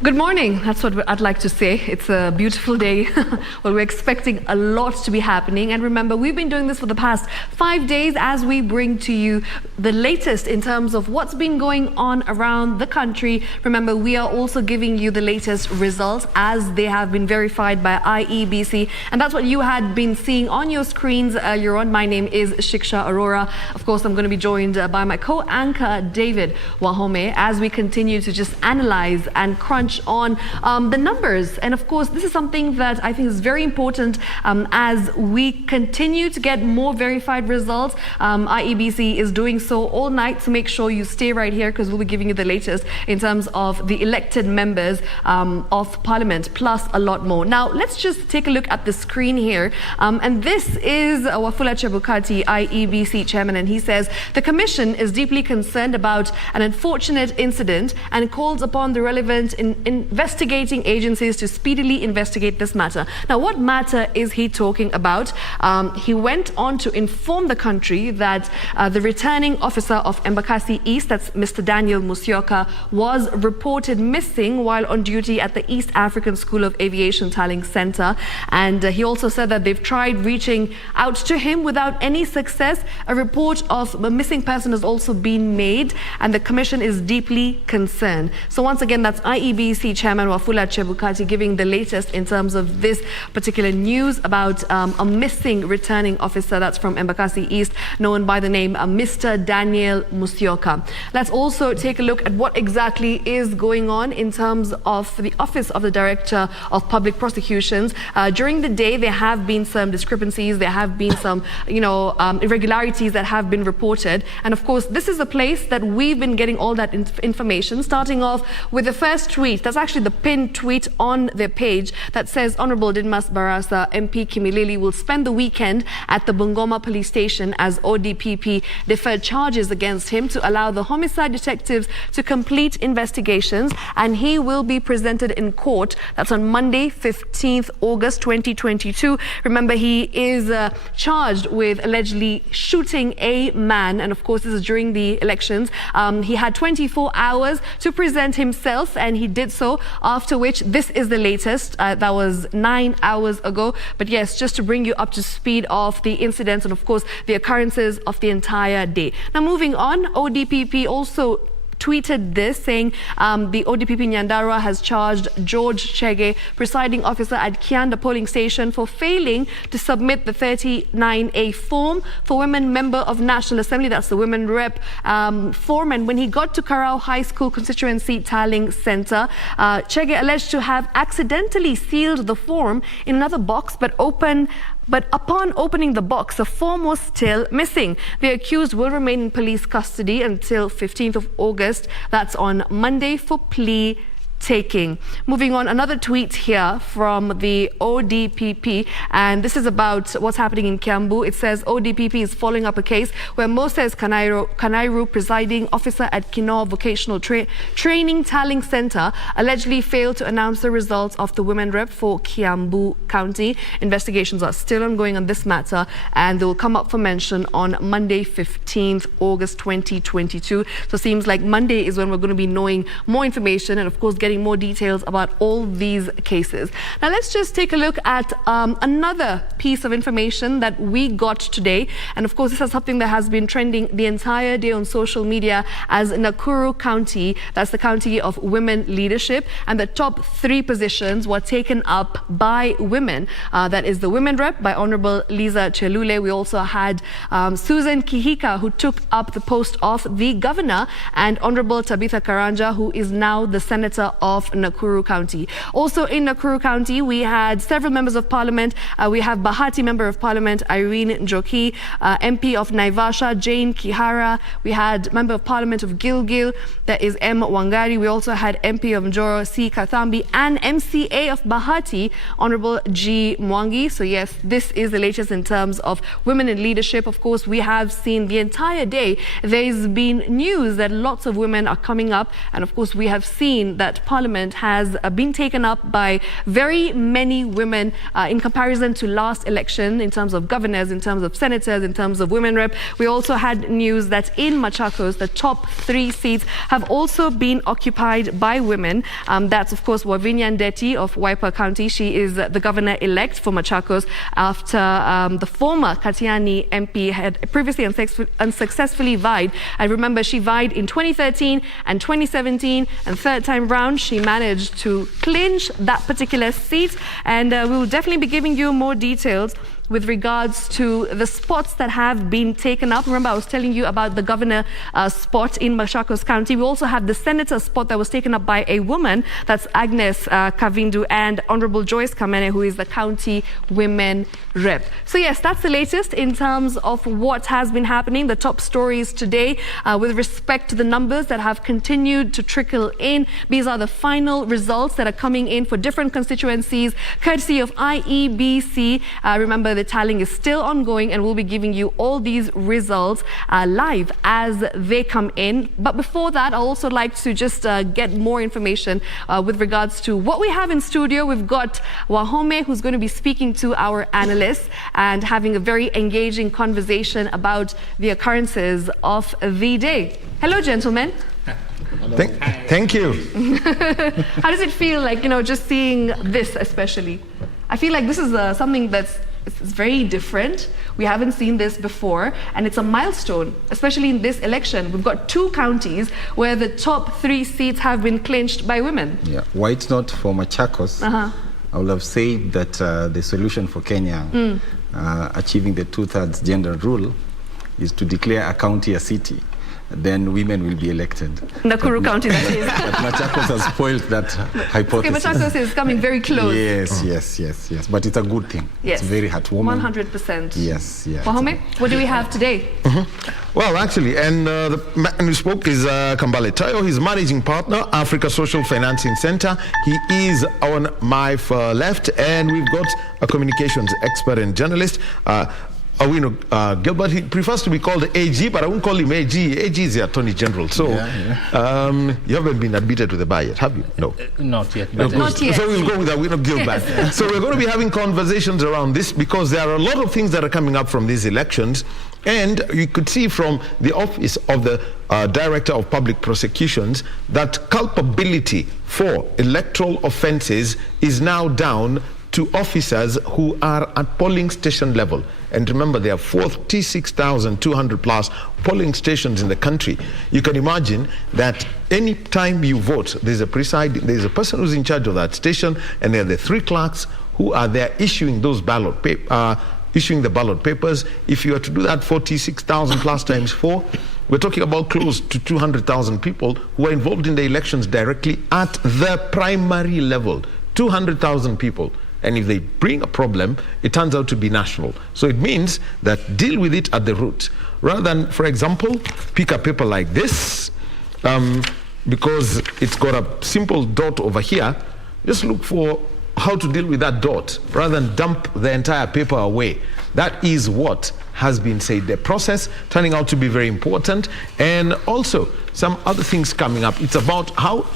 Good morning. That's what I'd like to say. It's a beautiful day. Well, we're expecting a lot to be happening. And remember, we've been doing this for the past 5 days as we bring to you the latest in terms of what's been going on around the country. Remember, we are also giving you the latest results as they have been verified by IEBC. And that's what you had been seeing on your screens earlier on. My name is Shiksha Arora. Of course, I'm going to be joined by my co-anchor, David Wahome, as we continue to just analyze and crunch on the numbers. And of course, this is something that I think is very important as we continue to get more verified results. IEBC is doing so all night, so make sure you stay right here because we'll be giving you the latest in terms of the elected members of Parliament, plus a lot more. Now, let's just take a look at the screen here. And this is Wafula Chebukati, IEBC chairman, and he says the Commission is deeply concerned about an unfortunate incident and calls upon the relevant investigating agencies to speedily investigate this matter. Now, what matter is he talking about? He went on to inform the country that the returning officer of Embakasi East, that's Mr. Daniel Musyoka, was reported missing while on duty at the East African School of Aviation Tallying Center. And he also said that they've tried reaching out to him without any success. A report of a missing person has also been made, and the Commission is deeply concerned. So once again, that's IEBC Chairman Wafula Chebukati giving the latest in terms of this particular news about a missing returning officer that's from Embakasi East, known by the name Mr. Daniel Musyoka. Let's also take a look at what exactly is going on in terms of the Office of the Director of Public Prosecutions. During the day, there have been some discrepancies, there have been some, irregularities that have been reported. And of course, this is a place that we've been getting all that information, starting off with the first tweet. That's actually the pinned tweet on their page that says Honorable Didmas Barasa MP Kimilili will spend the weekend at the Bungoma police station as ODPP deferred charges against him to allow the homicide detectives to complete investigations, and he will be presented in court. That's on Monday, 15th August 2022. Remember, he is charged with allegedly shooting a man, and of course this is during the elections. He had 24 hours to present himself, and he did so, after which this is the latest. That was 9 hours ago. But yes, just to bring you up to speed of the incidents and of course the occurrences of the entire day. Now, moving on, ODPP also tweeted this, saying the ODPP Nyandarua has charged George Chege, presiding officer at Kianda polling station, for failing to submit the 39A form for women member of National Assembly. That's the women rep form. And when he got to Karao High School constituency tallying center, Chege alleged to have accidentally sealed the form in another box, but upon opening the box, the form was still missing. The accused will remain in police custody until 15th of August. That's on Monday for plea taking. Moving on, another tweet here from the ODPP, and this is about what's happening in Kiambu. It says ODPP is following up a case where Moses Kanairu, presiding officer at Kino Vocational Training Tallying Center, allegedly failed to announce the results of the women rep for Kiambu County. Investigations are still ongoing on this matter, and they will come up for mention on Monday, 15th August 2022. So it seems like Monday is when we're going to be knowing more information and of course getting more details about all these cases. Now, let's just take a look at another piece of information that we got today. And of course, this is something that has been trending the entire day on social media, as Nakuru County, that's the county of women leadership, and the top 3 positions were taken up by women. That is the women rep by Honorable Liza Chelule. We also had Susan Kihika, who took up the post of the governor, and Honorable Tabitha Karanja, who is now the senator of Nakuru County. Also in Nakuru County, we had several members of parliament. We have Bahati Member of Parliament Irene Njoki, MP of Naivasha Jane Kihara. We had Member of Parliament of Gilgil, that is M. Wangari. We also had MP of Njoro C. Kathambi, and MCA of Bahati, Honorable G. Mwangi. So yes, this is the latest in terms of women in leadership. Of course, we have seen the entire day, there's been news that lots of women are coming up, and of course we have seen that parliament has been taken up by very many women in comparison to last election, in terms of governors, in terms of senators, in terms of women rep. We also had news that in Machakos, the top 3 seats have also been occupied by women. That's, of course, Wavinya Ndeti of Wiper County. She is the governor-elect for Machakos after the former Katiani MP had previously unsuccessfully vied. I remember she vied in 2013 and 2017, and third time round she managed to clinch that particular seat. And we will definitely be giving you more details with regards to the spots that have been taken up. Remember, I was telling you about the governor spot in Machakos County. We also have the senator spot that was taken up by a woman. That's Agnes Kavindu and Honorable Joyce Kamene, who is the county women rep. So yes, that's the latest in terms of what has been happening, the top stories today with respect to the numbers that have continued to trickle in. These are the final results that are coming in for different constituencies, courtesy of IEBC. Remember, the tallying is still ongoing, and we'll be giving you all these results live as they come in. But before that, I'd also like to just get more information with regards to what we have in studio. We've got Wahome, who's going to be speaking to our analysts and having a very engaging conversation about the occurrences of the day. Hello, gentlemen. Thank you. How does it feel like, just seeing this especially? I feel like this is something that's it's very different. We haven't seen this before, and it's a milestone, especially in this election. We've got 2 counties where the top 3 seats have been clinched by women. Yeah, why it's not for Machakos, I would have said that the solution for Kenya achieving the 2/3 gender rule is to declare a county a city. Then women will be elected. Nakuru County, that is. But Machakos has spoiled that hypothesis. Okay, Machakos is coming very close. Yes. But it's a good thing. Yes. It's very heartwarming. 100%. Yes. Wahome, what do we have today? Well, actually, and the man who spoke is Kambale Tayo. He's managing partner, Africa Social Financing Center. He is on my left, and we've got a communications expert and journalist, Awino Gilbert. He prefers to be called AG, but I won't call him AG. AG is the Attorney General. So you haven't been admitted to the bar yet, have you? No. Not yet. Not yet. So we'll go with Awino Gilbert. So we're going to be having conversations around this because there are a lot of things that are coming up from these elections. And you could see from the office of the Director of Public Prosecutions that culpability for electoral offenses is now down to officers who are at polling station level. And remember, there are 46,200 plus polling stations in the country. You can imagine that any time you vote, there's a person who's in charge of that station, and there are the 3 clerks who are there issuing those issuing the ballot papers. If you were to do that 46,000 plus times 4, we're talking about close to 200,000 people who are involved in the elections directly at the primary level. 200,000 people. And if they bring a problem, it turns out to be national. So it means that deal with it at the root. Rather than, for example, pick a paper like this, because it's got a simple dot over here, just look for how to deal with that dot, rather than dump the entire paper away. That is what has been said. The process turning out to be very important. And also, some other things coming up. It's about how,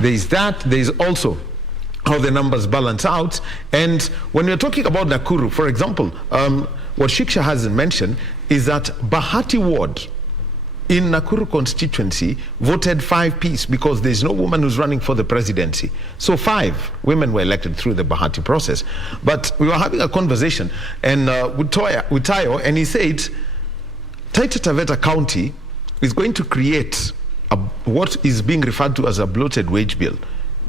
there's that, there's also how the numbers balance out. And when we're talking about Nakuru, for example, what Shiksha hasn't mentioned is that Bahati Ward in Nakuru constituency voted 5 piece because there's no woman who's running for the presidency. So 5 women were elected through the Bahati process. But we were having a conversation and with Tayo, and he said Taita Taveta County is going to create what is being referred to as a bloated wage bill,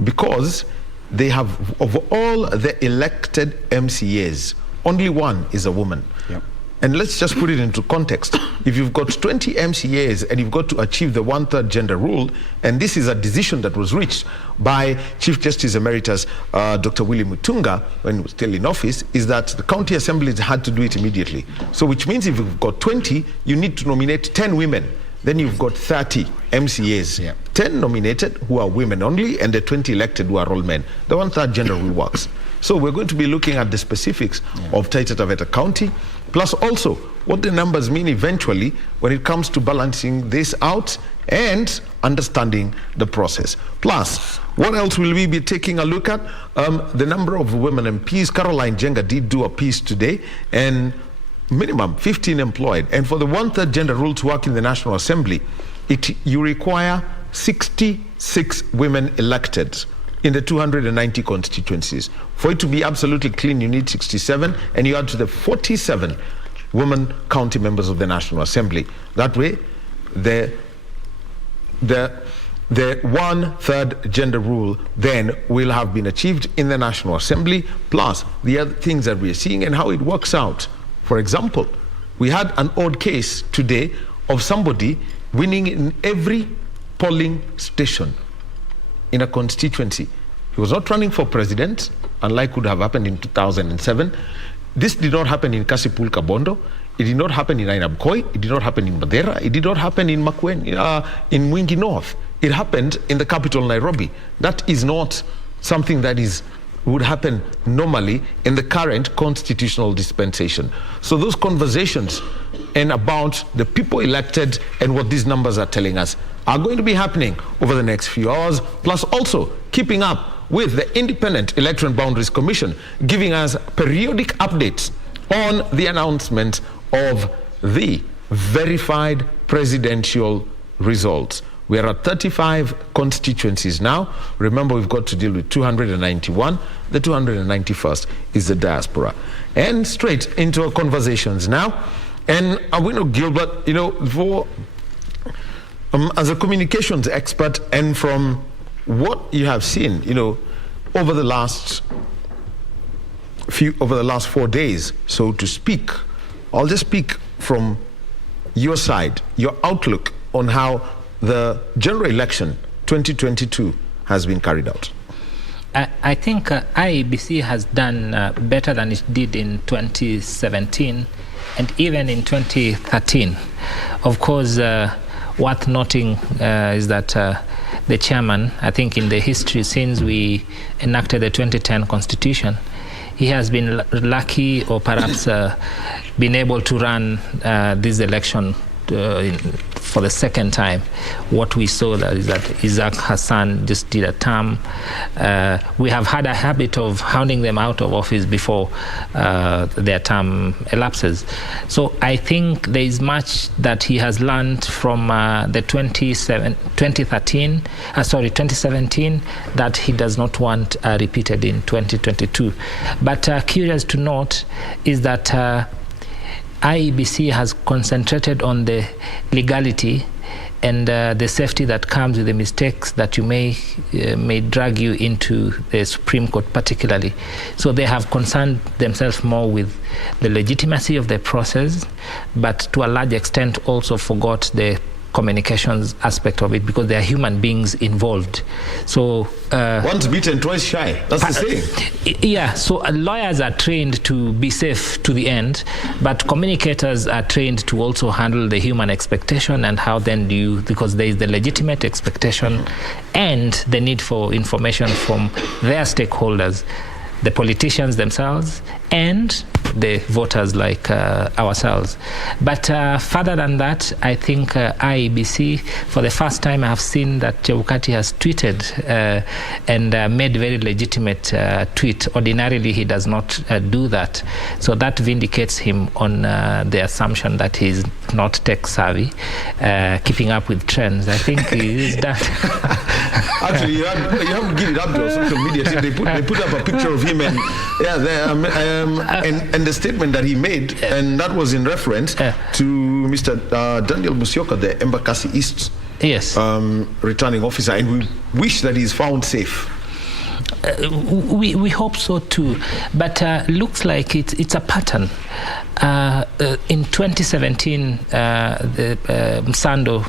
because they have, of all the elected MCAs, only 1 is a woman. Yep. And let's just put it into context. If you've got 20 MCAs and you've got to achieve the 1/3 gender rule, and this is a decision that was reached by Chief Justice Emeritus Dr. Willie Mutunga when he was still in office, is that the county assemblies had to do it immediately. So which means if you've got 20, you need to nominate 10 women. Then you've got 30 MCAs, 10 nominated who are women only, and the 20 elected who are all men. The 1/3 gender rule works. So we're going to be looking at the specifics of Taita Taveta County. plus also what the numbers mean eventually when it comes to balancing this out and understanding the process. Plus, what else will we be taking a look at? The number of women MPs. Caroline Jenga did do a piece today, and minimum 15 employed. And for the 1/3 gender rule to work in the National Assembly, you require 66 women elected in the 290 constituencies. For it to be absolutely clean, you need 67, and you add to the 47 women county members of the National Assembly. That way, the 1/3 gender rule then will have been achieved in the National Assembly, plus the other things that we are seeing and how it works out. For example, we had an odd case today of somebody winning in every polling station in a constituency. He was not running for president, unlike would have happened in 2007. This did not happen in Kasipul Kabondo. It did not happen in Ainabkoi. It did not happen in Madeira. It did not happen in Makueni, in Mwingi North. It happened in the capital, Nairobi. That is not something that would happen normally in the current constitutional dispensation. So those conversations and about the people elected and what these numbers are telling us are going to be happening over the next few hours, plus also keeping up with the Independent Electoral Boundaries Commission, giving us periodic updates on the announcement of the verified presidential results. We are at 35 constituencies now. Remember, we've got to deal with 291. The 291st is the diaspora. And straight into our conversations now. And Awino Gilbert, as a communications expert, and from what you have seen, over the last 4 days, so to speak, I'll just speak from your side, your outlook on how the general election 2022 has been carried out. I think IEBC has done better than it did in 2017 and even in 2013. Of course, worth noting is that the chairman, I think in the history since we enacted the 2010 constitution, he has been lucky, or perhaps been able to run this election for the second time. What we saw is that Isaac Hassan just did a term. We have had a habit of hounding them out of office before their term elapses. So I think there is much that he has learned from the 2017 that he does not want repeated in 2022. But curious to note is that IEBC has concentrated on the legality and the safety that comes with the mistakes that you may drag you into the Supreme Court particularly. So they have concerned themselves more with the legitimacy of the process, but to a large extent also forgot the communications aspect of it, because there are human beings involved. So once beaten, twice shy. That's the saying. Yeah. So lawyers are trained to be safe to the end, but communicators are trained to also handle the human expectation and how then do you, because there is the legitimate expectation and the need for information from their stakeholders, the politicians themselves and the voters like ourselves. But further than that, I think IEBC, for the first time I have seen that Chebukati has tweeted and made very legitimate tweet. Ordinarily he does not do that. So that vindicates him on the assumption that he's not tech savvy, keeping up with trends. I think he is that. Actually, you have to give it up to social media. They put up a picture of him and the statement that he made, and that was in reference to Mr. Daniel Musyoka, the Embakasi East returning officer, and we wish that he's found safe. We hope so too, but looks like it's a pattern. In 2017, Msando,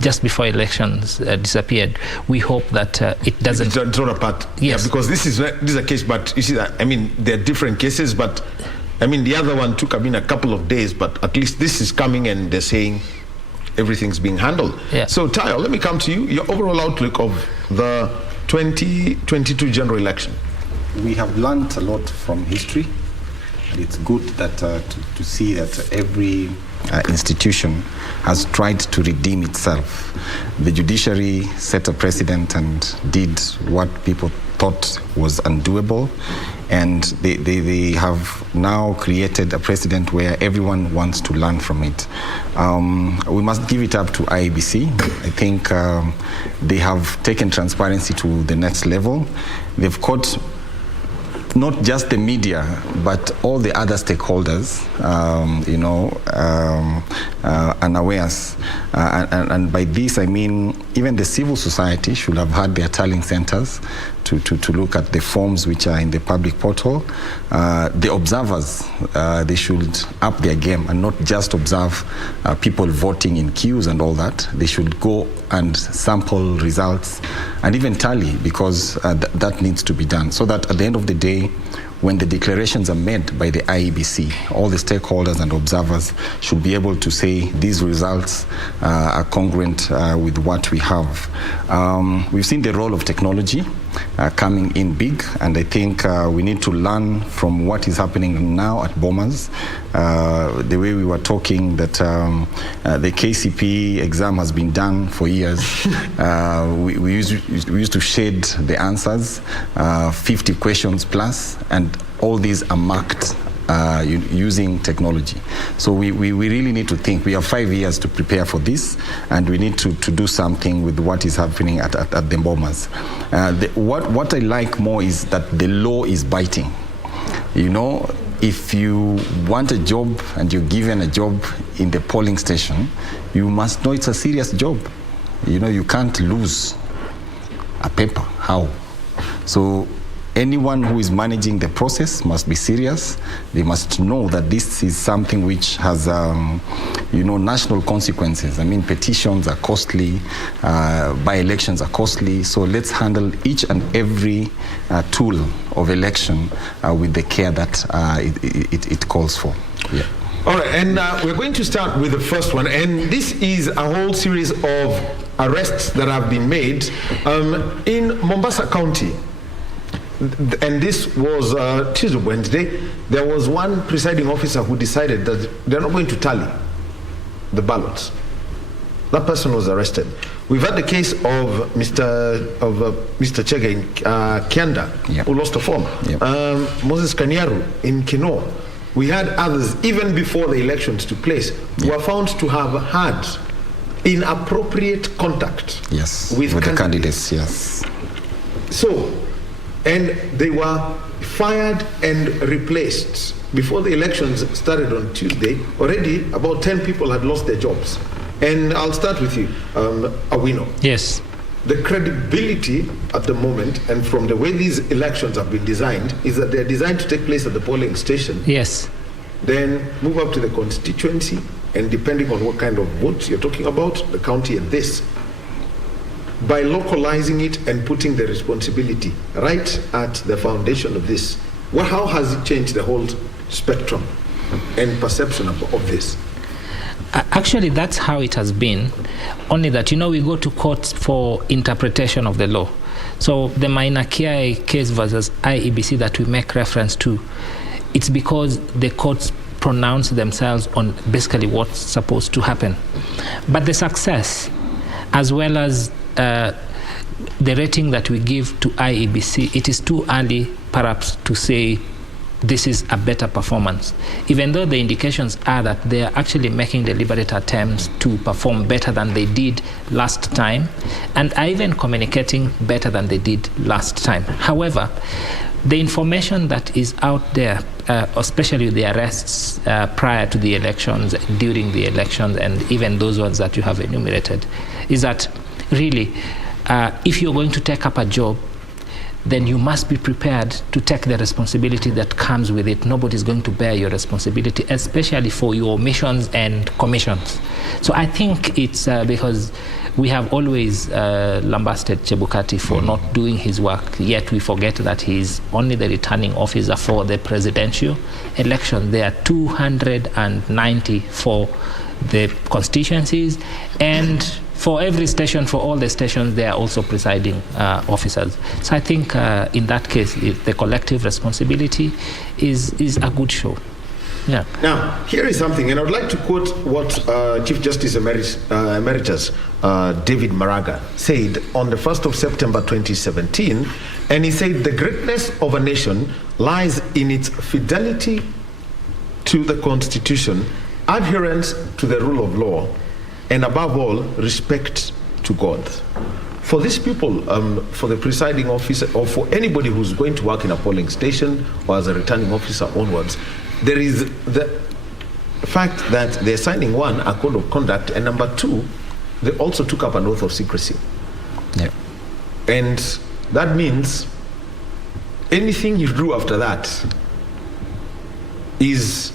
just before elections, disappeared. We hope that it doesn't. It's not a part. Yes, because this is a case, but you see that, I mean, there are different cases, but I mean, the other one took a couple of days, but at least this is coming and they're saying everything's being handled. Yeah. So, Tayo, let me come to you. Your overall outlook of the 2022 general election. We have learned a lot from history. And it's good that to see that every institution has tried to redeem itself. The judiciary set a precedent and did what people thought was undoable, and they have now created a precedent where everyone wants to learn from it. We must give it up to IEBC. I think they have taken transparency to the next level. They've caught not just the media, but all the other stakeholders, unawares. And by this, I mean, even the civil society should have had their tallying centers to look at the forms which are in the public portal. The observers, they should up their game and not just observe people voting in queues and all that. They should go and sample results and even tally, because that needs to be done, so that at the end of the day, when the declarations are made by the IEBC, all the stakeholders and observers should be able to say these results are congruent with what we have. We've seen the role of technology coming in big, and I think we need to learn from what is happening now at Bomas. The way we were talking that the KCP exam has been done for years. We used to shade the answers, 50 questions plus, and all these are marked using technology. So we really need to think. We have 5 years to prepare for this, and we need to do something with what is happening at the Bomas. What I like more is that the law is biting. You know, if you want a job and you're given a job in the polling station, you must know it's a serious job. You know, you can't lose a paper. How? So anyone who is managing the process must be serious. They must know that this is something which has, national consequences. I mean, petitions are costly, by-elections are costly. So let's handle each and every tool of election with the care that it calls for. Yeah. All right, and we're going to start with the first one, and this is a whole series of arrests that have been made in Mombasa County. And this was Tuesday, Wednesday. There was one presiding officer who decided that they're not going to tally the ballots. That person was arrested. We've had the case of Mr. Chege in Kianda, yep, who lost a form. Yep. Moses Kanyaru in Kino. We had others, even before the elections took place, who were found to have had inappropriate contact with the candidates. Yes. So, and they were fired and replaced. Before the elections started on Tuesday, already about 10 people had lost their jobs. And I'll start with you, Awino. Yes. The credibility at the moment, and from the way these elections have been designed, is that they're designed to take place at the polling station. Yes. Then move up to the constituency, and depending on what kind of votes you're talking about, the county and this, by localizing it and putting the responsibility right at the foundation of this. Well, how has it changed the whole spectrum and perception of this? Actually, that's how it has been, only that, we go to courts for interpretation of the law. So the Maina Kiai case versus IEBC that we make reference to, it's because the courts pronounce themselves on basically what's supposed to happen. But the success, as well as the rating that we give to IEBC, it is too early perhaps to say this is a better performance, even though the indications are that they are actually making deliberate attempts to perform better than they did last time, and are even communicating better than they did last time. However, the information that is out there, especially the arrests prior to the elections, during the elections, and even those ones that you have enumerated, is that really, if you're going to take up a job, then you must be prepared to take the responsibility that comes with it. Nobody's going to bear your responsibility, especially for your missions and commissions. So I think it's because we have always lambasted Chebukati for not doing his work, yet we forget that he's only the returning officer for the presidential election. There are 290 for the constituencies and for every station, for all the stations, there are also presiding officers. So I think in that case, the collective responsibility is a good show. Yeah. Now, here is something, and I would like to quote what Chief Justice Emeritus David Maraga said on the 1st of September 2017, and he said, "The greatness of a nation lies in its fidelity to the Constitution, adherence to the rule of law, and above all, respect to God." For these people, for the presiding officer, or for anybody who's going to work in a polling station or as a returning officer onwards, there is the fact that they're signing, one, a code of conduct, and number two, they also took up an oath of secrecy. Yeah. And that means anything you do after that is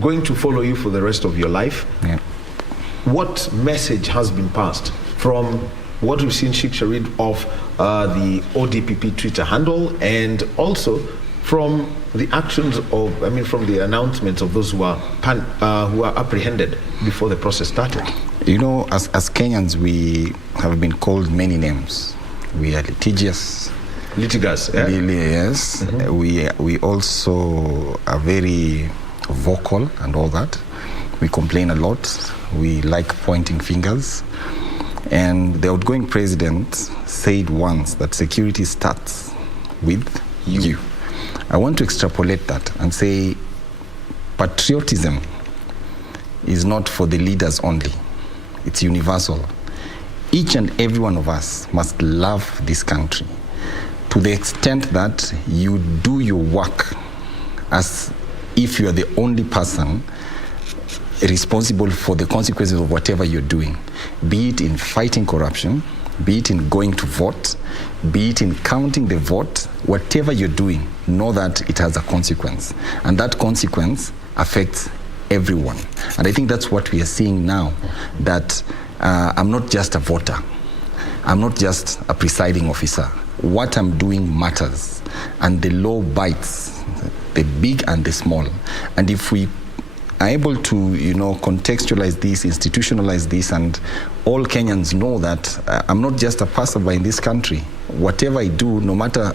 going to follow you for the rest of your life. Yeah. What message has been passed from what we've seen, Sheikh Sharid, of the ODPP Twitter handle, and also from the actions of, from the announcements of those who are apprehended before the process started? You know, as Kenyans, we have been called many names. We are litigious. Litigious, yeah? Yes. Mm-hmm. We also are very vocal and all that. We complain a lot. We like pointing fingers. And the outgoing president said once that security starts with you. I want to extrapolate that and say patriotism is not for the leaders only. It's universal. Each and every one of us must love this country to the extent that you do your work as if you are the only person responsible for the consequences of whatever you're doing, be it in fighting corruption, be it in going to vote, be it in counting the vote. Whatever you're doing, know that it has a consequence, and that consequence affects everyone. And I think that's what we are seeing now, that I'm not just a voter, I'm not just a presiding officer. What I'm doing matters, and the law bites, the big and the small. And if we are able to, contextualize this, institutionalize this, and all Kenyans know that I'm not just a passerby in this country. Whatever I do, no matter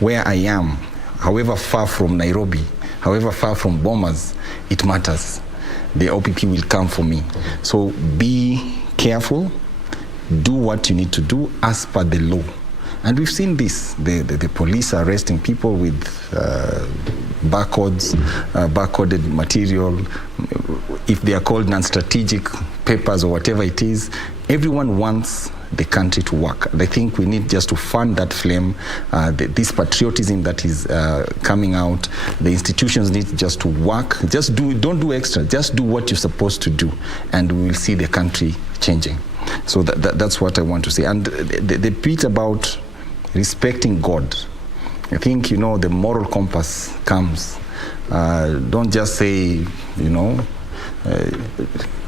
where I am, however far from Nairobi, however far from Bomas, it matters. The OPP will come for me. So be careful, do what you need to do as per the law. And we've seen this. The police are arresting people with barcoded material. If they are called non-strategic papers or whatever it is, everyone wants the country to work. And I think we need just to fan that flame, this patriotism that is coming out. The institutions need just to work. Don't do extra. Just do what you're supposed to do, and we will see the country changing. So that's what I want to say. And the bit about respecting God, I think, the moral compass comes. Don't just say,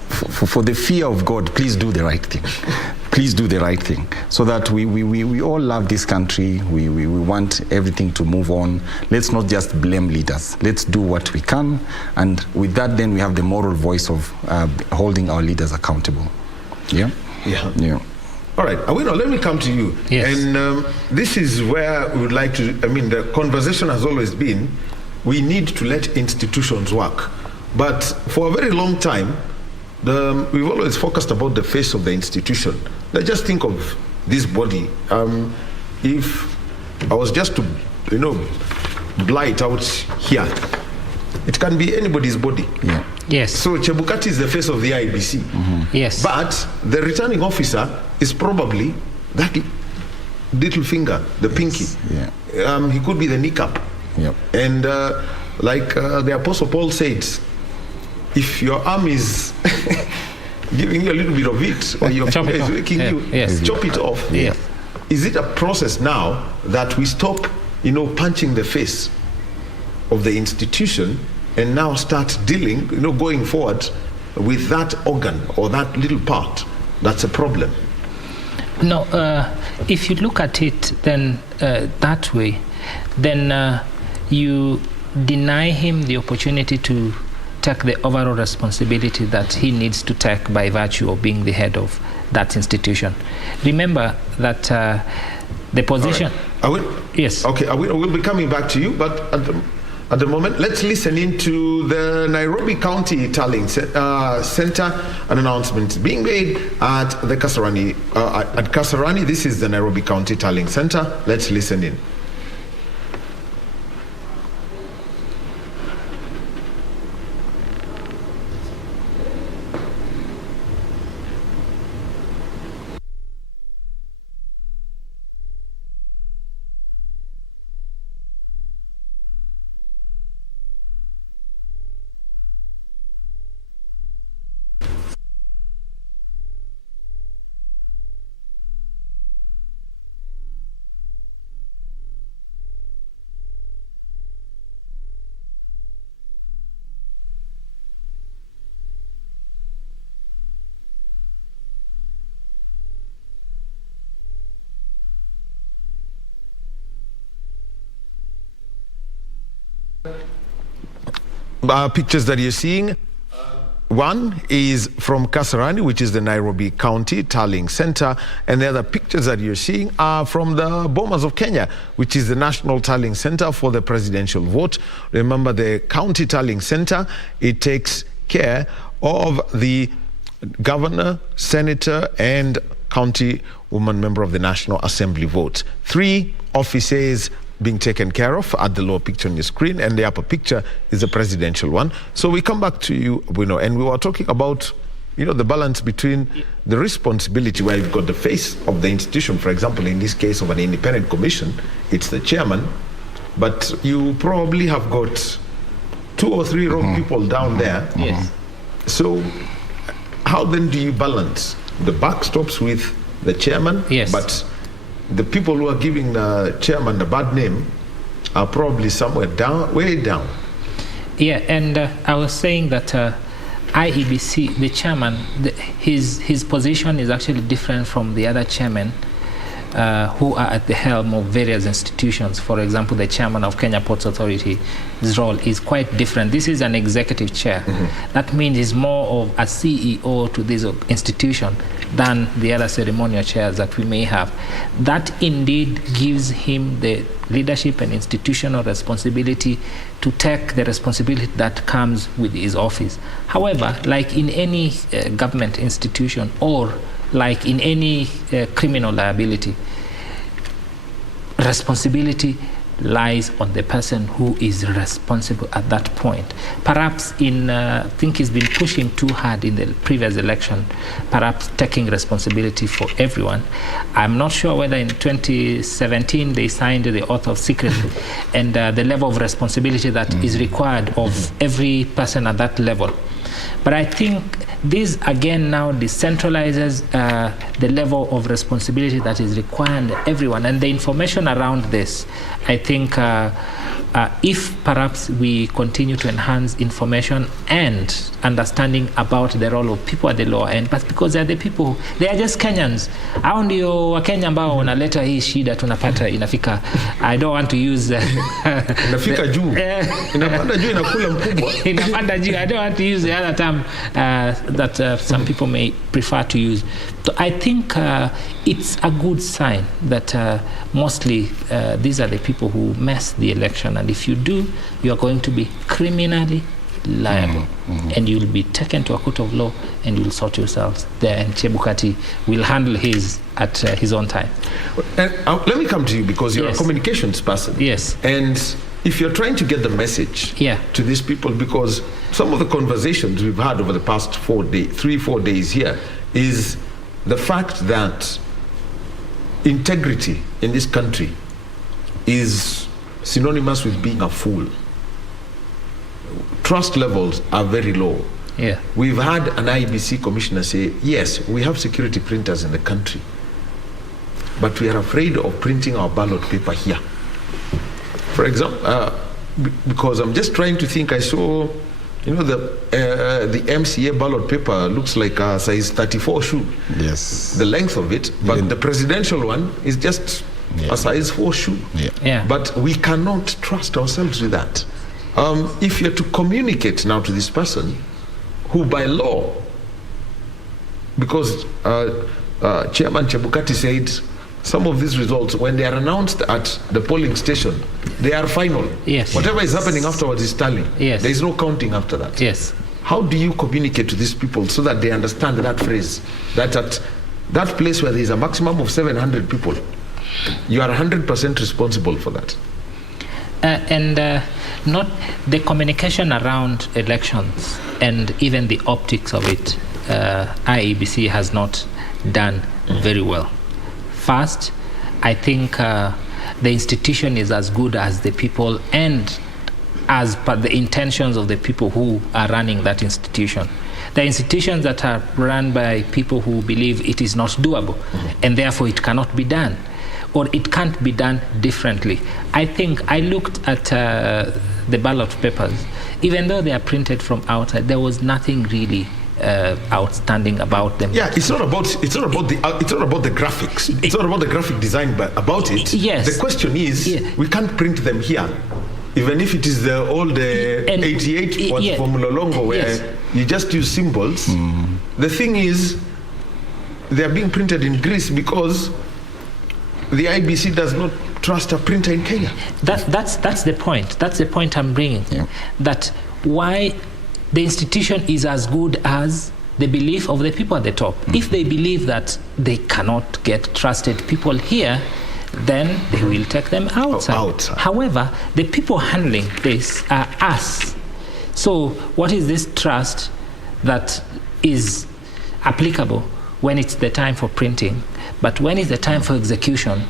for the fear of God, please do the right thing. Please do the right thing, so that we all love this country. We want everything to move on. Let's not just blame leaders. Let's do what we can. And with that, then we have the moral voice of holding our leaders accountable. Yeah? Yeah. Yeah. All right, Awino, let me come to you. Yes. And this is where we would like to, the conversation has always been, we need to let institutions work. But for a very long time, we've always focused about the face of the institution. Let's just think of this body. If I was just to, blight out here, it can be anybody's body. Yeah. Yes. So Chebukati is the face of the IBC. Mm-hmm. Yes. But the returning officer is probably that little finger, the pinky. Yeah. He could be the kneecap. Yep. And like the Apostle Paul said, if your arm is giving you a little bit of it, or your finger is waking you, chop it off. Yeah. Is it a process now that we stop, punching the face of the institution and now start dealing, going forward with that organ or that little part that's a problem? No, if you look at it then that way, then you deny him the opportunity to take the overall responsibility that he needs to take by virtue of being the head of that institution. Remember that the position... Yes. Okay, we'll be coming back to you, but at the moment, let's listen into the Nairobi County Tallying Center, an announcement being made at the Kasarani. At Kasarani, this is the Nairobi County Tallying Center. Let's listen in. Pictures that you're seeing, one is from Kasarani, which is the Nairobi County Tallying Center, and the other pictures that you're seeing are from the Bomas of Kenya, which is the National Tallying Center for the presidential vote. Remember, the County Tallying Center, it takes care of the governor, senator, and county woman member of the National Assembly vote. 3 offices being taken care of at the lower picture on your screen, and the upper picture is the presidential one. So we come back to you, Bueno, and we were talking about, the balance between the responsibility where you've got the face of the institution, for example, in this case of an independent commission, it's the chairman, but you probably have got 2 or 3 wrong people down there. Yes. So how then do you balance? The buck stops with the chairman, yes, but the people who are giving the chairman the bad name are probably somewhere down, way down. Yeah, and I was saying that IEBC, the chairman, his position is actually different from the other chairmen who are at the helm of various institutions. For example, the chairman of Kenya Ports Authority, his role is quite different. This is an executive chair. That means he's more of a CEO to this institution than the other ceremonial chairs that we may have. That indeed gives him the leadership and institutional responsibility to take the responsibility that comes with his office. However, like in any government institution or like in any criminal liability, responsibility lies on the person who is responsible at that point. Perhaps I think he's been pushing too hard in the previous election, perhaps taking responsibility for everyone. I'm not sure whether in 2017 they signed the oath of secrecy and the level of responsibility that is required of every person at that level. But I think this again now decentralizes the level of responsibility that is required of everyone, and the information around this. I think if perhaps we continue to enhance information and understanding about the role of people at the lower end, but because they are the people, they are just Kenyans. Hao ndio Wakenya ambao wanaleta hii shida tunapata inafika. I don't want to use inafika juu. Inapanda juu inakula mkubwa. Inapanda juu. I don't want to use the other term that some people may prefer to use. So I think it's a good sign that mostly these are the people who mess the election, and if you do, you are going to be criminally liable, and you'll be taken to a court of law and you'll sort yourselves there, and Chebukati will handle his at his own time. And let me come to you, because you're Yes. a communications person. Yes. And if you're trying to get the message to these people, because some of the conversations we've had over the past 3-4 days here is the fact that integrity in this country is synonymous with being a fool. Trust levels are very low. Yeah. We've had an IEBC commissioner say, yes, we have security printers in the country, but we are afraid of printing our ballot paper here. For example, because I'm just trying to think, I saw, the MCA ballot paper looks like a size 34 shoe. Yes. The length of it, but the presidential one is just a size 4 shoe. Yeah. But we cannot trust ourselves with that. If you're to communicate now to this person, who by law, because Chairman Chebukati said, some of these results, when they are announced at the polling station, they are final. Yes. Whatever is happening afterwards is tallying. Yes. There is no counting after that. Yes. How do you communicate to these people so that they understand that phrase, that at that place where there is a maximum of 700 people, you are 100% responsible for that? Not the communication around elections and even the optics of it, IEBC has not done very well. First, I think the institution is as good as the people and as per the intentions of the people who are running that institution. The institutions that are run by people who believe it is not doable and therefore it cannot be done, or it can't be done differently. I think I looked at the ballot papers. Even though they are printed from outside, there was nothing really outstanding about them. Yeah, it's not about the graphics. It's not about the graphic design, but about it. Yes. The question is, we can't print them here, even if it is the old 88 was from Lolongo, where you just use symbols. The thing is, they are being printed in Greece because the IBC does not trust a printer in Kenya. That's the point. That's the point I'm bringing. Yeah. That why the institution is as good as the belief of the people at the top. If they believe that they cannot get trusted people here, then they will take them outside. However, the people handling this are us. So what is this trust that is applicable when it's the time for printing, but when it's the time for execution?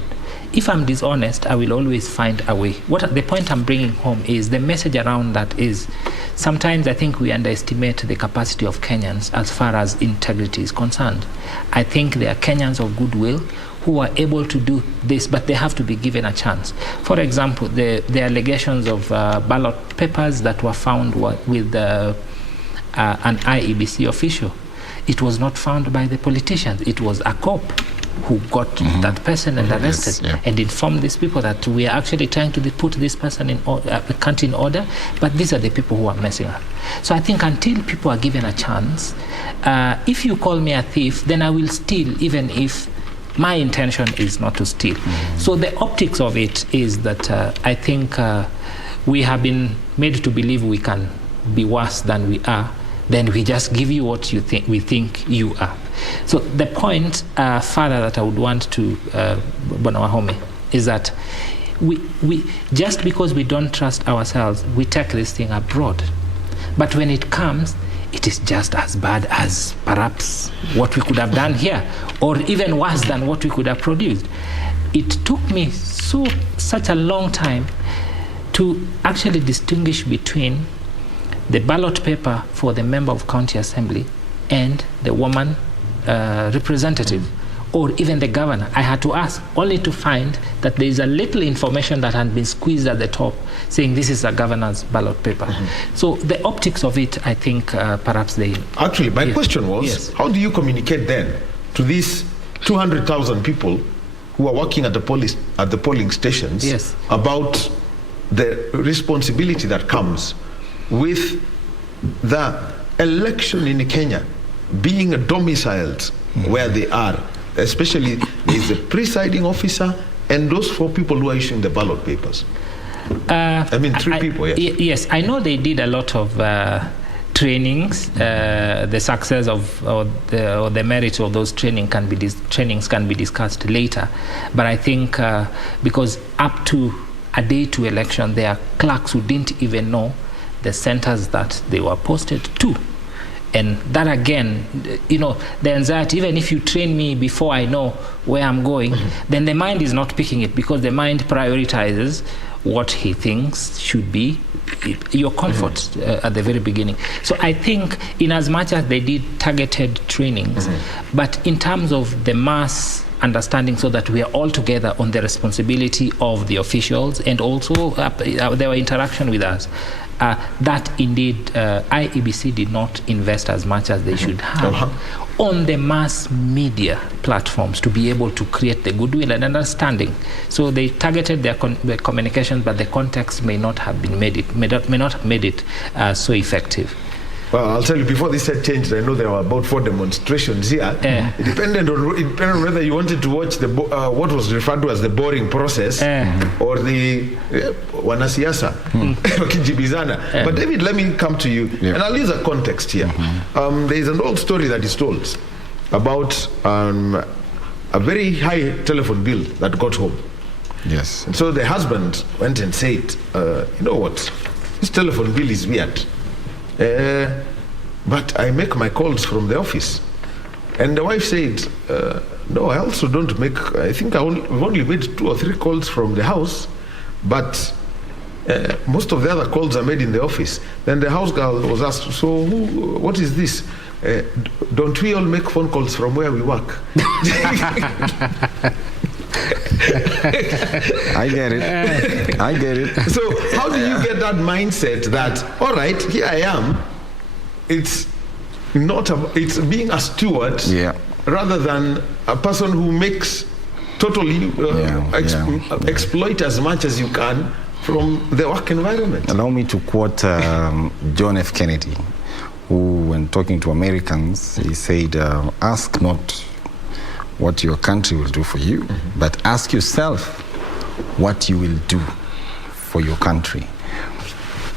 If I'm dishonest, I will always find a way. The point I'm bringing home is the message around that is, sometimes I think we underestimate the capacity of Kenyans as far as integrity is concerned. I think there are Kenyans of goodwill who are able to do this, but they have to be given a chance. For example, the allegations of ballot papers that were found with an IEBC official. It was not found by the politicians. It was a cop who got that person and arrested and informed these people that we are actually trying to put this person in country in order, but these are the people who are messing up. So I think until people are given a chance, if you call me a thief, then I will steal, even if my intention is not to steal. So the optics of it is that I think we have been made to believe we can be worse than we are. Then we just give you what we think you are. So the point further that I would want to Bwana Wahome is that we just because we don't trust ourselves, we take this thing abroad. But when it comes, it is just as bad as perhaps what we could have done here, or even worse than what we could have produced. It took me such a long time to actually distinguish between the ballot paper for the member of county assembly and the woman representative, or even the governor. I had to ask only to find that there is a little information that had been squeezed at the top saying this is a governor's ballot paper. So the optics of it, I think perhaps they... Actually, my question was, how do you communicate then to these 200,000 people who are working at the polling stations about the responsibility that comes with the election in Kenya being domiciled where they are, especially there is a presiding officer and those 4 people who are issuing the ballot papers? I mean, 3 people, yes. Yes, I know they did a lot of trainings. The success of or the merits of those trainings can be discussed later. But I think because up to a day to election, there are clerks who didn't even know the centers that they were posted to. And that again, the anxiety, even if you train me before I know where I'm going, then the mind is not picking it, because the mind prioritizes what he thinks should be your comfort at the very beginning. So I think in as much as they did targeted trainings, but in terms of the mass understanding, so that we are all together on the responsibility of the officials, and also their interaction with us, that indeed IEBC did not invest as much as they should have on the mass media platforms to be able to create the goodwill and understanding. So they targeted their communication, but the context may not have been may not have made it so effective. Well, I'll tell you, before this had changed, I know there were about 4 demonstrations here. It depended on whether you wanted to watch the what was referred to as the boring process or the wanasiasa, wakijibizana. But David, let me come to you, and I'll use a context here. There is an old story that is told about a very high telephone bill that got home. Yes. And so the husband went and said, you know what, this telephone bill is weird. But I make my calls from the office. And the wife said, no, I also don't make, I think we've only made 2 or 3 calls from the house, but most of the other calls are made in the office. Then the house girl was asked, so what is this? Don't we all make phone calls from where we work? I get it. I get it. So how do you get that mindset that, all right, here I am, it's being a steward rather than a person who makes totally exploit as much as you can from the work environment? Allow me to quote John F. Kennedy, who, when talking to Americans, he said, ask not what your country will do for you, but ask yourself what you will do for your country.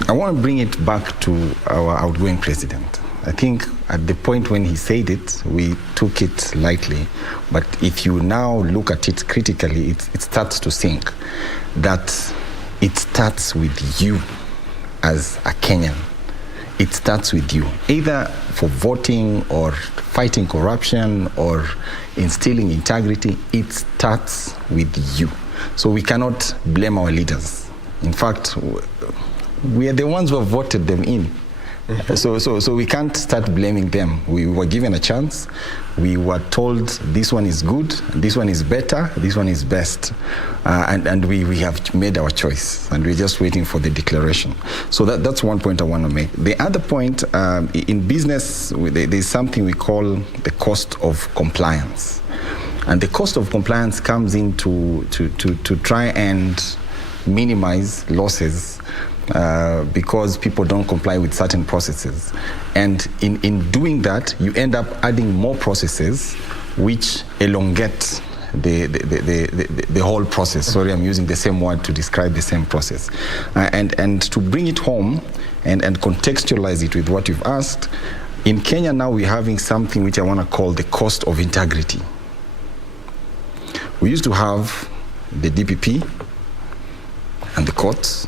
I want to bring it back to our outgoing president. I think at the point when he said it, we took it lightly. But if you now look at it critically, it starts to sink. That it starts with you as a Kenyan. It starts with you, either for voting or fighting corruption or instilling integrity. It starts with you. So we cannot blame our leaders. In fact, we are the ones who have voted them in. So we can't start blaming them. We were given a chance. We were told this one is good, this one is better, this one is best. And we have made our choice, and we're just waiting for the declaration. So that's one point I want to make. The other point, in business, there's something we call the cost of compliance. And the cost of compliance comes in to try and minimize losses because people don't comply with certain processes. And in doing that, you end up adding more processes which elongate the whole process. Sorry, I'm using the same word to describe the same process. And to bring it home and contextualize it with what you've asked, in Kenya now we're having something which I want to call the cost of integrity. We used to have the DPP and the courts,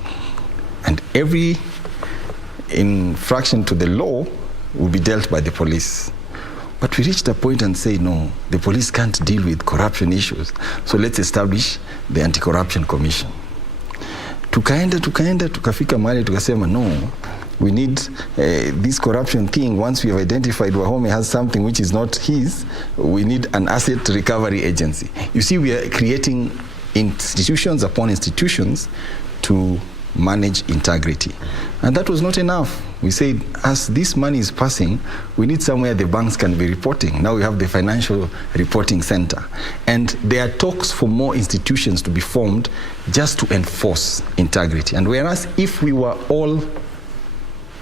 and every infraction to the law will be dealt by the police. But we reached a point and say, no, the police can't deal with corruption issues, so let's establish the Anti-Corruption Commission. Tukafika mahali tukasema, no, we need this corruption thing. Once we have identified Wahome has something which is not his, we need an asset recovery agency. You see, we are creating institutions upon institutions to manage integrity. And that was not enough. We said, as this money is passing, we need somewhere the banks can be reporting. Now we have the Financial Reporting Center. And there are talks for more institutions to be formed just to enforce integrity. And whereas if we were all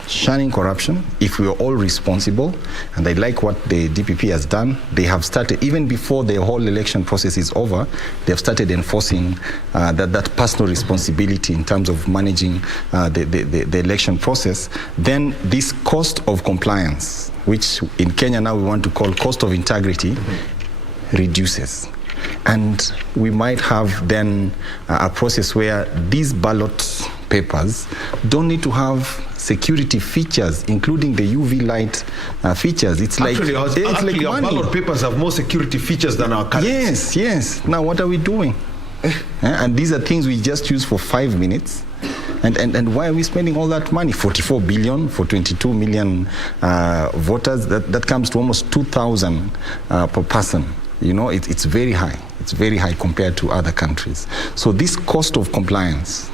shunning corruption, if we were all responsible, and I like what the DPP has done, they have started, even before the whole election process is over, they have started enforcing that personal responsibility in terms of managing the election process. Then this cost of compliance, which in Kenya now we want to call cost of integrity, reduces. And we might have then a process where these ballot papers don't need to have security features, including the UV light features. It's actually, like our ballot papers have more security features than our current. Yes. Now what are we doing? And these are things we just use for 5 minutes. And why are we spending all that money? 44 billion for 22 million voters. That comes to almost 2,000 per person. You know, it's very high. It's very high compared to other countries. So this cost of compliance,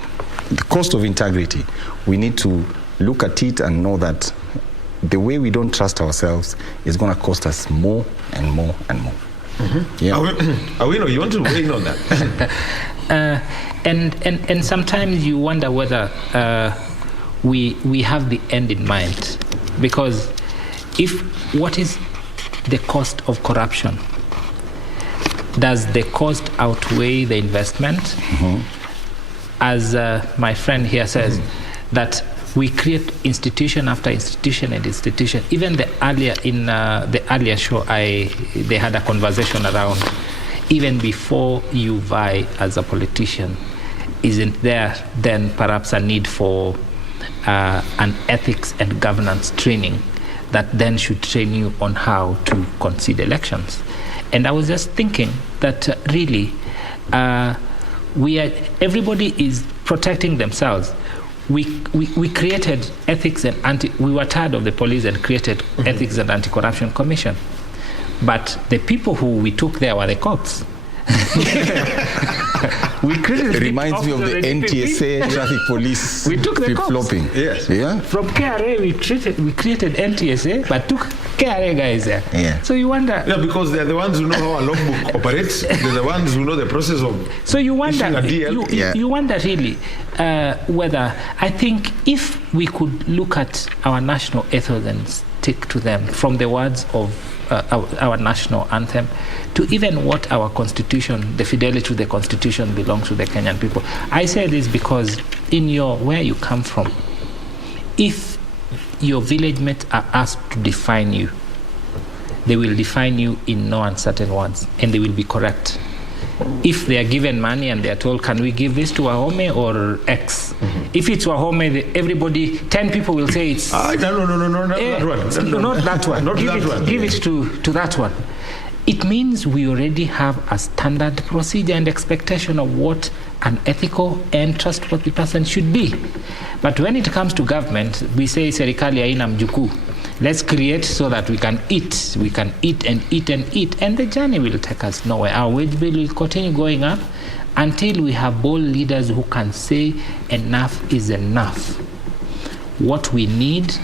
the cost of integrity, we need to look at it and know that the way we don't trust ourselves is going to cost us more and more and more. Mm-hmm. Yeah. Awino, you want to weigh in on that? And sometimes you wonder whether we have the end in mind. Because what is the cost of corruption? Does the cost outweigh the investment? As my friend here says, that we create institution after institution and institution. Even the earlier show, they had a conversation around, even before you vie as a politician, isn't there then perhaps a need for an ethics and governance training that then should train you on how to concede elections? And I was just thinking that really everybody is protecting themselves. We created ethics and we were tired of the police and created ethics and anti-corruption commission. But the people who we took there were the cops. We created it reminds me of the NTSA traffic police. We took the cops. Yes. Yeah. From KRA, we created NTSA, but took KRA guys there. Yeah. So you wonder. Yeah, because they're the ones who know how a logbook operates. They're the ones who know the process of. So you wonder. A DL. You wonder really whether, I think if we could look at our national ethos and stick to them, from the words of our national anthem to even what our constitution, the fidelity to the constitution belongs to the Kenyan people. I say this because where you come from, if your village mates are asked to define you, they will define you in no uncertain words, and they will be correct. If they are given money and they are told, can we give this to Wahome or X? If it's Wahome, everybody, 10 people will say it's... no, not that one. Not that one. Not that one. Give it to that one. It means we already have a standard procedure and expectation of what an ethical and trustworthy person should be. But when it comes to government, we say, serikali haina mjukuu. Let's create so that we can eat. We can eat and eat and eat. And the journey will take us nowhere. Our wage bill will continue going up until we have bold leaders who can say enough is enough. What we need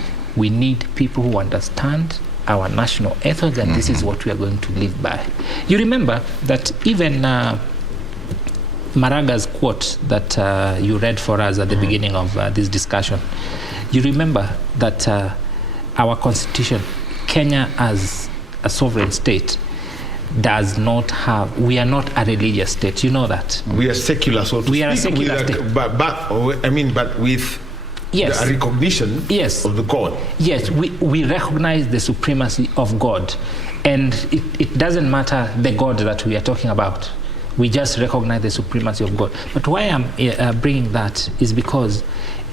people who understand our national ethos, and this is what we are going to live by. You remember that even Maraga's quote that you read for us at the beginning of this discussion, you remember that our constitution, Kenya as a sovereign state, does not have, we are not a religious state. You know that. We are secular, so to speak. We are a secular state. But with yes. a recognition yes. of the God. Yes, we recognize the supremacy of God. And it doesn't matter the God that we are talking about. We just recognize the supremacy of God. But why I'm bringing that is because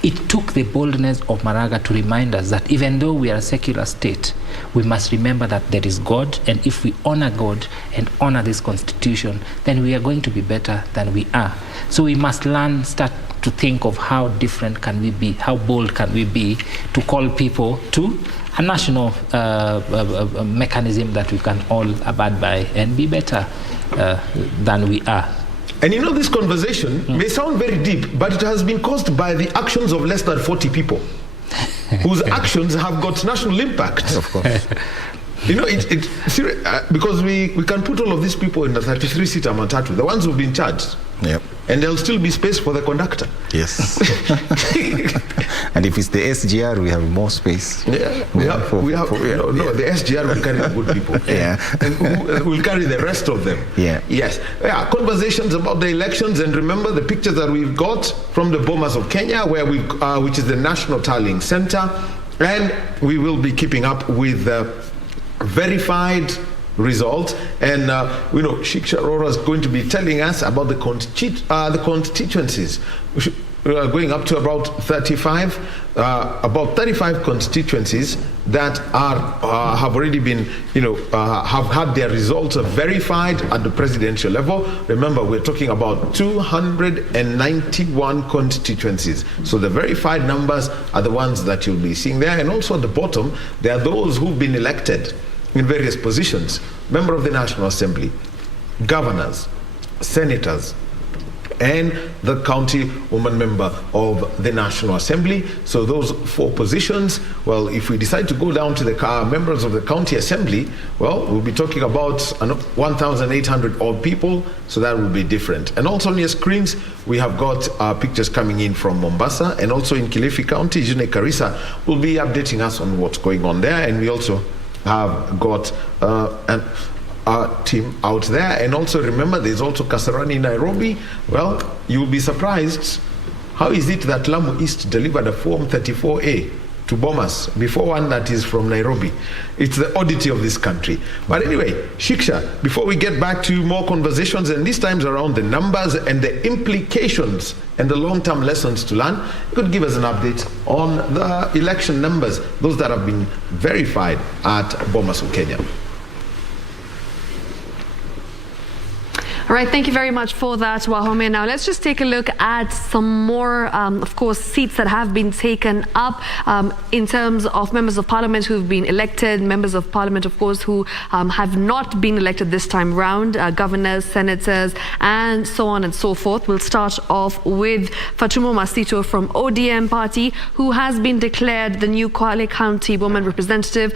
it took the boldness of Maraga to remind us that even though we are a secular state, we must remember that there is God, and if we honor God and honor this constitution, then we are going to be better than we are. So we must start to think of how different can we be, how bold can we be to call people to a national mechanism that we can all abide by and be better than we are. And this conversation may sound very deep, but it has been caused by the actions of less than 40 people whose actions have got national impact. Of course. Because we can put all of these people in the 33-seater Matatu, the ones who've been charged. Yep. And there'll still be space for the conductor. Yes. And if it's the SGR, we have more space. Yeah, the SGR will carry the good people. Yeah. And we'll carry the rest of them. Yeah. Yes. Yeah. Conversations about the elections, and remember the pictures that we've got from the Bomas of Kenya, where which is the National Tallying Center, and we will be keeping up with verified result, and Shiksha Arora is going to be telling us about the constituencies. Going up to about 35 constituencies that have already been, have had their results verified at the presidential level. Remember, we're talking about 291 constituencies. So the verified numbers are the ones that you'll be seeing there. And also at the bottom, there are those who've been elected in various positions: member of the National Assembly, governors, senators, and the county woman member of the National Assembly. So those 4 positions, well, if we decide to go down to the members of the County Assembly, well, we'll be talking about 1,800 odd people, so that will be different. And also on your screens, we have got pictures coming in from Mombasa, and also in Kilifi County, June Karisa will be updating us on what's going on there. And we also have got our team out there. And also remember, there's also Kasarani, Nairobi. Well, you'll be surprised. How is it that Lamu East delivered a Form 34A to Bomas before one that is from Nairobi? It's the oddity of this country. But anyway, Shiksha, before we get back to more conversations, and this time's around the numbers and the implications and the long-term lessons to learn, you could give us an update on the election numbers, those that have been verified at Bomas of Kenya. All right, thank you very much for that, Wahome. Now let's just take a look at some more, of course, seats that have been taken up in terms of members of parliament who've been elected, members of parliament, of course, who have not been elected this time round, governors, senators, and so on and so forth. We'll start off with Fatuma Masito from ODM party, who has been declared the new Kwale County woman representative.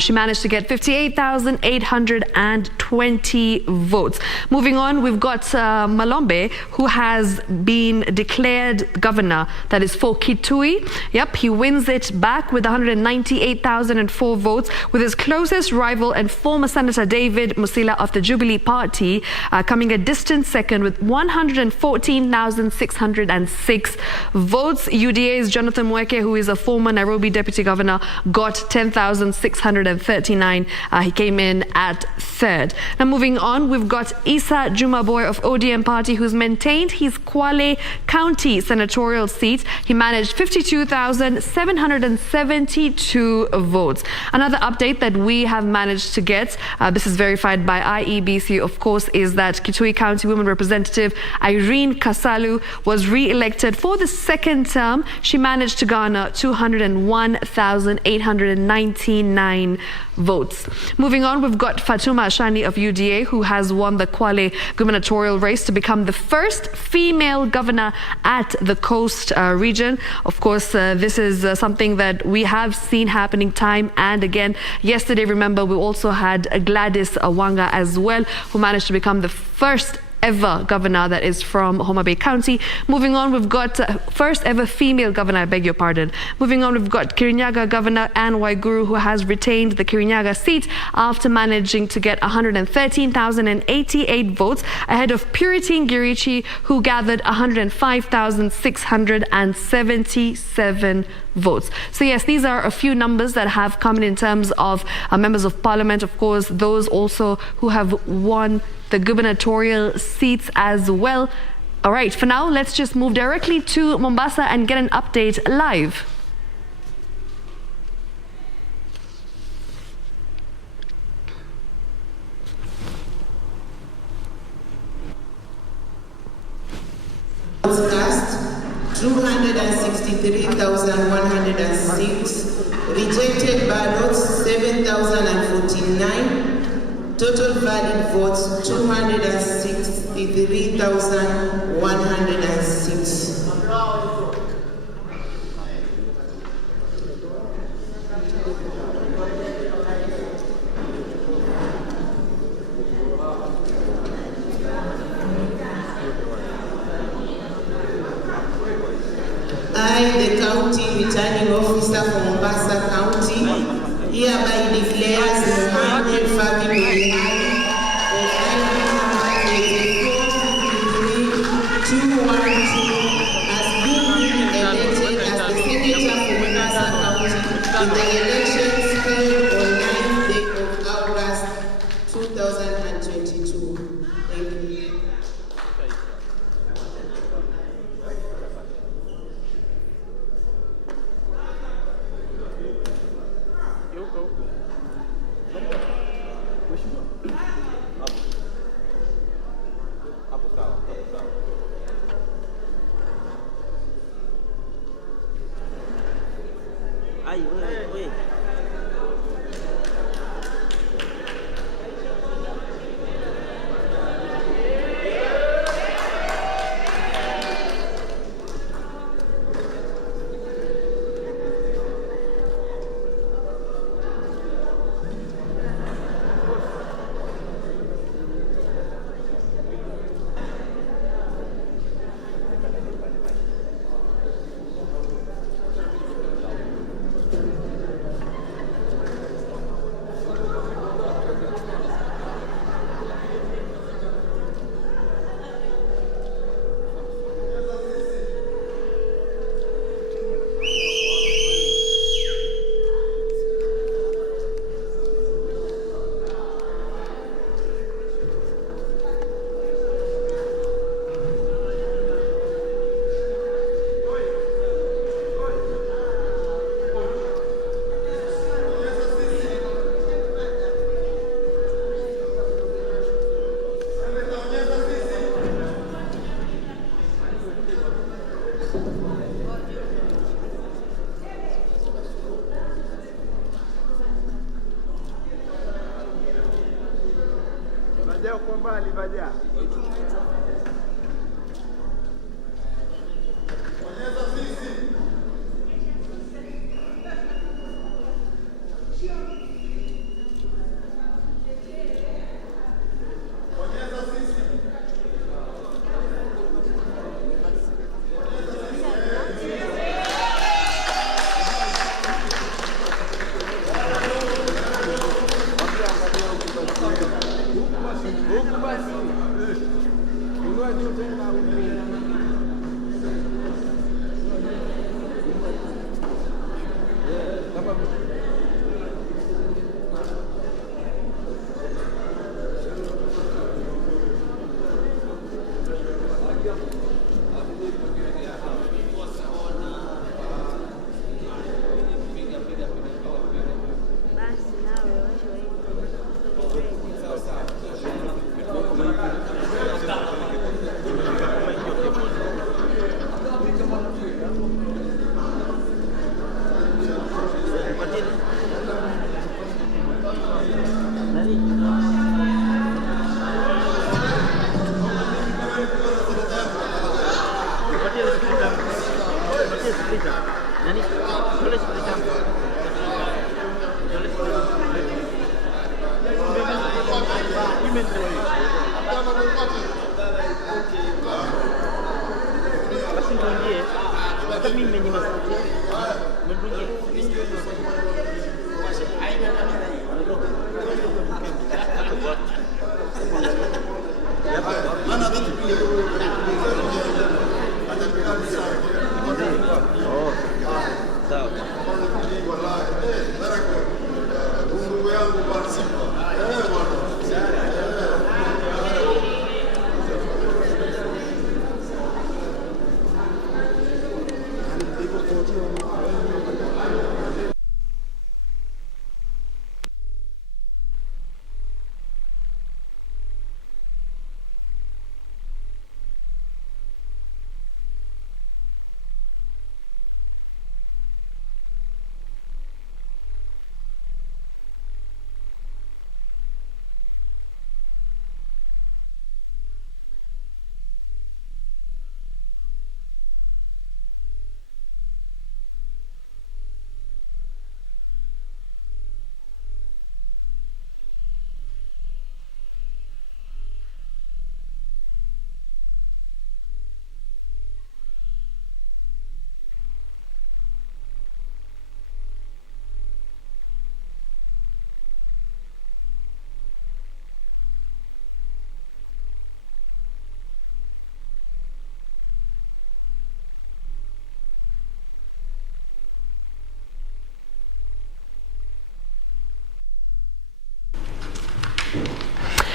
She managed to get 58,820 votes. Moving on, we've got Malombe, who has been declared governor, that is for Kitui. Yep, he wins it back with 198,004 votes, with his closest rival and former Senator David Musila of the Jubilee Party coming a distant second with 114,606 votes. UDA's Jonathan Mweke, who is a former Nairobi deputy governor, got 10,639. He came in at third. Now moving on, we've got Issa Juma Boy of ODM party, who's maintained his Kwale County senatorial seat. He managed 52,772 votes. Another update that we have managed to get, this is verified by IEBC, of course, is that Kitui County woman representative Irene Kasalu was re-elected for the second term. She managed to garner 201,899 votes. Moving on, we've got Fatuma Ashani of UDA, who has won the Kwale gubernatorial race to become the first female governor at the coast region. Of course, this is something that we have seen happening time and again. Yesterday, remember, we also had Gladys Wanga as well, who managed to become the first ever governor that is from Homa Bay County. Moving on, we've got first ever female governor, I beg your pardon. Moving on, we've got Kirinyaga Governor Anne Waiguru, who has retained the Kirinyaga seat after managing to get 113,088 votes ahead of Purity Ngirichi, who gathered 105,677 votes. So yes, these are a few numbers that have come in terms of members of parliament, of course, those also who have won the gubernatorial seats as well. All right, for now, let's just move directly to Mombasa and get an update live. Cast 263,106, rejected ballots 7,049. Total valid votes 263,106. I, the county returning officer for Mombasa County, hereby declares Mohammed Fabi Mohammed of ID number 8453212 as being elected as the senator for Mombasa County in the elections held on 9th day of August 2022. Thank you.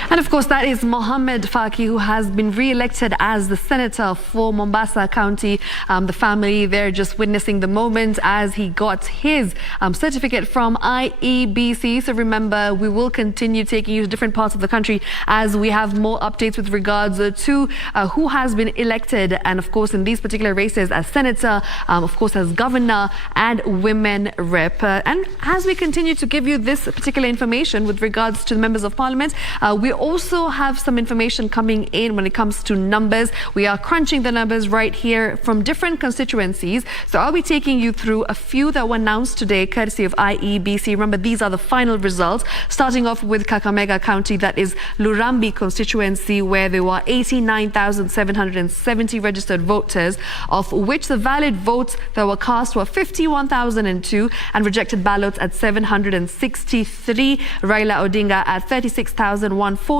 And of course, that is Mohammed Faki, who has been re-elected as the senator for Mombasa County. The family there just witnessing the moment as he got his certificate from IEBC. So remember, we will continue taking you to different parts of the country as we have more updates with regards to who has been elected. And of course, in these particular races as senator, of course, as governor and women rep. And as we continue to give you this particular information with regards to the members of parliament, we also have some information coming in when it comes to numbers. We are crunching the numbers right here from different constituencies. So I'll be taking you through a few that were announced today, courtesy of IEBC. Remember, these are the final results. Starting off with Kakamega County, that is Lurambi constituency, where there were 89,770 registered voters, of which the valid votes that were cast were 51,002 and rejected ballots at 763. Raila Odinga at 36,143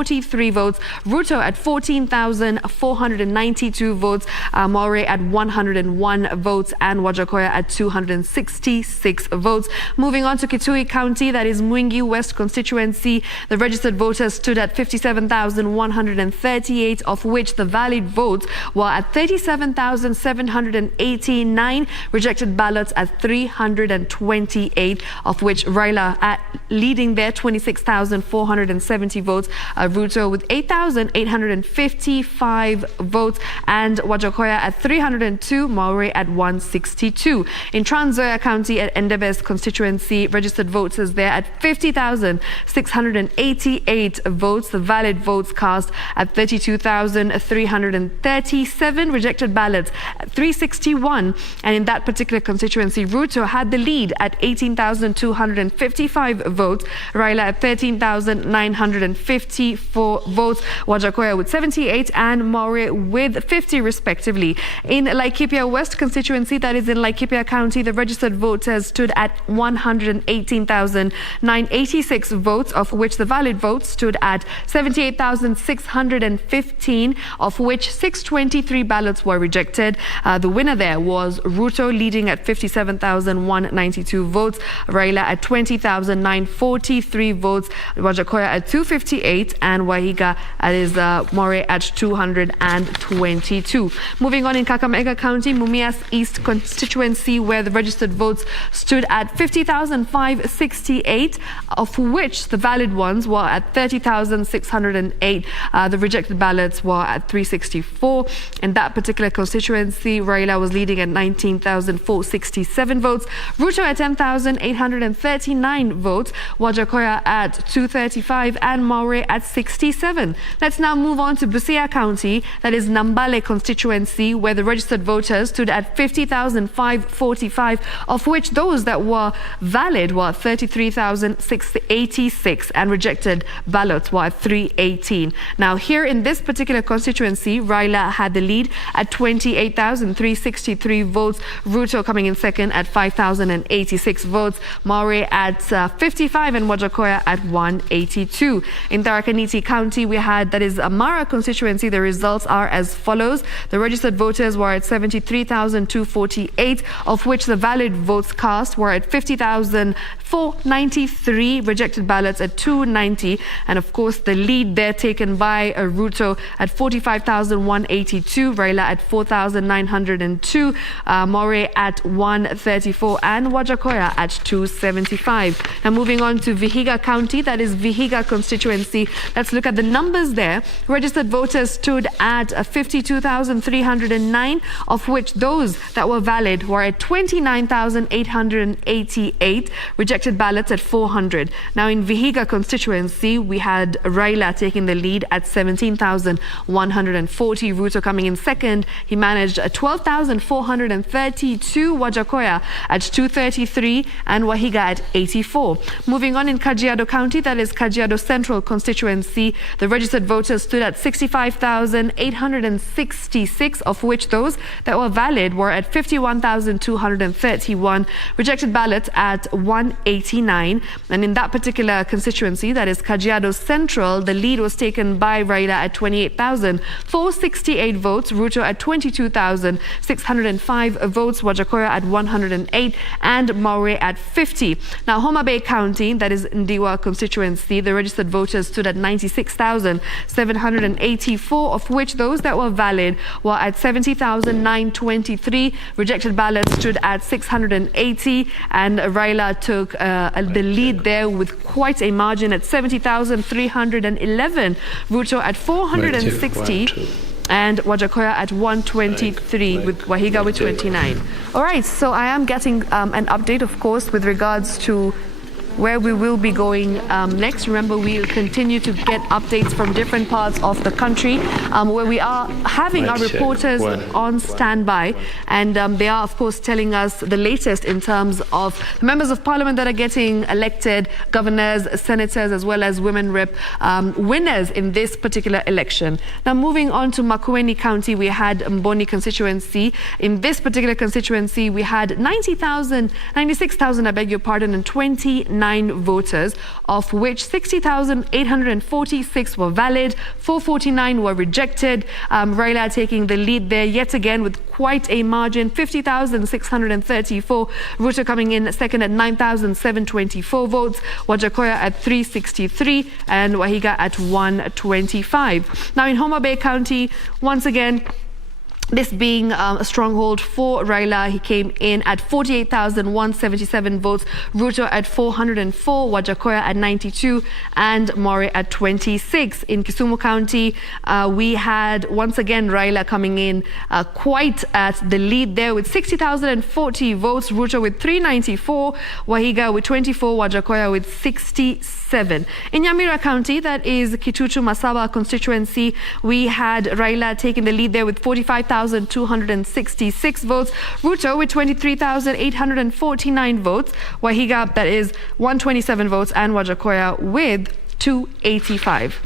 votes, Ruto at 14,492 votes, Maure at 101 votes, and Wajakoya at 266 votes. Moving on to Kitui County, that is Mwingi West constituency, the registered voters stood at 57,138, of which the valid votes were at 37,789, rejected ballots at 328, of which Raila at leading there 26,470 votes, Ruto with 8,855 votes, and Wajakoya at 302, Maure at 162. In Trans Nzoia County at Endebess constituency, registered voters there at 50,688 votes. The valid votes cast at 32,337. Rejected ballots at 361. And in that particular constituency, Ruto had the lead at 18,255 votes. Raila at 13,954 votes. Wajakoya with 78 and Maure with 50 respectively. In Laikipia West constituency, that is in Laikipia County, the registered voters stood at 118,986 votes, of which the valid votes stood at 78,615, of which 623 ballots were rejected. The winner there was Ruto, leading at 57,192 votes. Raila at 20,943 votes. Wajakoya at 258 and Wahiga is Maure at 222. Moving on in Kakamega County, Mumias East constituency, where the registered votes stood at 50,568, of which the valid ones were at 30,608. The rejected ballots were at 364. In that particular constituency, Raila was leading at 19,467 votes. Ruto at 10,839 votes. Wajakoya at 235 and Maure at 67. Let's now move on to Busia County, that is Nambale constituency, where the registered voters stood at 50,545, of which those that were valid were 33,686 and rejected ballots were at 318. Now here in this particular constituency, Raila had the lead at 28,363 votes. Ruto coming in second at 5,086 votes. Maure at 55 and Wajakoya at 182. In Tarakaniti County, we had, that is Amara constituency, the results are as follows. The registered voters were at 73,248, of which the valid votes cast were at 50,493, rejected ballots at 290, and of course the lead there taken by Ruto at 45,182, Raila at 4,902, Maure at 134 and Wajakoya at 275. Now moving on to Vihiga County, that is Vihiga constituency. Let's look at the numbers there. Registered voters stood at 52,309, of which those that were valid were at 29,888, rejected ballots at 400. Now in Vihiga constituency, we had Raila taking the lead at 17,140, Ruto coming in second. He managed 12,432, Wajakoya at 233 and Wahiga at 84. Moving on in Kajiado County, that is Kajiado Central constituency, the registered voters stood at 65,866, of which those that were valid were at 51,231, rejected ballots at 189. And in that particular constituency, that is Kajiado Central, the lead was taken by Raila at 28,468 votes, Ruto at 22,605 votes, Wajakoya at 108 and Maure at 50. Now Homa Bay County, that is Ndiwa constituency, the registered voters stood at 96,784, of which those that were valid were at 70,923. Rejected ballots stood at 680 and Raila took the lead there with quite a margin at 70,311. Ruto at 460 and Wajakoya at 123 with Wahiga with 29. All right, so I am getting an update, of course, with regards to where we will be going next. Remember, we'll continue to get updates from different parts of the country where we are having our reporters on standby, and they are, of course, telling us the latest in terms of the members of parliament that are getting elected, governors, senators, as well as women rep winners in this particular election. Now, moving on to Makueni County, we had Mboni constituency. In this particular constituency, we had 96,000, I beg your pardon, and 29 voters, of which 60,846 were valid, 449 were rejected. Raila taking the lead there yet again with quite a margin, 50,634. Ruto coming in second at 9,724 votes. Wajakoya at 363 and Wahiga at 125. Now in Homa Bay County, once again, This being a stronghold for Raila. He came in at 48,177 votes, Ruto at 404, Wajakoya at 92, and More at 26. In Kisumu County, we had once again Raila coming in quite at the lead there with 60,040 votes, Ruto with 394, Wahiga with 24, Wajakoya with 67. In Nyamira County, that is Kitutu Masaba constituency, we had Raila taking the lead there with 45,266 votes, Ruto with 23,849 votes, Wahiga, that is 127 votes, and Wajakoya with 285.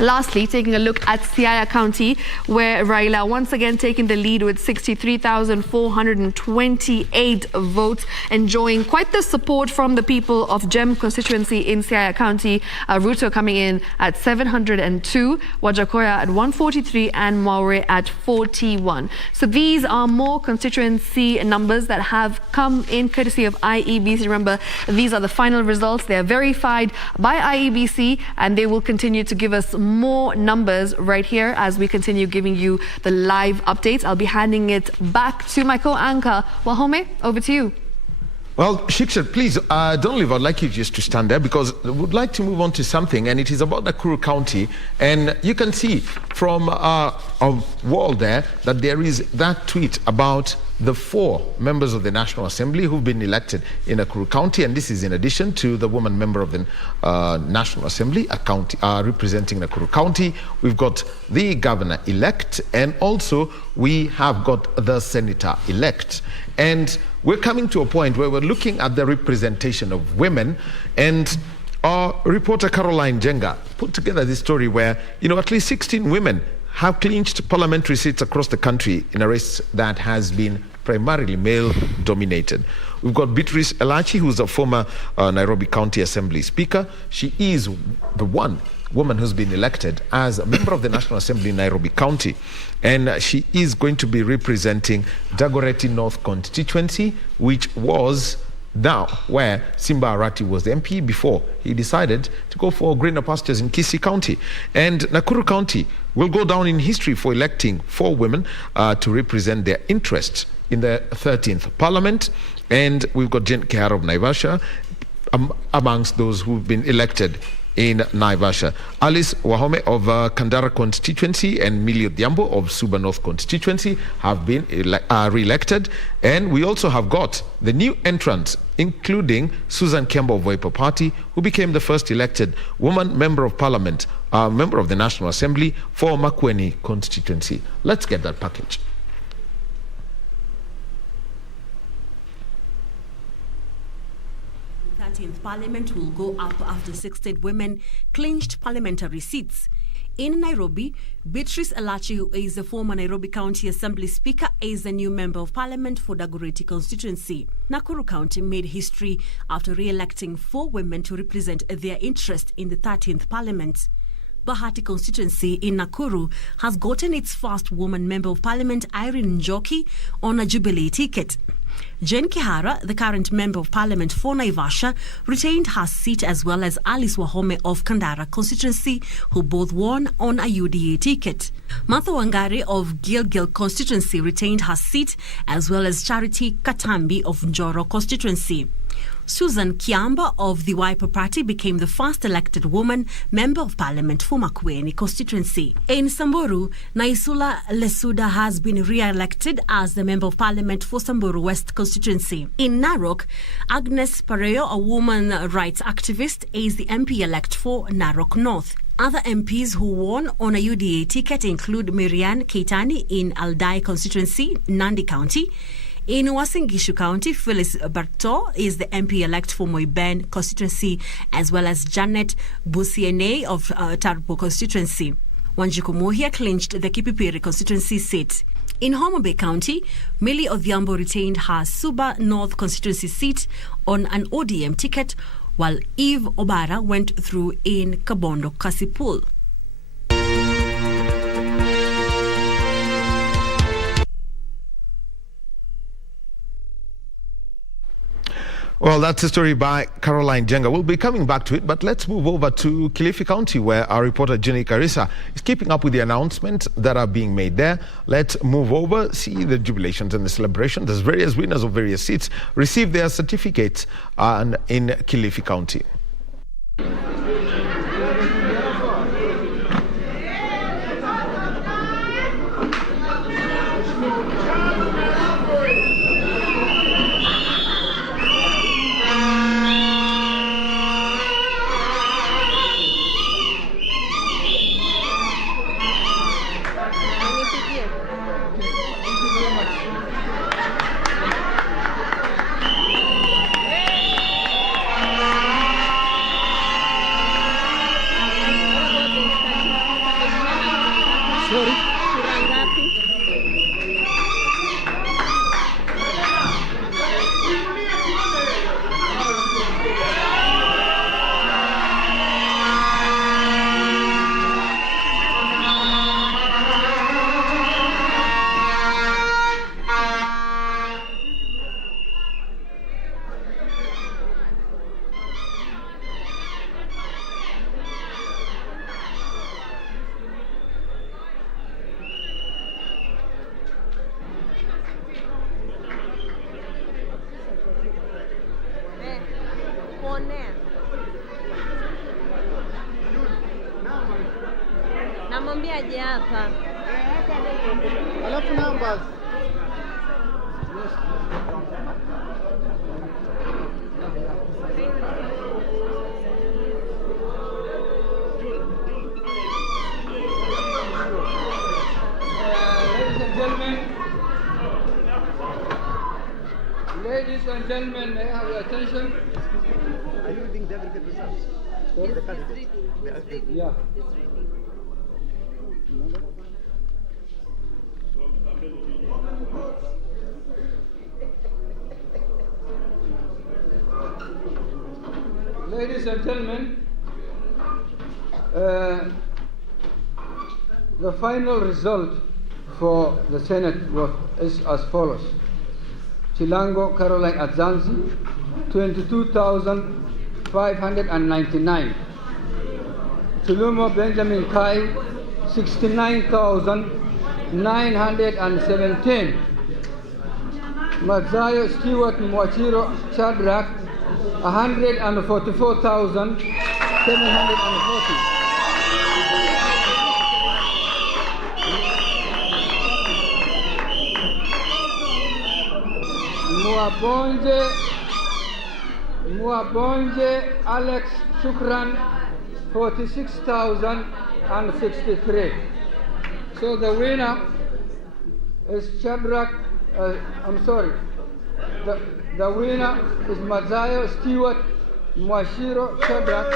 Lastly, taking a look at Siaya County, where Raila once again taking the lead with 63,428 votes, enjoying quite the support from the people of Gem constituency in Siaya County. Ruto coming in at 702, Wajakoya at 143, and Maure at 41. So these are more constituency numbers that have come in courtesy of IEBC. Remember, these are the final results. They are verified by IEBC, and they will continue to give us more numbers right here as we continue giving you the live updates. I'll be handing it back to my co-anchor, Wahome. Over to you. Well, Shiksha, please don't leave. I'd like you just to stand there because I would like to move on to something, and it is about Nakuru County. And you can see from a wall there that there is that tweet about the 4 members of the National Assembly who've been elected in Nakuru County, and this is in addition to the woman member of the National Assembly representing Nakuru County. We've got the governor-elect, and also we have got the senator-elect. And we're coming to a point where we're looking at the representation of women, and our reporter Caroline Jenga put together this story where, at least 16 women have clinched parliamentary seats across the country in a race that has been primarily male-dominated. We've got Beatrice Elachi, who's a former Nairobi County Assembly Speaker. She is the one woman who's been elected as a member of the National Assembly in Nairobi County. And she is going to be representing Dagoretti North constituency, which was now where Simba Arati was the MP before he decided to go for greener pastures in Kisii County. And Nakuru County will go down in history for electing 4 women to represent their interests in the 13th Parliament. And we've got Jane Kehara of Naivasha amongst those who've been elected in Naivasha. Alice Wahome of Kandara constituency and Millie Odhiambo of Suba North constituency have been re-elected. And we also have got the new entrants, including Susan Kiambo of Wiper Party, who became the first elected woman member of Parliament, member of the National Assembly for Makueni constituency. Let's get that package. The 13th Parliament will go up after 16 women clinched parliamentary seats. In Nairobi, Beatrice Elachi, who is the former Nairobi County Assembly Speaker, is the new Member of Parliament for Dagoretti constituency. Nakuru County made history after re-electing 4 women to represent their interest in the 13th Parliament. Bahati constituency in Nakuru has gotten its first woman Member of Parliament, Irene Njoki, on a Jubilee ticket. Jane Kehara, the current Member of Parliament for Naivasha, retained her seat, as well as Alice Wahome of Kandara constituency, who both won on a UDA ticket. Martha Wangari of Gilgil constituency retained her seat, as well as Charity Katambi of Njoro constituency. Susan Kiamba of the Wiper Party became the first elected woman Member of Parliament for Makueni constituency. In Samburu, Naisula Lesuda has been re-elected as the Member of Parliament for Samburu West constituency. In Narok, Agnes Pareo, a woman rights activist, is the MP-elect for Narok North. Other MPs who won on a UDA ticket include Miriam Keitani in Aldai constituency, Nandi County. In Uasin Gishu County, Phyllis Barto is the MP-elect for Moiben constituency, as well as Janet Busiene of Tarpo constituency. Wanjiku Mohia clinched the Kipipiri constituency seat. In Homa Bay County, Millie Odhiambo retained her Suba North constituency seat on an ODM ticket, while Eve Obara went through in Kabondo Kasipul. Well, that's a story by Caroline Jenga. We'll be coming back to it, but let's move over to Kilifi County, where our reporter Jenny Carissa is keeping up with the announcements that are being made there. Let's move over, see the jubilations and the celebrations as various winners of various seats receive their certificates in Kilifi County. Namwambia aje hapa. Alafu numbers. Ladies and gentlemen, may I have your attention? Are you reading the aggregate results? The candidate. Yeah. Ladies and gentlemen, the final result for the Senate is as follows. Chilango Caroline Adzanzi, 22,599. Tulumo Benjamin Kai, 69,917. Mazayo Stewart Mwachiro Shadrach, 144,740. Muabonje Alex Shukran, 46,063. So the winner is Shadrach, the winner is Mazayo Stewart Mwashiro Shadrach,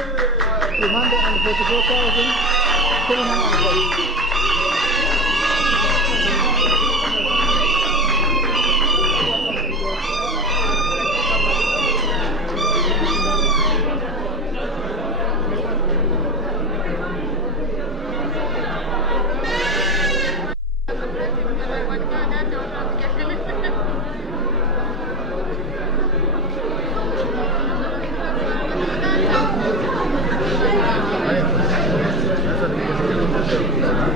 244,740.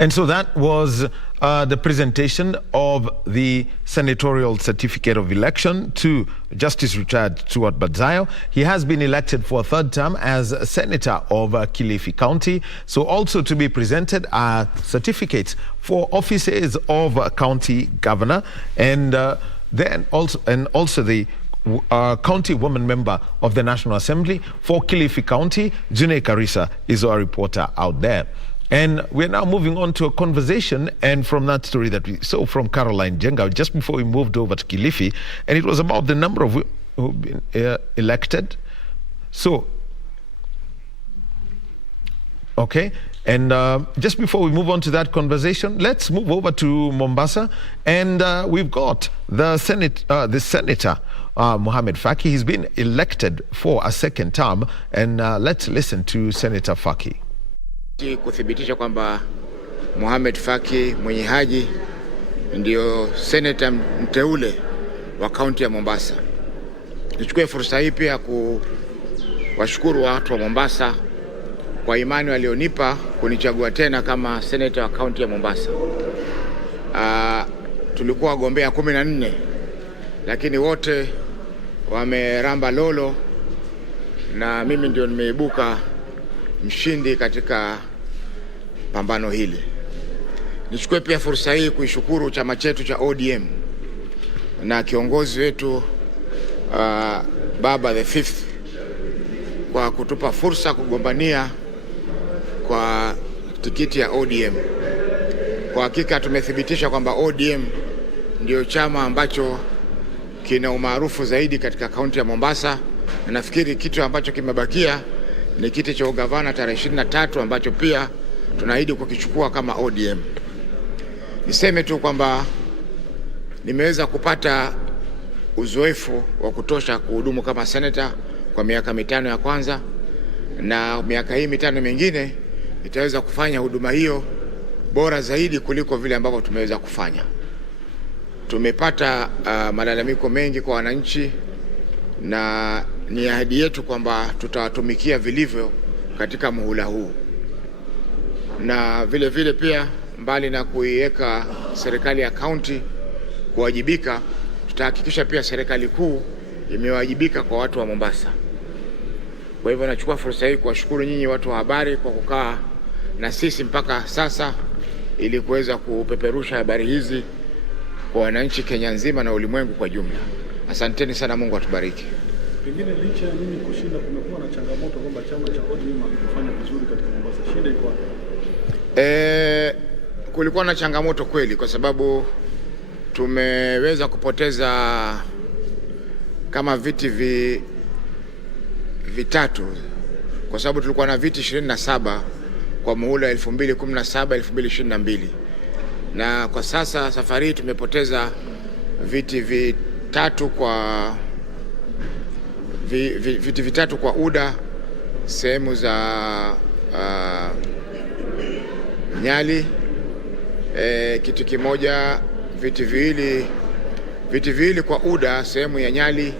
And so that was the presentation of the senatorial certificate of election to Justice Retired Stuart Badzayo. He has been elected for a third term as a senator of Kilifi County. So also to be presented are certificates for offices of county governor and then also the county woman member of the National Assembly for Kilifi County. June Karisa is our reporter out there. And we're now moving on to a conversation, and from that story that we saw from Caroline Jenga just before we moved over to Kilifi, and it was about the number of who've been elected. So, okay, and just before we move on to that conversation, let's move over to Mombasa, and we've got the Senator Mohamed Faki. He's been elected for a second term, and let's listen to Senator Faki. Kuthibitisha kwamba Mohamed Faki mwenye haji ndio seneta mteule wa kaunti ya Mombasa. Nichukue fursa hii pia kuwashukuru watu wa Mombasa kwa imani walionipa kunichagua tena kama seneta wa kaunti ya Mombasa. Tulikuwa wagombea 14 lakini wote wameramba lolo na mimi ndio nimeibuka mshindi katika pambano hili. Nichukue pia fursa hii kuishukuru chama chetu cha ODM na kiongozi wetu Baba the Fifth kwa kutupa fursa kugombania kwa tikiti ya ODM. Kwa hakika tumethibitisha kwamba ODM ndio chama ambacho kina umaarufu zaidi katika kaunti ya Mombasa, na nafikiri kitu ambacho kimebakia ni kiti cha ugavana tarehe 23 ambacho pia tunaahidi kukichukua kama ODM. Niseme tu kwamba nimeweza kupata uzoefu wa kutosha kuhudumu kama senator kwa miaka 5 ya kwanza, na miaka hii 5 mingine nitaweza kufanya huduma hiyo bora zaidi kuliko vile ambavyo tumeweza kufanya. Tumepata malalamiko mengi kwa wananchi, na ni ahadi yetu kwamba tutawatumikia vilivyo katika muhula huu. Na vile vile pia mbali na kuiweka serikali ya kaunti kuwajibika, tutahakikisha pia serikali kuu imewajibika kwa watu wa Mombasa. Kwa hivyo nachukua fursa hii kuwashukuru nyinyi watu wa habari kwa kukaa na sisi mpaka sasa ili kuweza kupeperusha habari hizi kwa wananchi Kenya nzima na ulimwengu kwa jumla. Asanteni sana, Mungu atubariki. Pengine licha ya nini kushinda, kumekuwa na changamoto kwamba chama cha ODM hakufanya vizuri katika Mombasa. Shida iko wapi? Kulikuwa na changamoto kweli, kwa sababu tumeweza kupoteza kama viti vitatu, kwa sababu tulikuwa na viti 27 kwa muhula 2017-2022, na kwa sasa safari hii tumepoteza viti vitatu kwa UDA sehemu za Nyali, kitu kimoja, viti viwili kwa UDA sehemu ya Nyali,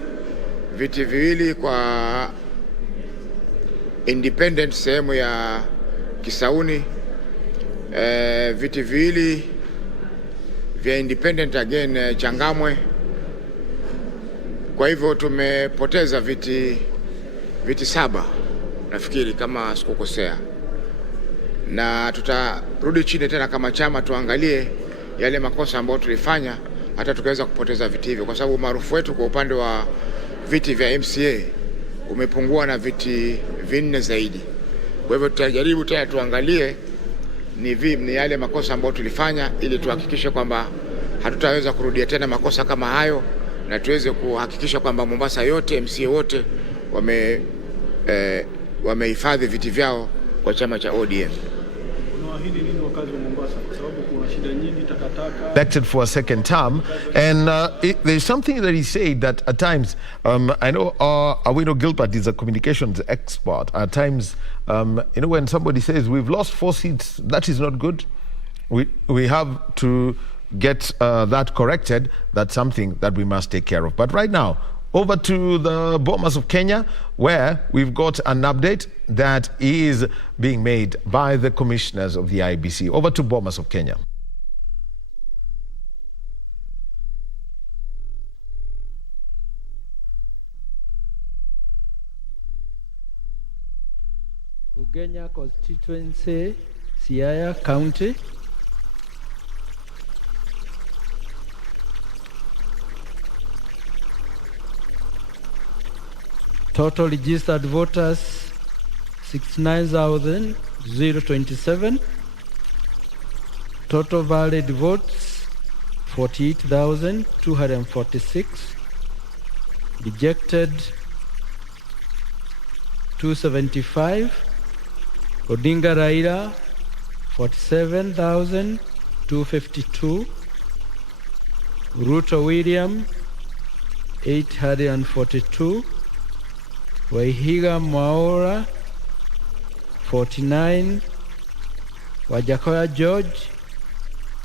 viti viwili kwa Independent sehemu ya Kisauni, viti viwili vya Independent again Changamwe. Kwa hivyo tumepoteza viti 7 nafikiri kama sikukosea, na tutarudi chini tena kama chama tuangalie yale makosa ambayo tulifanya hata tukaweza kupoteza viti hivyo, kwa sababu maarufu wetu kwa upande wa viti vya MCA umepungua na viti 4 zaidi. Kwa hivyo tutajaribu tena tuangalie ni yale makosa ambayo tulifanya ili tuhakikishe kwamba hatutaweza kurudia tena makosa kama hayo, na tuweze kuhakikisha kwamba Mombasa yote MCA wote wamehifadhi viti vyao kwa chama cha ODM. Unaahidi nini wakazi wa Mombasa, kwa sababu kuna shida nyingi, takataka? Elected for a second term, and there's something that he said that at times, I know Awino Gilbert is a communications expert. At times, when somebody says we've lost 4 seats, that is not good. We have to get that corrected. That's something that we must take care of. But right now, over to the Bomas of Kenya, where we've got an update that is being made by the commissioners of the IBC. Over to Bomas of Kenya. Ugenya constituency, Siaya County. Total registered voters 69,027. Total valid votes 48,246. Rejected 275. Odinga Raila 47,252. Ruto William 842. Waihiga Mwaura 49. Wajakoya George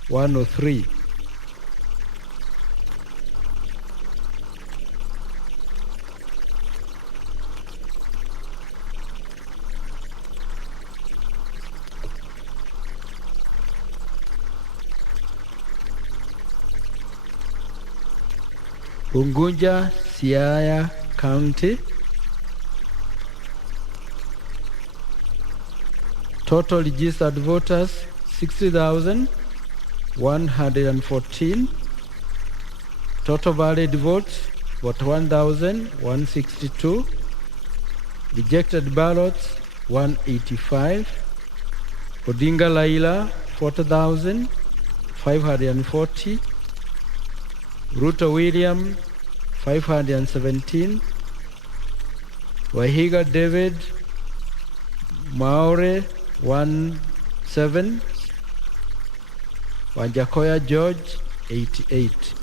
103. Unguja, Siaya County. Total registered voters 60,114. Total valid votes 41,162. Rejected ballots 185. Odinga Laila 40,540. Ruto William 517. Wahiga David Maure 17. Wajakoya George 88.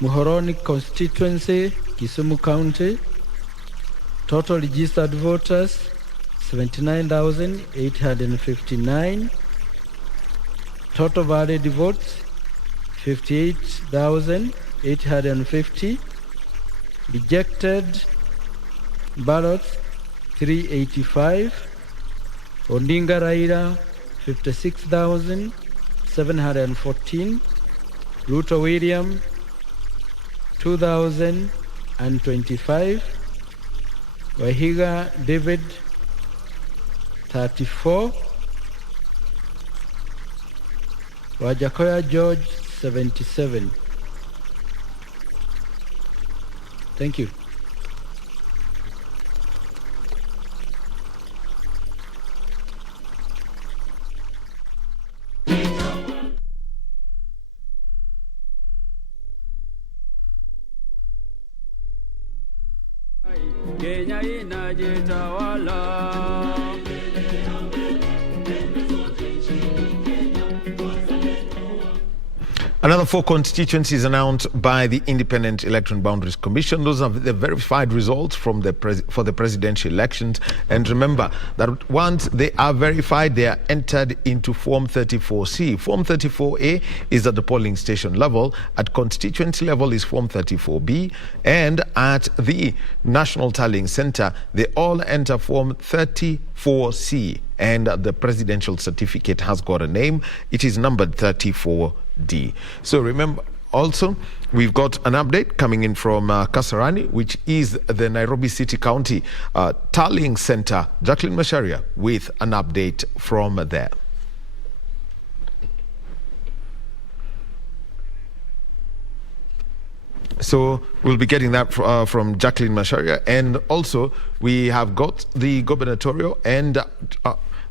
Muhoroni constituency, Kisumu County. Total registered voters 79,859. Total valid votes 58,850. Rejected ballots 385. Odinga Raila 56,714. Ruto William 2,025. Wahiga David 34. Wajakoya George 77. Thank you. Kenya inajitawala. Another 4 constituencies announced by the Independent Election Boundaries Commission. Those are the verified results from for the presidential elections. And remember that once they are verified, they are entered into Form 34C. Form 34A is at the polling station level. At constituency level is Form 34B. And at the National Tallying Center, they all enter Form 34C. And the presidential certificate has got a name. It is numbered 34D. So remember, also, we've got an update coming in from Kasarani, which is the Nairobi City County Tallying Center. Jacqueline Masharia with an update from there. So we'll be getting that from Jacqueline Masharia. And also, we have got the gubernatorial and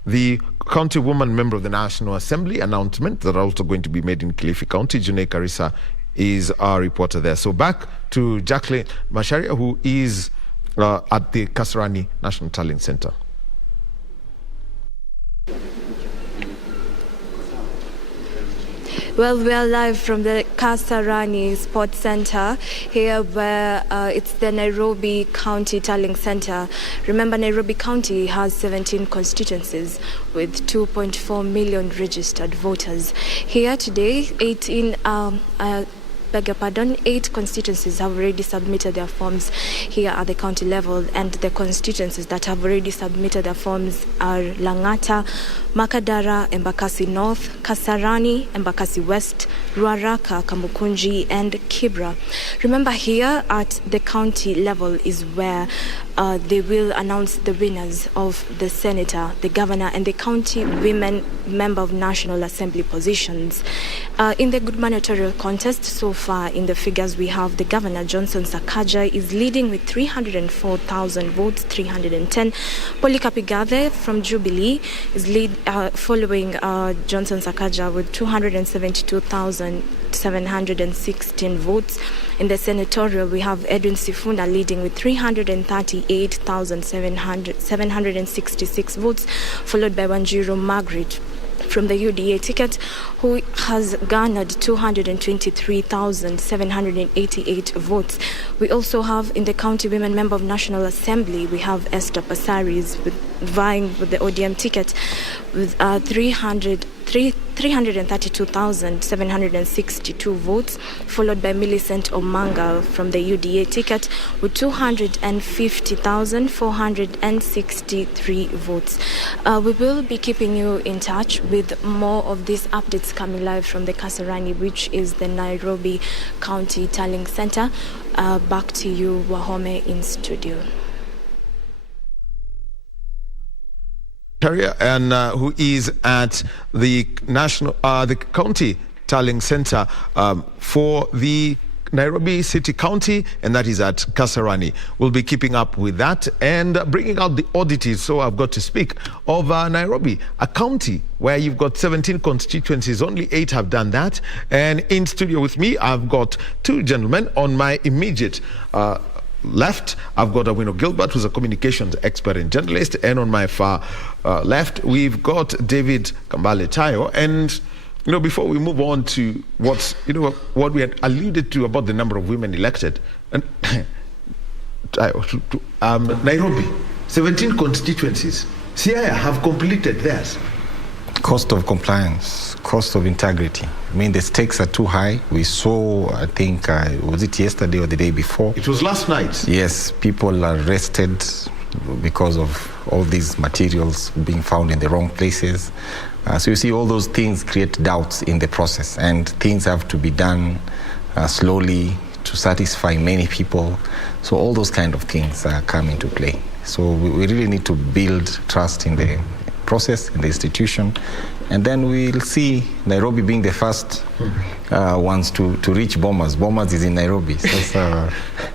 the county woman member of the National Assembly announcement that are also going to be made in Kilifi County. June Karisa is our reporter there. So back to Jacqueline Masharia, who is at the Kasarani National Tallying Center. Well, we are live from the Kasarani Sports Center here where it's the Nairobi County Tallying Center. Remember, Nairobi County has 17 constituencies with 2.4 million registered voters. Here today, 8 constituencies have already submitted their forms here at the county level, and the constituencies that have already submitted their forms are Langata, Makadara, Embakasi North, Kasarani, Embakasi West, Ruaraka, Kamukunji, and Kibra. Remember, here at the county level is where they will announce the winners of the senator, the governor, and the county women member of National Assembly positions. In the gubernatorial contest so far, in the figures we have, the governor, Johnson Sakaja, is leading with 304,000 votes, 310. Polycarp Igathe from Jubilee is following Johnson Sakaja with 272,716 votes. In the senatorial, we have Edwin Sifuna leading with 338,766 votes, followed by Wanjiru Margaret from the UDA ticket, who has garnered 223,788 votes. We also have in the county women member of National Assembly, we have Esther Pasaris vying with the ODM ticket with 332,762 votes, followed by Millicent Omanga from the UDA ticket with 250,463 votes. We will be keeping you in touch with more of these updates coming live from the Kasarani, which is the Nairobi County Tallying Center. Back to you, Wahome, in studio. And who is at the the county tallying center for the Nairobi City County, and that is at Kasarani. We'll be keeping up with that and bringing out the oddities. So I've got to speak of Nairobi, a county where you've got 17 constituencies, only 8 have done that. And in studio with me, I've got 2 gentlemen. On my immediate left, I've got Awino Gilbert, who's a communications expert and journalist, and on my far left, we've got David Kambale Tayo. And before we move on to what we had alluded to about the number of women elected, and Nairobi, 17 constituencies, Siaya have completed theirs. Cost of compliance, cost of integrity. I mean, the stakes are too high. We saw, I think, was it yesterday or the day before? It was last night. Yes, people are arrested because of all these materials being found in the wrong places. So you see, all those things create doubts in the process, and things have to be done slowly to satisfy many people. So all those kind of things come into play. So we really need to build trust in the process, in the institution, and then we'll see Nairobi being the first ones to reach Bomas. Bomas is in Nairobi. So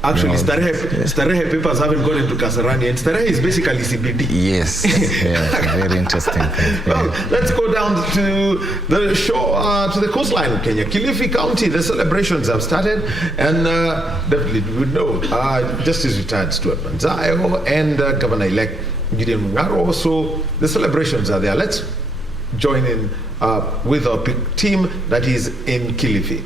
actually, Starehe papers haven't gone into Kasarani, and Starehe is basically CBD. Yes, yeah, very interesting thing. Well, let's go down to the shore, to the coastline of Kenya. Kilifi County, the celebrations have started, and definitely we know Justice retired Stuart Manzayo and Governor-elect Gideon Mungaro. So the celebrations are there. Let's join in with our big team that is in Kilifi.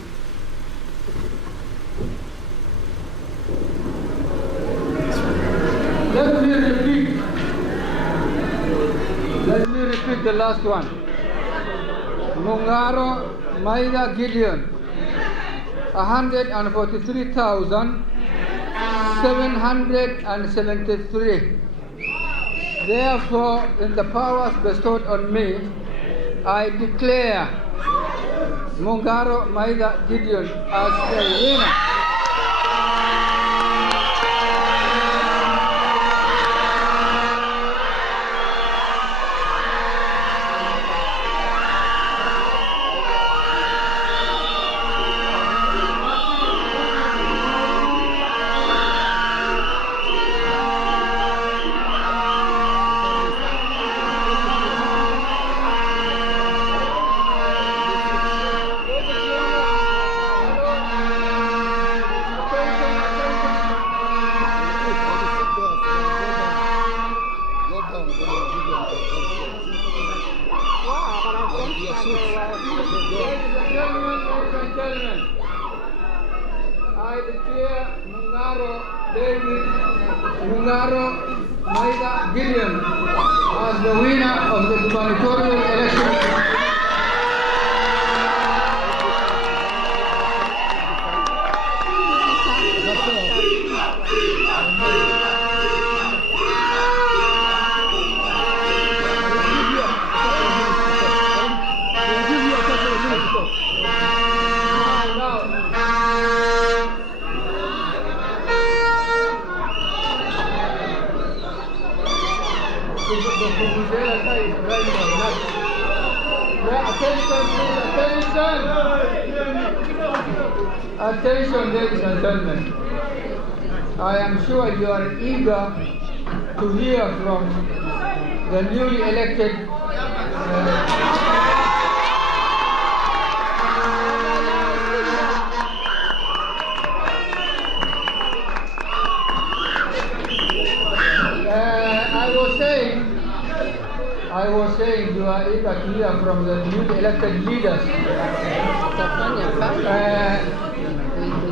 Let me repeat the last one. Mungaro Maida Gideon, 143,773. Therefore, in the powers bestowed on me, I declare Mungaro Maida Gideon as the winner. gentlemen, I declare Mungaro Maida Gideon as the winner of the gubernatorial election. Attention, ladies and gentlemen. I am sure you are eager to hear from the newly elected I was saying you are eager to hear from the newly elected leaders.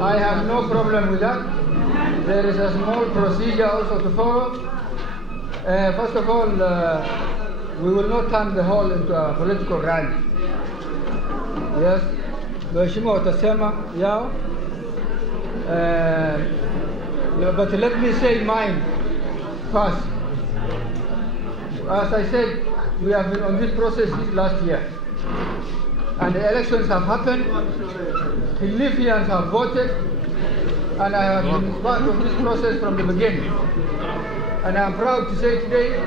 I have no problem with that. There is a small procedure also to follow. First of all, we will not turn the hall into a political rally. Yes, Mheshimiwa watasema yao. But let me say mine first. As I said, we have been on this process since last year. And the elections have happened. Philippines have voted. And I have been part of this process from the beginning. And I'm proud to say today,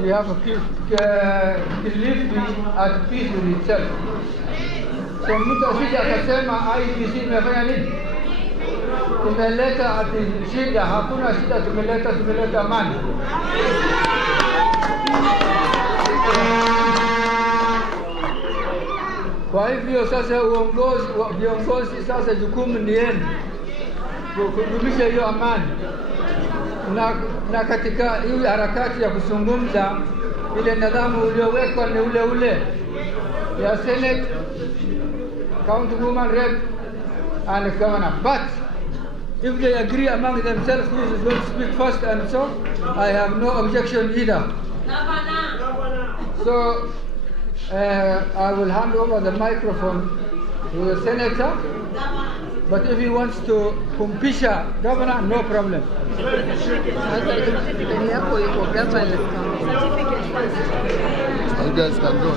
we have a Philippines at peace with itself. So mtu asije akasema IEBC imefanya nini? Tumeleta ati shida, hakuna shida, tumeleta amani. Kwa hivyo sasa viongozi sasa jukumu ni yenu kudumisha hiyo amani, na katika hii harakati ya kuzungumza, ile nidhamu uliowekwa ni ule ya Senate, Councilwoman Rep and Governor. But if they agree among themselves who is going to speak first and so, I have no objection either. So I will hand over the microphone to the senator, but if he wants to kumpisha governor, no problem. You guys can go.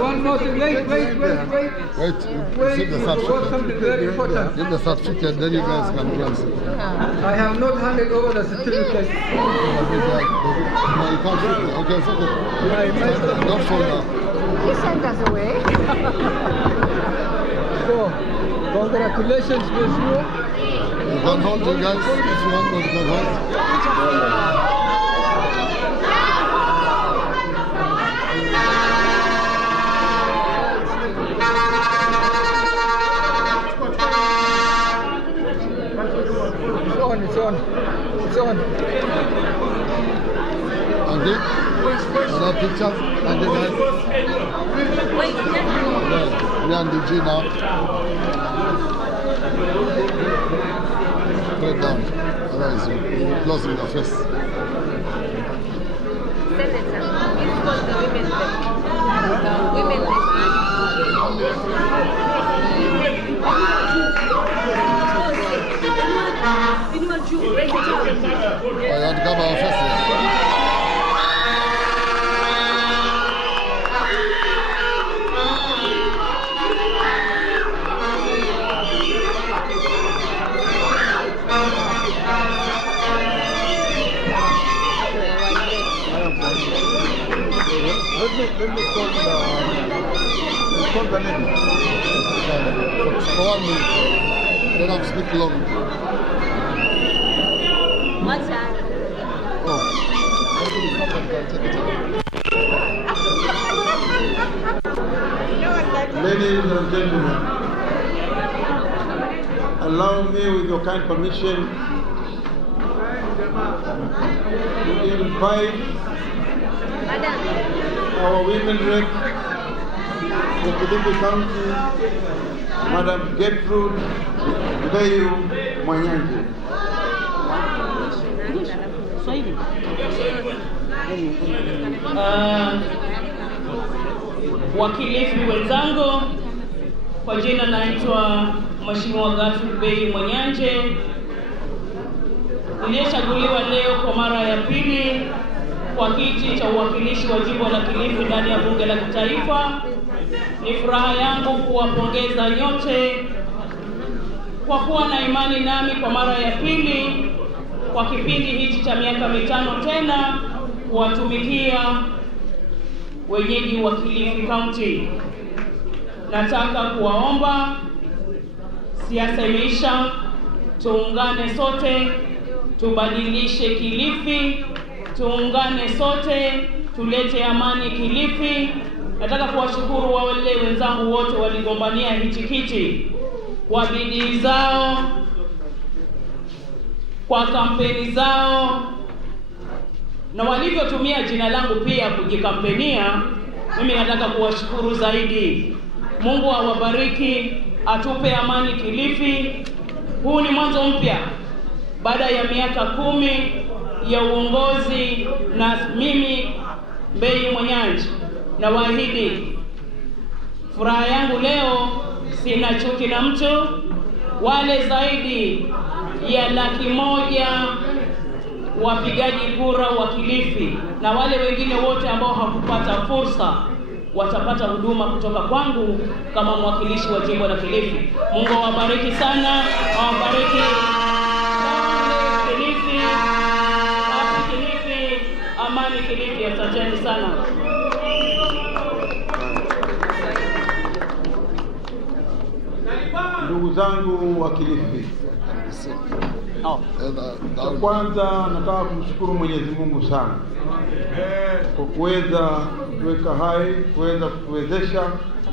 One more thing, wait. Give the certificate. Something very important. Give the certificate, then you guys can go and see. I have not handed over the certificate. No, you can't fit it. Okay, it's okay. Don't fall down. You sent us away. So, congratulations, Monsieur. You can hold you guys if you want, but you can hold. It's on. Okay? Another picture? And then me and the G now. Put it down. Otherwise you will close in your face. Senator, it's called the women's You want to cover our face here? Let me call the lady. For 1 minute. Let them speak long. What's that? Ladies and gentlemen, allow me with your kind permission to invite our women rep for Kilifi County, Madam Gertrude Mbeyu Mwanyanje. Wakilifi wenzangu, kwa jina naitwa Mheshimiwa Gertrude Mbeyu Mwanyanje. Niliyechaguliwa leo kwa mara ya pili kwa kiti cha uwakilishi wa jimbo la Kilifi ndani ya bunge la kitaifa. Ni furaha yangu kuwapongeza nyote kwa kuwa na imani nami kwa mara ya pili kwa kipindi hichi cha miaka mitano tena kuwatumikia wenyeji wa Kilifi County. Nataka kuwaomba, siasa imeisha, tuungane sote, tubadilishe Kilifi, tuungane sote, tulete amani Kilifi. Nataka kuwashukuru wale wenzangu wote waligombania hichi kiti kwa bidii zao, kwa kampeni zao, na walivyotumia jina langu pia kujikampenia. Mimi nataka kuwashukuru zaidi. Mungu awabariki, atupe amani Kilifi. Huu ni mwanzo mpya baada ya miaka 10 ya uongozi na mimi Mbeyu Mwanyanje. Na waahidi, furaha yangu leo, sina chuki na mtu. Wale zaidi ya 100,000 wapigaji kura wa Kilifi na wale wengine wote ambao hakupata fursa watapata huduma kutoka kwangu kama mwakilishi wa jimbo la Kilifi. Mungu awabariki sana, awabariki Kilifi, happy Kilifi, amani Kilifi. Asanteni sana. Ndugu zangu wa Kilifi, kwanza nataka kumshukuru Mwenyezi Mungu sana kwa kuweza kuweka hai, kuweza kutuwezesha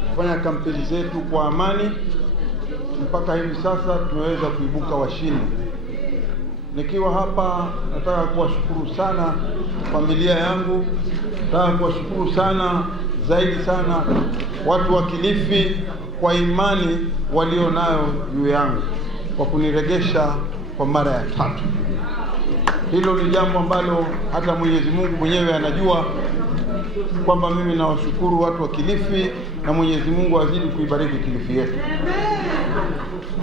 kufanya kampeni zetu kwa amani. Mpaka hivi sasa tumeweza kuibuka washindi. Nikiwa hapa nataka kuwashukuru sana familia yangu, nataka kuwashukuru sana zaidi sana watu wa Kilifi kwa imani walio nayo juu yangu kwa kuniregesha kwa mara ya 3. Hilo ni jambo ambalo hata Mwenyezi Mungu mwenyewe anajua kwamba mimi nawashukuru watu wa Kilifi, na Mwenyezi Mungu azidi kuibariki Kilifi yetu.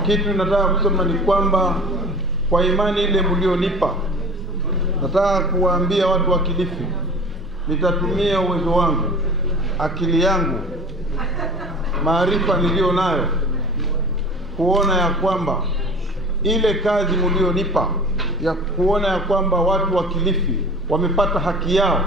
Kitu nataka kusema ni kwamba kwa imani ile mlionipa, nataka kuwaambia watu wa Kilifi, nitatumia uwezo wangu, akili yangu, maarifa nilio nayo kuona ya kwamba ile kazi mlionipa ya kuona ya kwamba watu wa Kilifi wamepata haki yao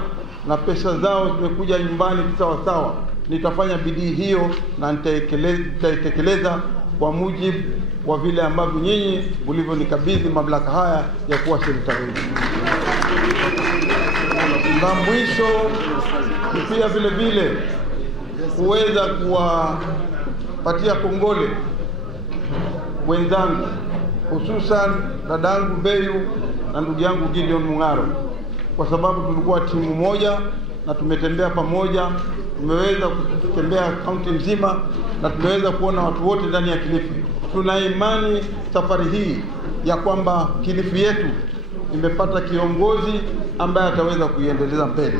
na pesa zao zimekuja nyumbani sawa sawa, nitafanya bidii hiyo na nitaitekeleza kwa mujibu wa vile ambavyo nyinyi mlivyonikabidhi mamlaka haya ya kuwa serikalini. Na mwisho pia vile vile kuweza kuwapatia kongole wenzangu, hususan dadangu Mbeyu na ndugu yangu Gideon Mungaro, kwa sababu tulikuwa timu moja na tumetembea pamoja. Tumeweza kutembea kaunti nzima na tumeweza kuona watu wote ndani ya Kilifi. Tuna imani safari hii ya kwamba Kilifi yetu imepata kiongozi ambaye ataweza kuiendeleza mbele.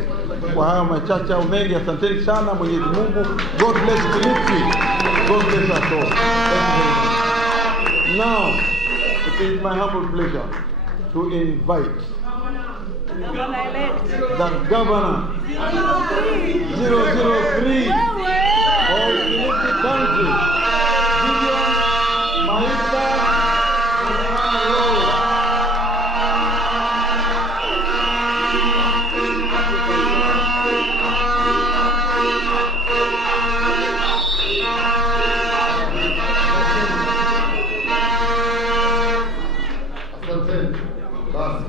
Kwa hayo machache au mengi, asanteni sana. Mwenyezi Mungu, God bless Kilifi, God bless us all. Now, it is my humble pleasure to invite the governor 003 of Kilifi County, Gideon Maita.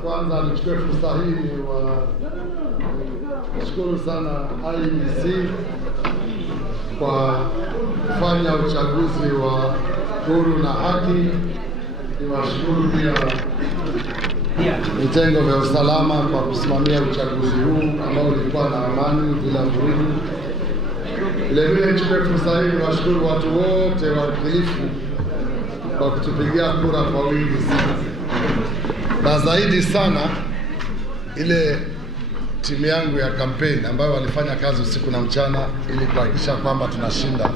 Kwanza nichukue fursa hii kushukuru sana IBC kwa kufanya uchaguzi wa huru na haki. Niwashukuru pia vitengo vya usalama kwa kusimamia uchaguzi huu ambao ulikuwa na amani bila vurugu. Vile vile nichukue fursa hii niwashukuru watu wote wa Kilifi kwa kutupigia kura kwa wingi sana, na zaidi sana ile timu yangu ya kampeni ambayo walifanya kazi usiku na mchana ili kuhakikisha kwamba tunashinda.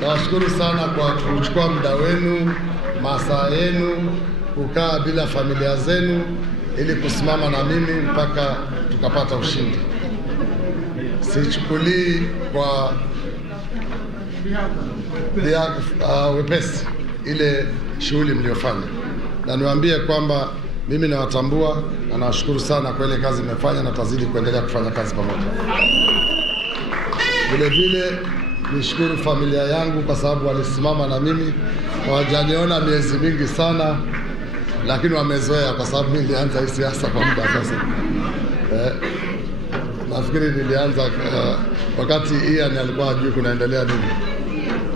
Nawashukuru sana kwa kuchukua muda wenu, masaa yenu, kukaa bila familia zenu ili kusimama na mimi mpaka tukapata ushindi. Sichukulii kwa wepesi ile shughuli mliofanya, na niwaambie kwamba mimi nawatambua na nawashukuru sana kwa ile kazi mmefanya, na tazidi kuendelea kufanya kazi pamoja. Vile vile nishukuru familia yangu kwa sababu walisimama na mimi, hawajaniona miezi mingi sana, lakini wamezoea kwa sababu mimi nilianza hii siasa kwa muda sasa. Nafikiri nilianza wakati Ian alikuwa hajui kunaendelea nini.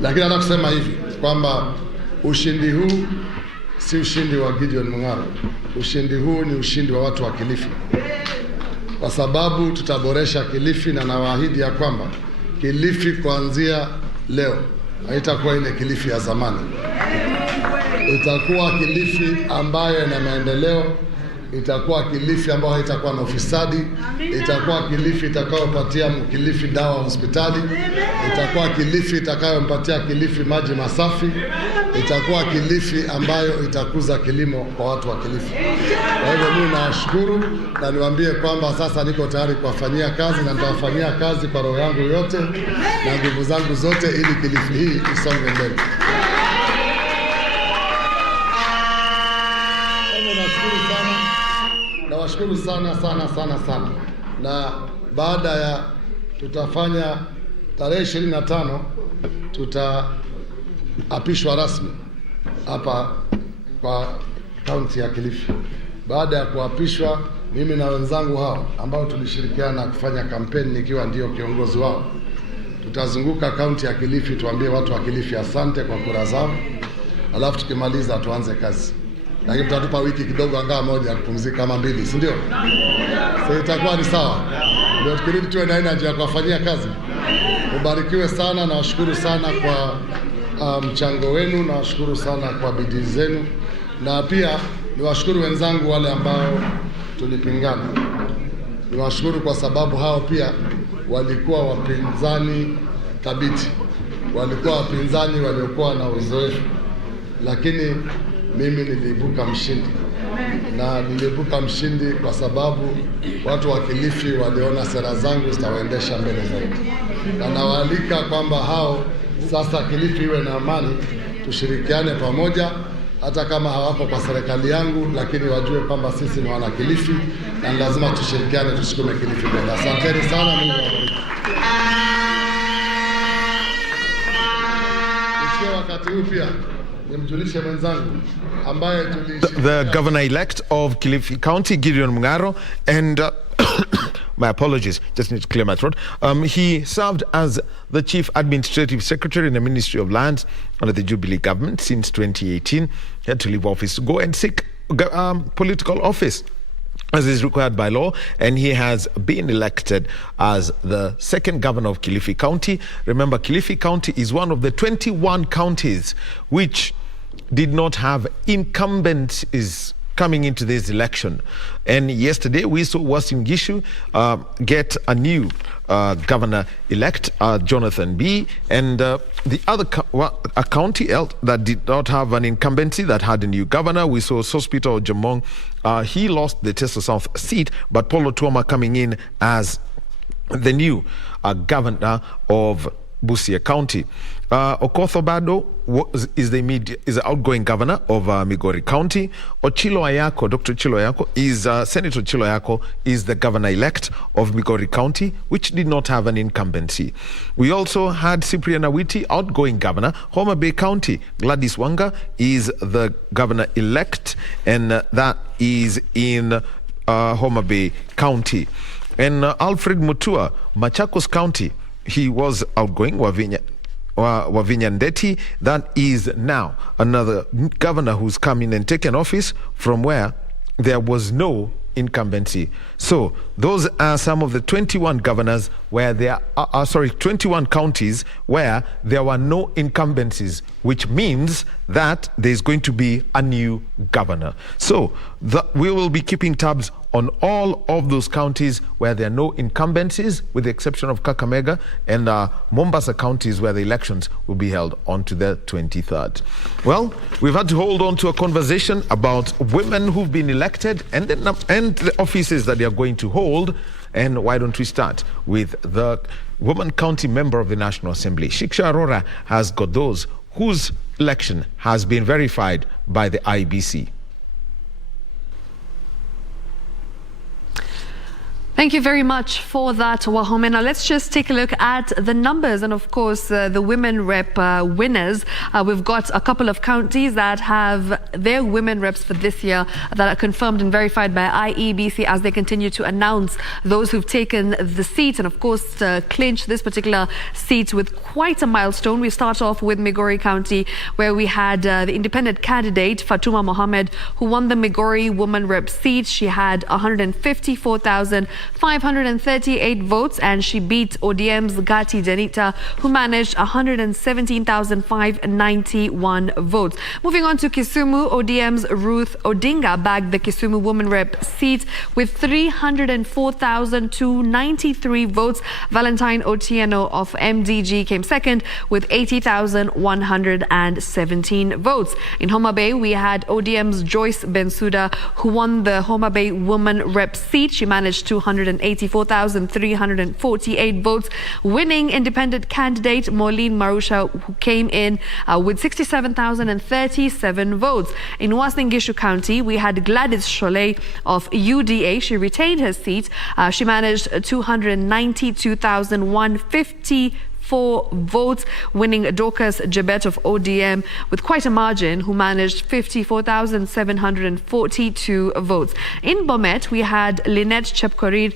Lakini nataka kusema hivi kwamba ushindi huu si ushindi wa Gideon Mung'aro. Ushindi huu ni ushindi wa watu wa Kilifi, kwa sababu tutaboresha Kilifi, na nawaahidi ya kwamba Kilifi kuanzia leo haitakuwa ile Kilifi ya zamani. Itakuwa Kilifi ambayo ina maendeleo, itakuwa Kilifi ambayo haitakuwa na ufisadi, itakuwa Kilifi itakayopatia Mkilifi dawa hospitali, itakuwa Kilifi itakayompatia Kilifi maji masafi, itakuwa Kilifi ambayo itakuza kilimo kwa watu wa Kilifi. Kwa hivyo mimi nawashukuru na niwaambie kwamba sasa niko tayari kuwafanyia kazi, na nitawafanyia kazi kwa roho yangu yote na nguvu zangu zote ili Kilifi hii isonge mbele. Nawashukuru sana sana, na baada ya tutafanya tarehe 25 tutaapishwa rasmi hapa kwa kaunti ya Kilifi. Baada ya kuapishwa, mimi na wenzangu hao ambao tulishirikiana kufanya kampeni nikiwa ndio kiongozi wao, tutazunguka kaunti ya Kilifi tuambie watu wa Kilifi asante kwa kura zao, alafu tukimaliza tuanze kazi. Lakini tutatupa wiki kidogo, angaa moja ya kupumzika kama mbili, si ndio? Sasa itakuwa ni sawa. Ndio tukirudi tuwe na energy ya kuwafanyia kazi. Ubarikiwe sana, na washukuru sana kwa mchango wenu, na washukuru sana kwa bidii zenu, na pia niwashukuru wenzangu wale ambao tulipingana. Niwashukuru kwa sababu hao pia walikuwa wapinzani thabiti, walikuwa wapinzani waliokuwa na uzoefu, lakini mimi niliibuka mshindi, na niliibuka mshindi kwa sababu watu wa Kilifi waliona sera zangu zitawaendesha mbele zaidi, na nawaalika kwamba hao sasa Kilifi iwe na amani, tushirikiane pamoja, hata kama hawapo kwa serikali yangu, lakini wajue kwamba sisi ni wana Kilifi na lazima tushirikiane, tusukume Kilifi mbele. Asanteni sana, Mungu awabariki. Nichukue wakati huu pia nimjulishe mwenzangu ambaye the governor-elect of Kilifi County, Gideon Mung'aro, and my apologies, just need to clear my throat. He served as the Chief Administrative Secretary in the Ministry of Lands under the Jubilee government since 2018. He had to leave office to go and seek political office, as is required by law, and he has been elected as the second governor of Kilifi County. Remember, Kilifi County is one of the 21 counties which did not have incumbents coming into this election. And yesterday we saw Uasin Gishu get a new governor-elect, Jonathan B. And the other a county that did not have an incumbency, that had a new governor, we saw Sospita Ojamong. He lost the Teso South seat, but Paulo Tuoma coming in as the new governor of Busia County. Okoth Obado is the outgoing governor of Migori County. Ochilo Ayako, Dr. Ochilo Ayako, Senator Ochilo Ayako is the governor-elect of Migori County, which did not have an incumbency. We also had Cyprian Awiti, outgoing governor, Homa Bay County. Gladys Wanga is the governor-elect, and that is in Homa Bay County. And Alfred Mutua, Machakos County, he was outgoing. Wavinya Ndeti, that is now another governor who's come in and taken office from where there was no incumbency. So those are some of the 21 governors where there are 21 counties where there were no incumbencies, which means that there's going to be a new governor. So we will be keeping tabs on all of those counties where there are no incumbencies, with the exception of Kakamega and Mombasa counties where the elections will be held on to the 23rd. Well, we've had to hold on to a conversation about women who've been elected and the offices that they are going to hold. And why don't we start with the woman county member of the National Assembly? Shiksha Arora has got those whose election has been verified by the IBC. Thank you very much for that, Wahome. Now let's just take a look at the numbers and of course the women rep winners. We've got a couple of counties that have their women reps for this year that are confirmed and verified by IEBC as they continue to announce those who've taken the seat and of course clinch this particular seat with quite a milestone. We start off with Migori County, where we had the independent candidate Fatuma Mohammed, who won the Migori woman rep seat. She had 154,538 votes and she beat ODM's Gati Janita, who managed 117,591 votes. Moving on to Kisumu, ODM's Ruth Odinga bagged the Kisumu woman rep seat with 304,293 votes. Valentine Otieno of MDG came second with 80,117 votes. In Homa Bay, we had ODM's Joyce Bensouda, who won the Homa Bay woman rep seat. She managed 284,348 votes, winning independent candidate Maureen Marusha, who came in with 67,037 votes. In Uasin Gishu County, we had Gladys Cholet of UDA. She retained her seat. She managed 292,154 votes, winning Dorcas Jebet of ODM with quite a margin, who managed 54,742 votes. In Bomet, we had Lynette Chepkorir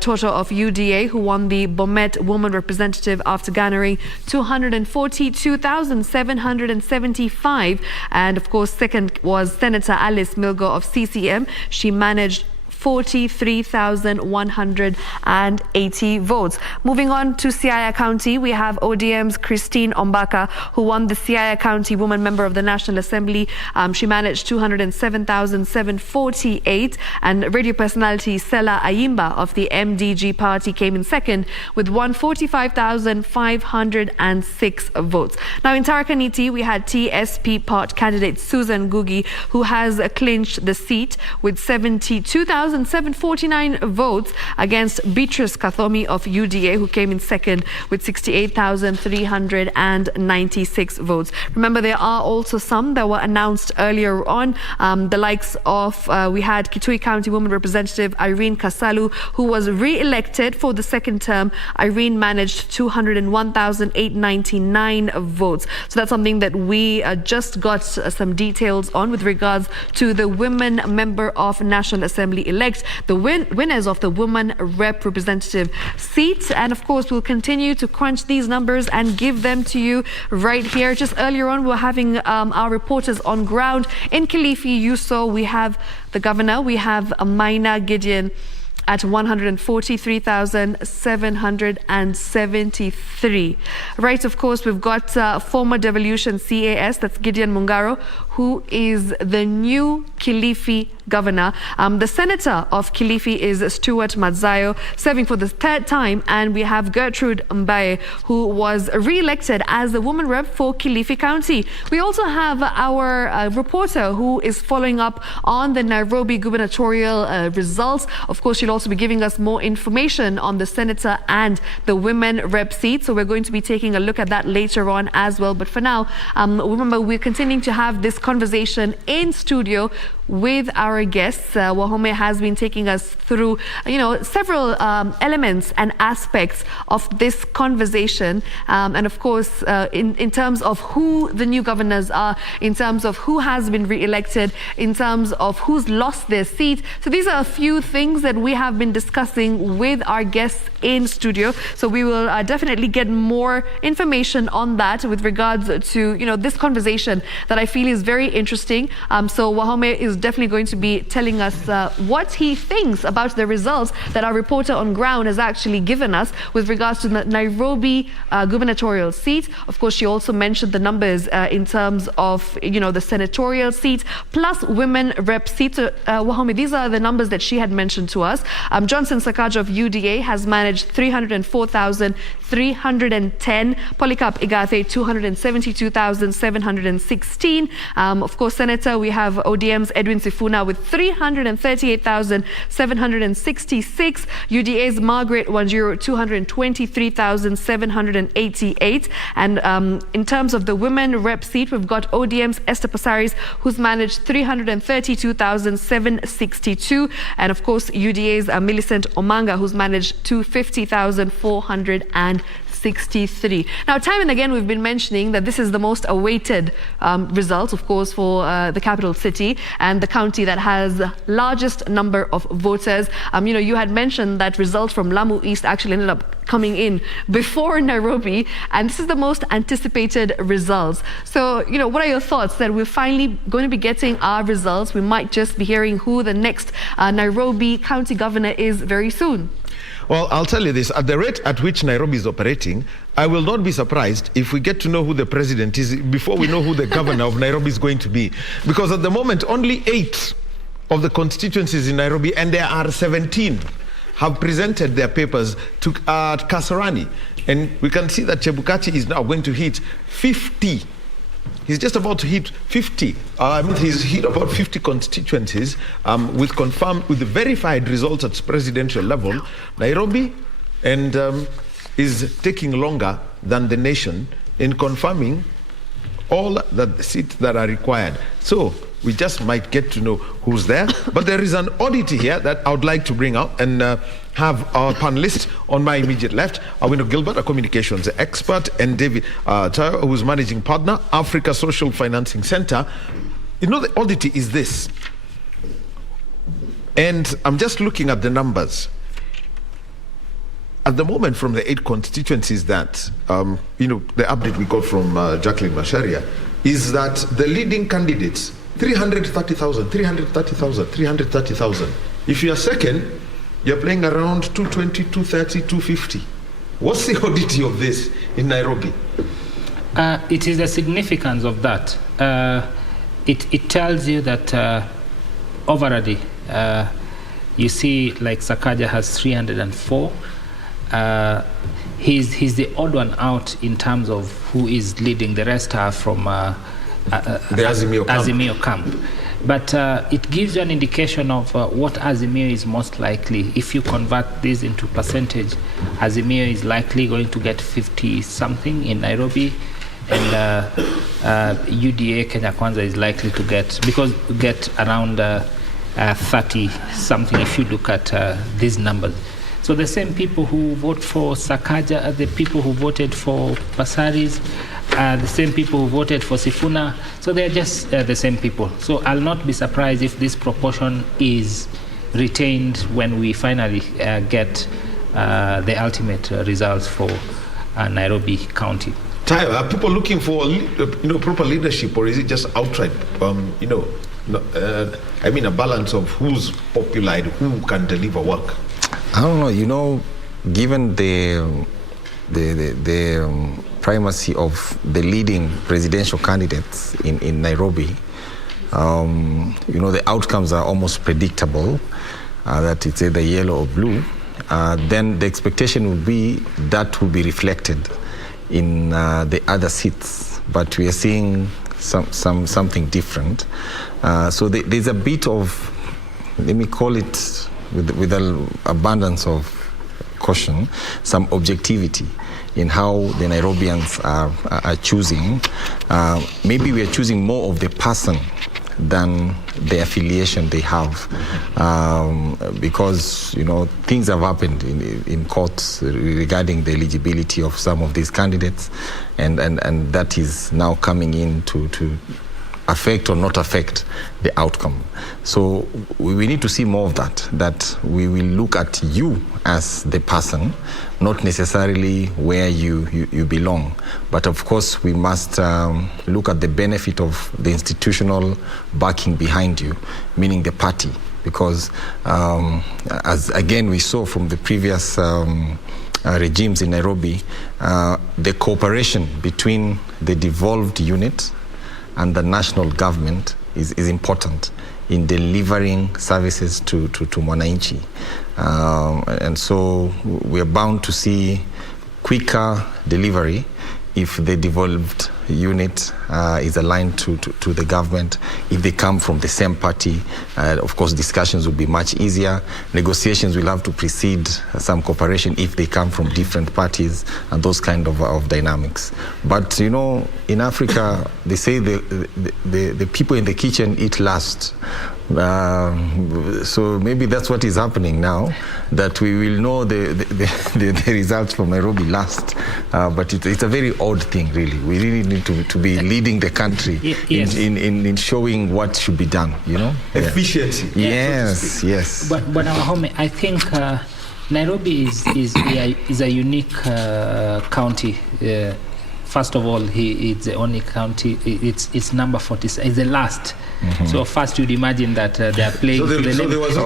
Toto of UDA, who won the Bomet woman representative after garnering 242,775. And of course, second was Senator Alice Milgo of CCM. She managed 43,180 votes. Moving on to Siaya County, we have ODM's Christine Ombaka, who won the Siaya County Woman Member of the National Assembly. She managed 207,748, and radio personality Sela Ayimba of the MDG party came in second with 145,506 votes. Now in Tarakaniti, we had TSP part candidate Susan Gugi, who has clinched the seat with 72,749 votes against Beatrice Kathomi of UDA, who came in second with 68,396 votes. Remember, there are also some that were announced earlier on, the likes of, we had Kitui County Woman Representative Irene Kasalu, who was re-elected for the second term. Irene managed 201,899 votes. So that's something that we just got some details on with regards to the women member of National Assembly elect, the winners of the woman representative seat. And of course, we'll continue to crunch these numbers and give them to you right here. Just earlier on, we were having our reporters on ground in Kilifi. You saw we have the governor, we have Maina Gideon at 143,773. Right, of course, we've got former Devolution CAS, that's Gideon Mungaro, who is the new Kilifi governor. The senator of Kilifi is Stuart Madzayo, serving for the third time. And we have Gertrude Mbaye, who was re-elected as the woman rep for Kilifi County. We also have our reporter who is following up on the Nairobi gubernatorial results. Of course, she'll also be giving us more information on the senator and the women rep seat. So we're going to be taking a look at that later on as well. But for now, remember, we're continuing to have this conversation in studio with our guests. Wahome has been taking us through, several elements and aspects of this conversation. And of course, in terms of who the new governors are, in terms of who has been re-elected, in terms of who's lost their seat. So these are a few things that we have been discussing with our guests in studio. So we will definitely get more information on that with regards to, this conversation that I feel is very interesting. So Wahome is definitely going to be telling us what he thinks about the results that our reporter on ground has actually given us with regards to the Nairobi gubernatorial seat. Of course, she also mentioned the numbers in terms of, the senatorial seat plus women rep seats. So, Wahome, these are the numbers that she had mentioned to us. Johnson Sakaja of UDA has managed 304,310. Polycarp Igathe, 272,716. Of course, Senator, we have ODM's Edwin Sifuna with 338,766. UDA's Margaret Wanjiru, 223,788. And in terms of the women rep seat, we've got ODM's Esther Pasaris, who's managed 332,762. And of course, UDA's Millicent Omanga, who's managed 250,463. Now, time and again, we've been mentioning that this is the most awaited result, of course, for the capital city and the county that has largest number of voters. You had mentioned that results from Lamu East actually ended up coming in before Nairobi, and this is the most anticipated results. So, what are your thoughts that we're finally going to be getting our results? We might just be hearing who the next Nairobi county governor is very soon. Well, I'll tell you this, at the rate at which Nairobi is operating, I will not be surprised if we get to know who the president is before we know who the governor of Nairobi is going to be. Because at the moment, only 8 of the constituencies in Nairobi, and there are 17, have presented their papers to Kasarani. And we can see that Chebukati is now going to hit 50. He's just about to hit 50. He's hit about 50 constituencies with the verified results at presidential level. Nairobi is taking longer than the nation in confirming all the seats that are required. So we just might get to know who's there. But there is an oddity here that I would like to bring out and have our panelists on my immediate left. Awino Gilbert, a communications expert, and David Tayo, who's managing partner, Africa Social Financing Center. The oddity is this. And I'm just looking at the numbers. At the moment, from the 8 constituencies that, the update we got from Jacqueline Masharia, is that the leading candidates, 330,000, 330,000, 330,000. If you are second, you're playing around 220, 230, 250. What's the oddity of this in Nairobi? It is the significance of that. It tells you that overalready, you see, like Sakaja has 304. He's the odd one out in terms of who is leading. The rest are from the Azimio camp. But it gives you an indication of what Azimio is most likely. If you convert this into percentage, Azimio is likely going to get 50-something in Nairobi, and UDA Kenya Kwanza is likely to get around 30-something if you look at these numbers. So the same people who vote for Sakaja are the people who voted for Pasaris, the same people who voted for Sifuna. So they're just the same people. So I'll not be surprised if this proportion is retained when we finally get the ultimate results for Nairobi County. Tayo, are people looking for proper leadership, or is it just outright a balance of who's popular and who can deliver work? I don't know. Given the primacy of the leading presidential candidates in Nairobi, the outcomes are almost predictable, that it's either yellow or blue. Then the expectation would be that will be reflected in the other seats, but we are seeing something different. So there's a bit of, let me call it, with an abundance of caution, some objectivity in how the Nairobians are choosing. Maybe we are choosing more of the person than the affiliation they have, because things have happened in courts regarding the eligibility of some of these candidates, and that is now coming in to affect or not affect the outcome. So we need to see more of that we will look at you as the person, not necessarily where you belong. But of course, we must look at the benefit of the institutional backing behind you, meaning the party. Because as again we saw from the previous regimes in Nairobi, the cooperation between the devolved unit and the national government is important in delivering services to Mwananchi. And so we are bound to see quicker delivery if the devolved unit is aligned to the government. If they come from the same party, of course, discussions will be much easier. Negotiations will have to precede some cooperation if they come from different parties and those kind of dynamics. But, you know, in Africa, they say the people in the kitchen eat last. So maybe that's what is happening now, that we will know the results from Nairobi last. But it's a very odd thing, really. We really need to be leading the country in showing what should be done, you know? Efficiency. Yes, yes. But I think Nairobi is a unique county. First of all, it's the only county. It's number 40. It's the last. Mm-hmm. So first, you'd imagine that they are playing. So there was the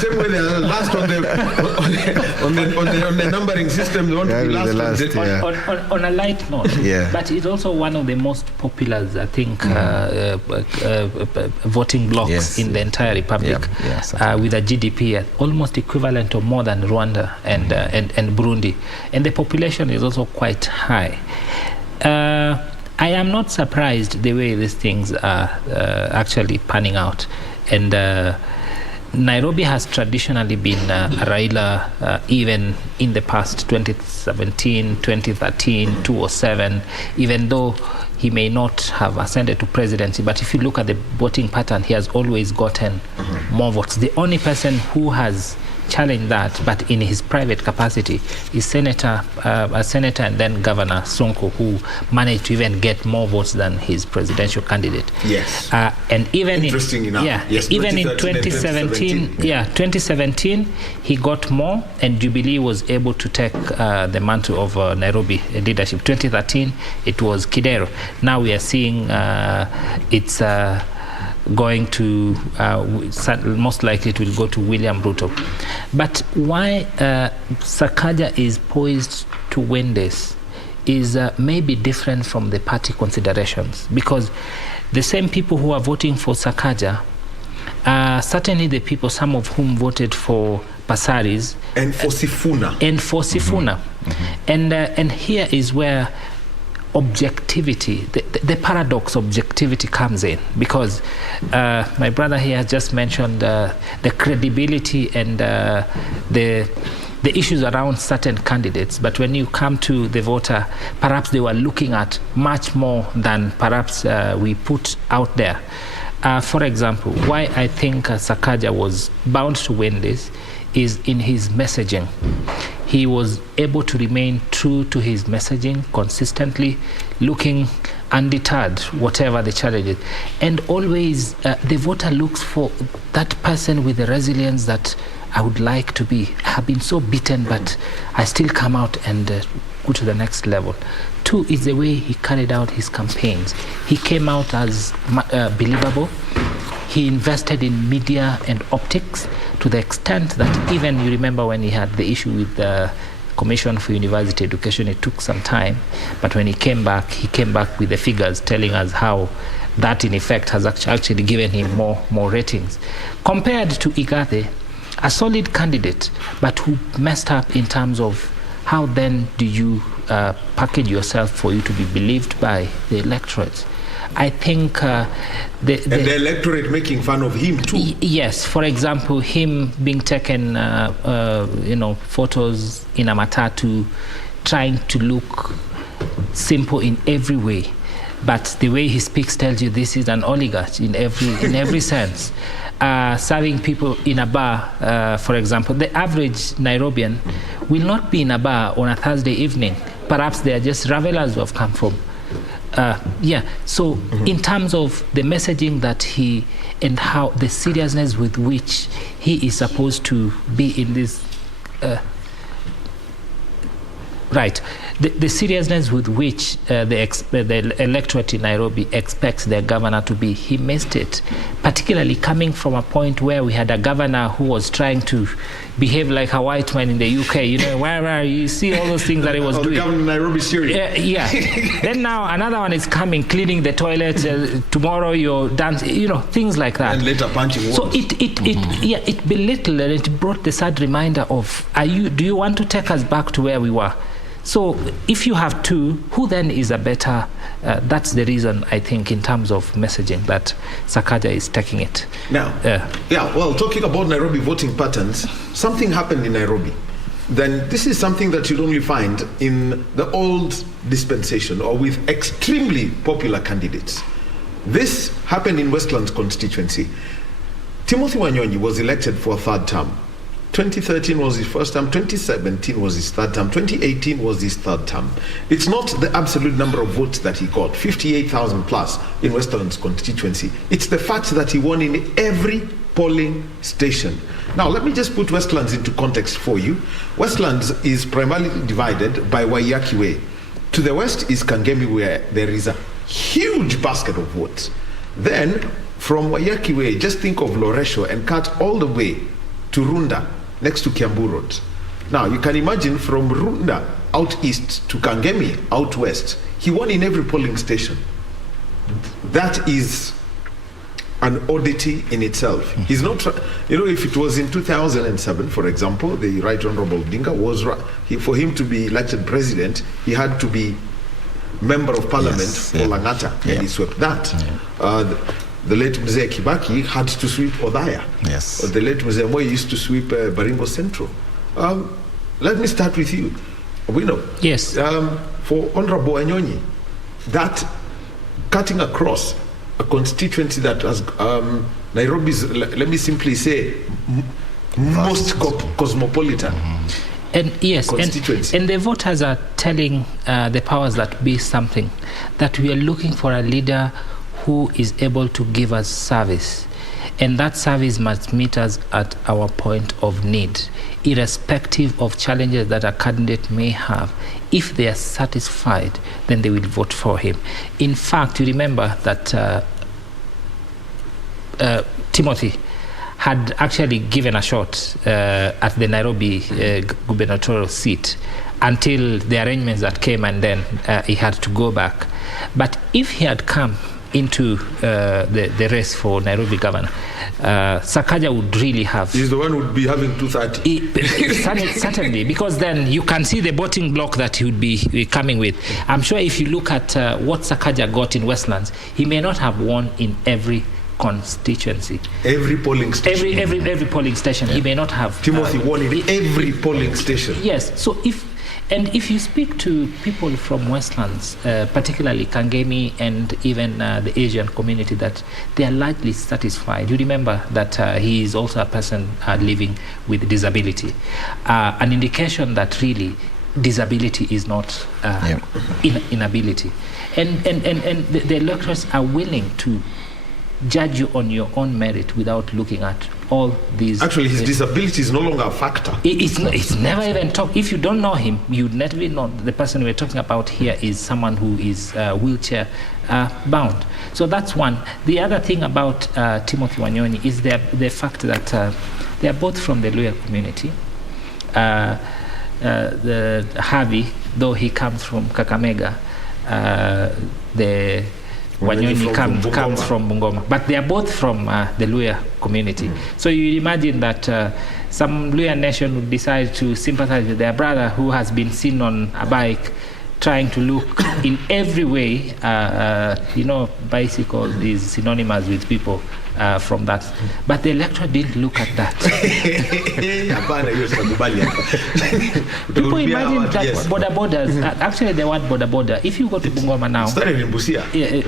same way they are last on the numbering system. They want to be last. On a light note, but it's also one of the most popular, I think, voting blocks in the entire republic, with a GDP almost equivalent or more than Rwanda and Burundi, and the population is also quite high. I am not surprised the way these things are actually panning out. And Nairobi has traditionally been Raila, even in the past, 2017, 2013, 2007, even though he may not have ascended to presidency. But if you look at the voting pattern, he has always gotten more votes. The only person who has challenge that, but in his private capacity, is Senator and then Governor Sonko, who managed to even get more votes than his presidential candidate. Yes. And even interesting enough. Even in 2017, he got more, and Jubilee was able to take the mantle of Nairobi leadership. 2013, it was Kidero. Now we are seeing it's going to most likely it will go to William Ruto. But why Sakaja is poised to win this is maybe different from the party considerations, because the same people who are voting for Sakaja are certainly the people, some of whom voted for Pasaris and for Sifuna. And here is where objectivity, the paradox objectivity comes in, because my brother here has just mentioned the credibility and the issues around certain candidates. But when you come to the voter, perhaps they were looking at much more than perhaps we put out there. For example, why I think Sakaja was bound to win this is in his messaging. He was able to remain true to his messaging consistently, looking undeterred, whatever the challenge is. And always the voter looks for that person with the resilience that I would like to be. I have been so beaten, but I still come out and go to the next level. Two is the way he carried out his campaigns. He came out as believable. He invested in media and optics to the extent that even, you remember when he had the issue with the Commission for University Education, it took some time, but when he came back with the figures telling us how that in effect has actually given him more ratings. Compared to Igathe, a solid candidate, but who messed up in terms of how then do you package yourself for you to be believed by the electorate. I think the electorate making fun of him too. Yes, for example, him being taken, photos in a matatu, trying to look simple in every way, but the way he speaks tells you this is an oligarch in every sense. Serving people in a bar, for example, the average Nairobian will not be in a bar on a Thursday evening. Perhaps they are just revelers who have come from Yeah, so in terms of the messaging that he, and how the seriousness with which he is supposed to be in this, right, the seriousness with which the electorate in Nairobi expects their governor to be, he missed it, particularly coming from a point where we had a governor who was trying to behave like a white man in the UK, you know, where you see all those things that he was doing. Governor Nairobi, Syria. Yeah. Then now another one is coming, cleaning the toilet. Tomorrow you're dancing, you know, things like that. And later punching walls. So it belittled, and it brought the sad reminder of, do you want to take us back to where we were? So if you have two, who then is a better? That's the reason, I think, in terms of messaging, that Sakaja is taking it. Now, well, talking about Nairobi voting patterns, something happened in Nairobi. Then this is something that you'd only find in the old dispensation or with extremely popular candidates. This happened in Westlands constituency. Timothy Wanyonyi was elected for a third term. 2013 was his first term, 2017 was his third term, 2018 was his third term. It's not the absolute number of votes that he got, 58,000 plus in Westlands constituency. It's the fact that he won in every polling station. Now, let me just put Westlands into context for you. Westlands is primarily divided by Waiyaki Way. To the west is Kangemi, where there is a huge basket of votes. Then, from Waiyaki Way, just think of Loresho and cut all the way to Runda, next to Kiambu Road. Now, you can imagine from Runda out east to Kangemi out west, he won in every polling station. That is an oddity in itself. He's not, you know, if it was in 2007, for example, the Right Honorable Odinga was, for him to be elected president, he had to be member of parliament for Langata, and he swept that. The late Mzee Kibaki had to sweep Odaya. Yes. The late Mzee Moi used to sweep Baringo Central. Let me start with you. We know. Yes. For Honorable Wanyonyi, that cutting across a constituency that has Nairobi's, let me simply say, most cosmopolitan. And yes, and the voters are telling the powers that be something, that we are looking for a leader who is able to give us service, and that service must meet us at our point of need, irrespective of challenges that a candidate may have. If they are satisfied, then they will vote for him. In fact, you remember that Timothy had actually given a shot at the Nairobi gubernatorial seat until the arrangements that came, and then he had to go back. But if he had come into the race for Nairobi governor, Sakaja would really have... He's the one who would be having 230. Certainly, because then you can see the voting block that he would be coming with. I'm sure if you look at what Sakaja got in Westlands, he may not have won in every constituency. Every polling station. Every polling station. He may not have... Timothy won in every polling station. Yes, so if you speak to people from Westlands, particularly Kangemi and even the Asian community, that they are largely satisfied. You remember that he is also a person living with disability. An indication that really disability is not inability. And the electors are willing to judge you on your own merit without looking at all these... Actually, his disability is no longer a factor. It's never even talked. If you don't know him, you'd never know the person we're talking about here is someone who is wheelchair bound. So that's one. The other thing about Timothy Wanyonyi is the fact that they are both from the Luya community. The Harvey, though he comes from Kakamega, the Wanyonyi comes from Bungoma, but they are both from the Luya community. So you imagine that some Luya nation would decide to sympathize with their brother who has been seen on a bike trying to look in every way, bicycle is synonymous with people from that. But the electorate didn't look at that. People imagine that border borders, actually the word border, if you go to Bungoma now, started in Busia.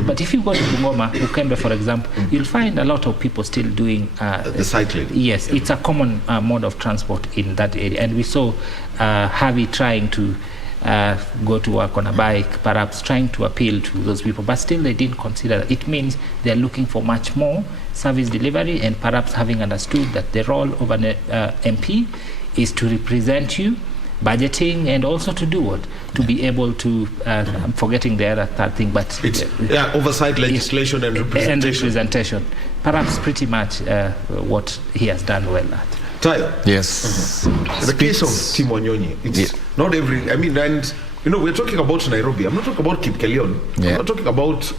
But if you go to Bungoma, Ukembe for example, you'll find a lot of people still doing the cycling. Yes, it's a common mode of transport in that area. And we saw Harvey trying to go to work on a bike, perhaps trying to appeal to those people, but still they didn't consider that. It means they're looking for much more service delivery, and perhaps having understood that the role of an MP is to represent you, budgeting, and also to do what? To be able to, I'm forgetting the other third thing, but it's oversight, legislation, and representation. Perhaps pretty much what he has done well at. Tyler. Yes. The case of Tim Wanyonyi, it's not every, I mean, and you know, we're talking about Nairobi. I'm not talking about Kipkelion. I'm not talking about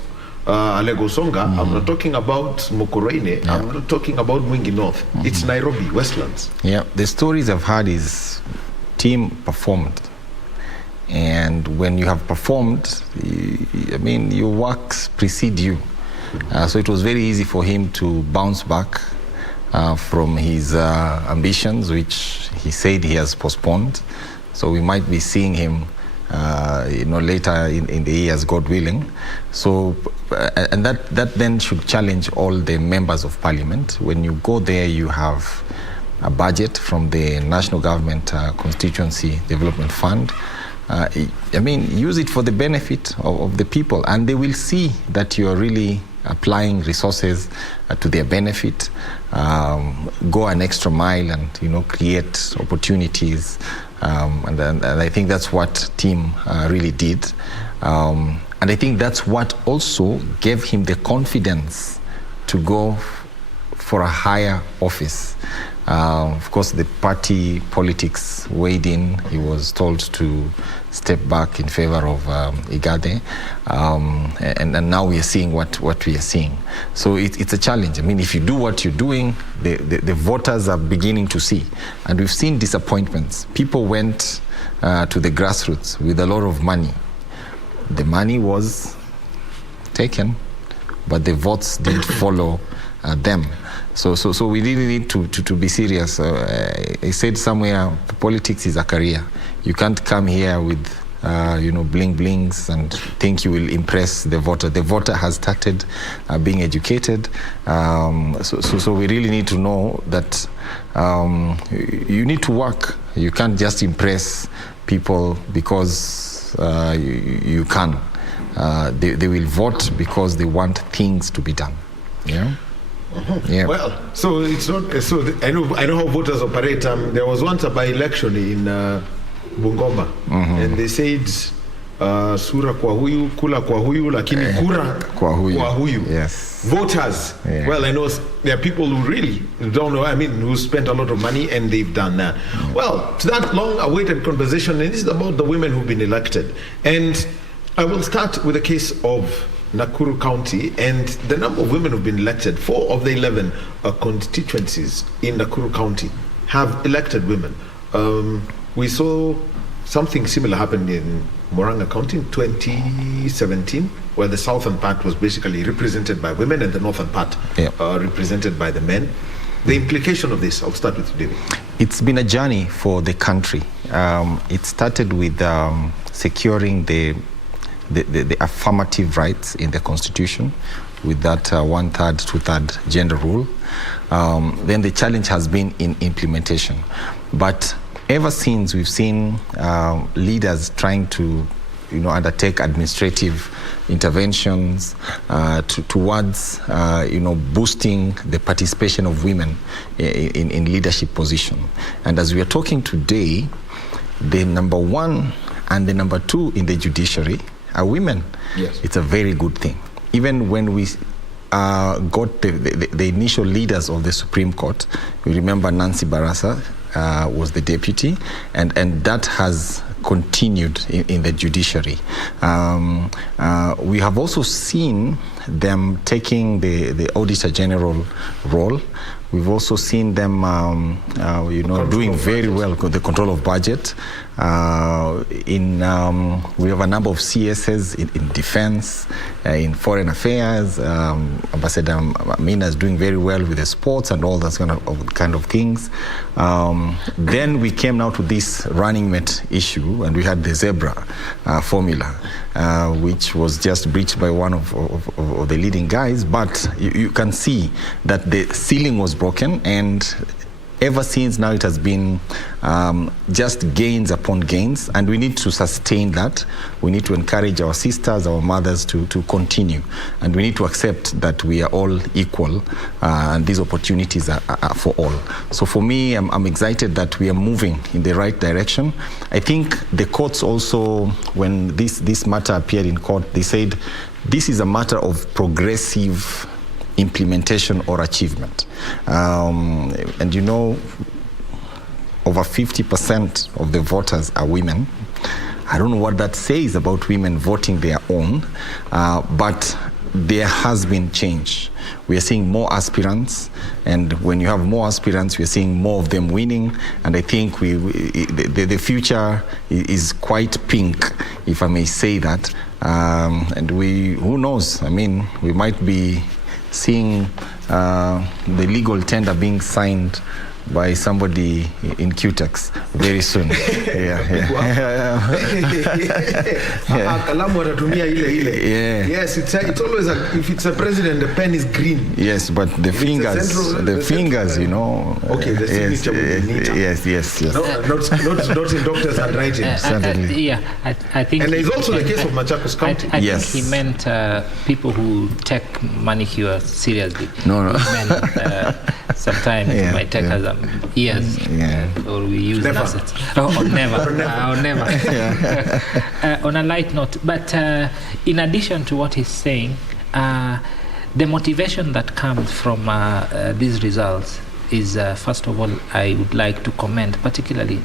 Alego Songa. I'm not talking about Mokoreine. I'm not talking about Mwingi North. It's Nairobi, Westlands. Yeah, the stories I've heard is team performed. And when you have performed, I mean, your works precede you. So it was very easy for him to bounce back from his ambitions, which he said he has postponed. So we might be seeing him, later in the years, God willing. So, and that then should challenge all the members of parliament. When you go there, you have a budget from the National Government Constituency Development Fund. I mean, use it for the benefit of the people, and they will see that you are really applying resources to their benefit. Go an extra mile and create opportunities, and I think that's what Tim really did, and I think that's what also gave him the confidence to go for a higher office. Of course, the party politics weighed in. He was told to step back in favor of Igade, and now we are seeing what we are seeing. So it's a challenge. I mean, if you do what you're doing, the voters are beginning to see. And we've seen disappointments. People went to the grassroots with a lot of money. The money was taken, but the votes didn't follow them. So we really need to be serious. I said somewhere, politics is a career. You can't come here with bling blings and think you will impress the voter. The voter has started being educated. So we really need to know that you need to work. You can't just impress people because you can. They will vote because they want things to be done. Yeah. Yeah. Well, so it's not. So I know how voters operate. There was once a by-election in Bungoma, and they said sura kwa huyu, kula kwa huyu, lakini kura kwa huyu. Yes. Voters. Yeah. Well, I know there are people who really don't know. I mean, who spent a lot of money and they've done that. Well, to that long-awaited conversation, and this is about the women who've been elected. And I will start with the case of Nakuru County and the number of women who've been elected. 4 of the 11 constituencies in Nakuru County have elected women. We saw something similar happen in Murang'a County in 2017, where the southern part was basically represented by women and the northern part represented by the men. The implication of this, I'll start with David. It's been a journey for the country. It started with securing the affirmative rights in the Constitution with that 1/3, 2/3 gender rule. Then the challenge has been in implementation. But ever since, we've seen leaders trying to undertake administrative interventions towards boosting the participation of women in leadership position. And as we are talking today, the number 1 and the number 2 in the judiciary are women. Yes. It's a very good thing. Even when we got the initial leaders of the Supreme Court, you remember Nancy Barasa was the deputy, and that has continued in the judiciary. We have also seen them taking the Auditor General role. We've also seen them, doing very well with the control of budget. We have a number of CSs in defense, in foreign affairs. Ambassador Amina is doing very well with the sports and all those kind of things. Then we came now to this running mate issue, and we had the zebra formula, which was just breached by one of the leading guys. But you can see that the ceiling was broken, and ever since now it has been just gains upon gains, and we need to sustain that. We need to encourage our sisters, our mothers to continue, and we need to accept that we are all equal, and these opportunities are for all. So for me, I'm excited that we are moving in the right direction. I think the courts also, when this matter appeared in court, they said this is a matter of progressive implementation or achievement. And you know, over 50% of the voters are women. I don't know what that says about women voting their own, but there has been change. We are seeing more aspirants, and when you have more aspirants, we are seeing more of them winning, and I think the future is quite pink, if I may say that. And who knows, I mean, we might be seeing the legal tender being signed by somebody in QTEX very soon. Kalamu atatumia ile. Yes, it's always if it's a president, the pen is green. Yes, but the fingers, you know. Okay, the signature will be neater. Yes. Not in doctor's handwriting. Certainly. I think. And there is also the case of Machakos County. I think he meant people who take manicure seriously. No. Sometimes it might take us years, or we use nurses. Or never. On a light note, but in addition to what he's saying, the motivation that comes from these results is, first of all, I would like to commend particularly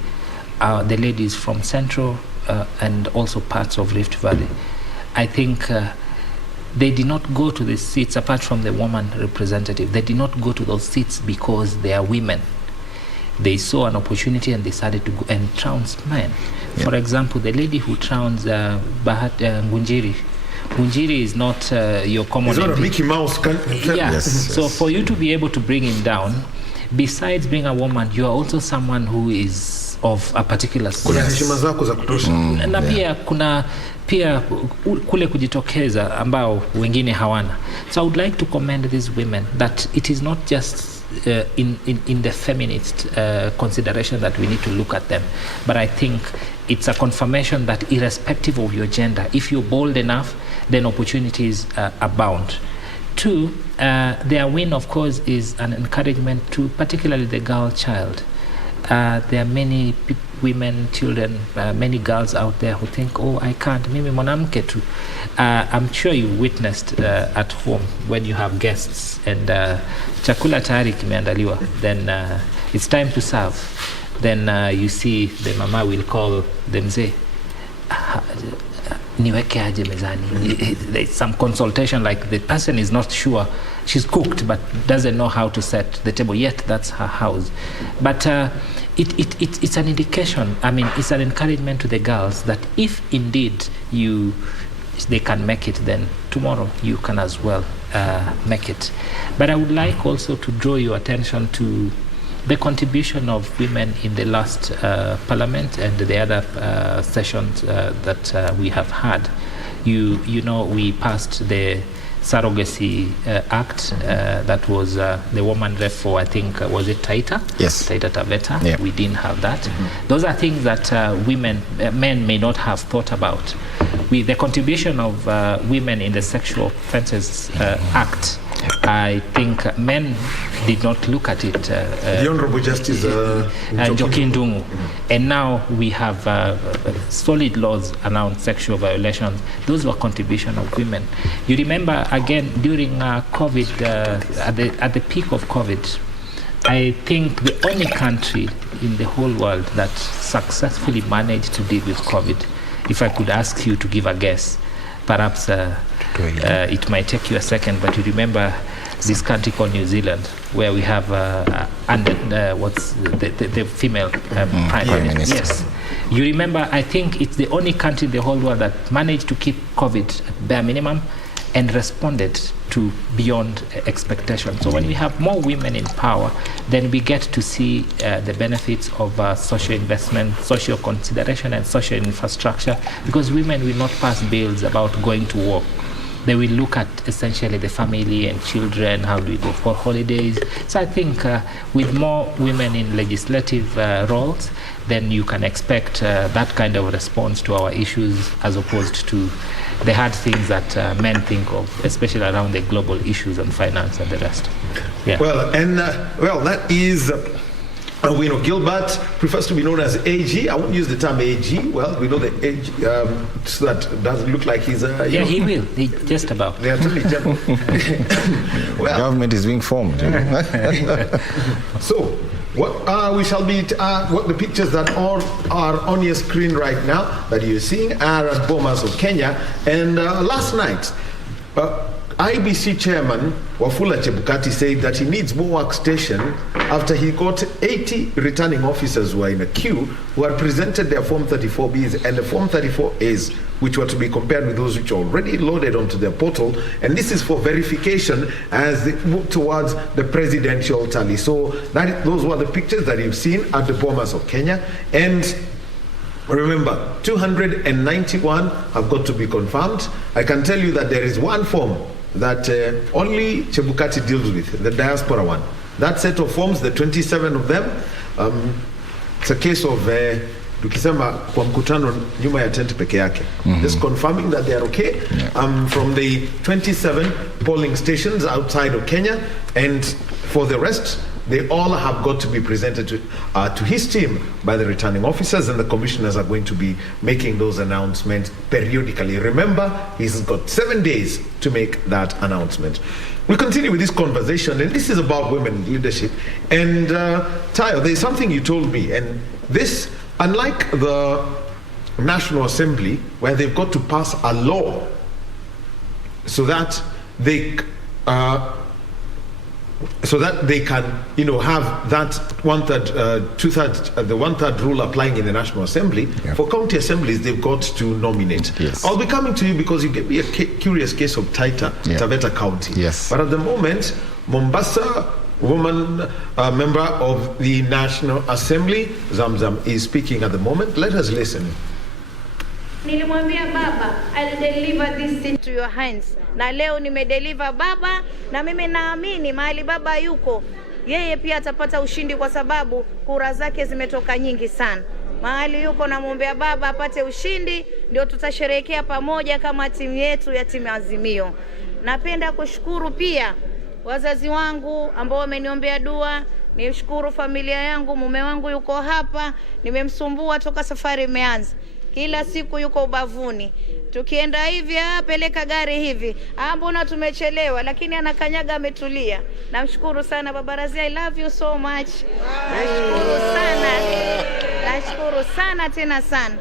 the ladies from Central and also parts of Rift Valley. I think they did not go to these seats, apart from the woman representative, they did not go to those seats because they are women. They saw an opportunity and decided to go and trounce men. For example, the lady who trounced Ngunjiri. Ngunjiri is not your common... He's not a Mickey Mouse. So for you to be able to bring him down, besides being a woman, you are also someone who is of a particular... Kuna heshima zako za kutosha. Na pia kuna kule kujitokeza ambao wengine hawana. So I would like to commend these women that it is not just in the feminist consideration that we need to look at them, but I think it's a confirmation that irrespective of your gender, if you're bold enough, then opportunities abound. Two, their win, of course, is an encouragement to particularly the girl child. There are many women, children, many girls out there who think, oh, I can't, mimi mwanamke tu. I'm sure you witnessed at home when you have guests and chakula tayari kimeandaliwa, then it's time to serve. Then you see the mama will call the mzee, niweke aje mezani. There's some consultation, like the person is not sure. She's cooked but doesn't know how to set the table, yet that's her house. But it's an indication, I mean, it's an encouragement to the girls that if indeed they can make it, then tomorrow you can as well make it. But I would like also to draw your attention to the contribution of women in the last parliament and the other sessions that we have had. You know, we passed the Surrogacy Act that was the woman rep for, I think, was it Taita? Yes. Taita Taveta. Yeah. We didn't have that. Those are things that men may not have thought about. The contribution of women in the Sexual Offences Act, I think men did not look at it. The Honorable Justice Joaquin Dungu. And now we have solid laws around sexual violations. Those were contribution of women. You remember, again, during COVID, at the peak of COVID, I think the only country in the whole world that successfully managed to deal with COVID, if I could ask you to give a guess, perhaps it might take you a second, but you remember this country called New Zealand, where we have what's the female prime minister. Yes. You remember, I think it's the only country in the whole world that managed to keep COVID at bare minimum and responded to beyond expectation. So when we have more women in power, then we get to see the benefits of social investment, social consideration, and social infrastructure, because women will not pass bills about going to work. they will look at essentially the family and children, how do we go for holidays. So I think with more women in legislative roles, then you can expect that kind of response to our issues as opposed to the hard things that men think of, especially around the global issues and finance and the rest. Yeah. Well, and that is we know Gilbert prefers to be known as AG. I won't use the term AG. Well, we know the AG, so that doesn't look like he's yeah, he will. Just about. The Attorney General. Well, government is being formed. So, what we shall be what the pictures that are on your screen right now that you're seeing are at Bomas of Kenya. And last night, IBC chairman Wafula Chebukati said that he needs more workstation after he got 80 returning officers who are in a queue who had presented their Form 34Bs and the Form 34As, which were to be compared with those which are already loaded onto their portal. And this is for verification as they move towards the presidential tally. So those were the pictures that you've seen at the Bomas of Kenya. And remember, 291 have got to be confirmed. I can tell you that there is one form that only Chebukati deals with, the diaspora one. That set of forms, the 27 of them, it's a case of tukisema kwa mkutano nyuma ya tent peke yake. Just confirming that they are okay from the 27 polling stations outside of Kenya, and for the rest, they all have got to be presented to his team by the returning officers, and the commissioners are going to be making those announcements periodically. Remember, he's got 7 days to make that announcement. We continue with this conversation, and this is about women leadership. And Tayo, there's something you told me, and this, unlike the National Assembly, where they've got to pass a law so that they can, have that the one-third rule applying in the National Assembly. Yep. For county assemblies, they've got to nominate. Yes. I'll be coming to you because you gave me a curious case of Taveta County. Yes. But at the moment, Mombasa woman, member of the National Assembly, Zamzam, is speaking at the moment. Let us listen. Nilimwambia baba, I'll deliver this into your hands. Na leo nimedeliver baba, na mimi naamini mahali baba yuko, yeye pia atapata ushindi kwa sababu kura zake zimetoka nyingi sana. Mahali yuko namwombea baba apate ushindi, ndio tutasherehekea pamoja kama timu yetu ya timu Azimio. Napenda kushukuru pia wazazi wangu ambao wameniombea dua. Nishukuru familia yangu, mume wangu yuko hapa, nimemsumbua toka safari imeanza. Kila siku yuko ubavuni. Tukienda hivi, peleka gari hivi. Mbona tumechelewa, lakini anakanyaga ametulia. Namshukuru sana Baba Razia, I love you so much. Nashukuru sana. Nashukuru sana tena sana.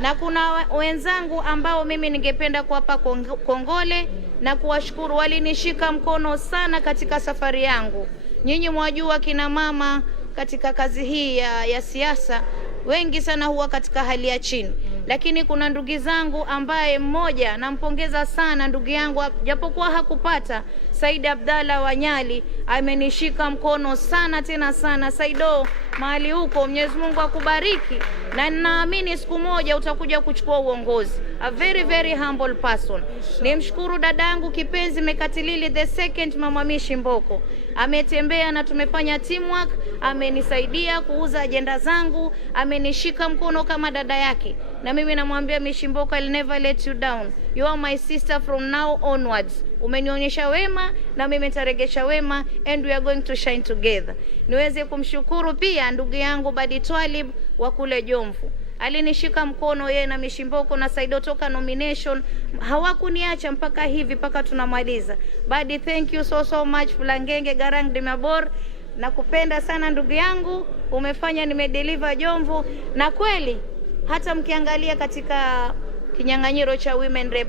Na kuna wenzangu ambao mimi ningependa kuwapa kongole na kuwashukuru, walinishika mkono sana katika safari yangu. Nyinyi mwajua kina mama katika kazi hii ya siasa wengi sana huwa katika hali ya chini, lakini kuna ndugu zangu ambaye mmoja nampongeza sana, ndugu yangu japokuwa hakupata, Said Abdalla Wanyali amenishika mkono sana tena sana. Saido, mahali huko Mwenyezi Mungu akubariki, na ninaamini siku moja utakuja kuchukua uongozi. A very very humble person. Nimshukuru dadangu kipenzi Mekatilili the second, Mama Mishi Mboko, ametembea na tumefanya teamwork, amenisaidia kuuza ajenda zangu, amenishika mkono kama dada yake. Na mimi namwambia Mishi Mboko, I'll never let you down. You are my sister from now onwards. Umenionyesha wema na mimi nitaregesha wema, and we are going to shine together. Niweze kumshukuru pia ndugu yangu Badi Twalib wa kule Jomvu. Alinishika mkono yeye na Mishimboko na Saido toka nomination. Hawakuniacha mpaka hivi, mpaka tunamaliza. Badi, thank you so much. Fulangenge Garang de Mabor, nakupenda sana ndugu yangu. Umefanya nimedeliver Jomvu, na kweli hata mkiangalia katika kinyang'anyiro cha women rep,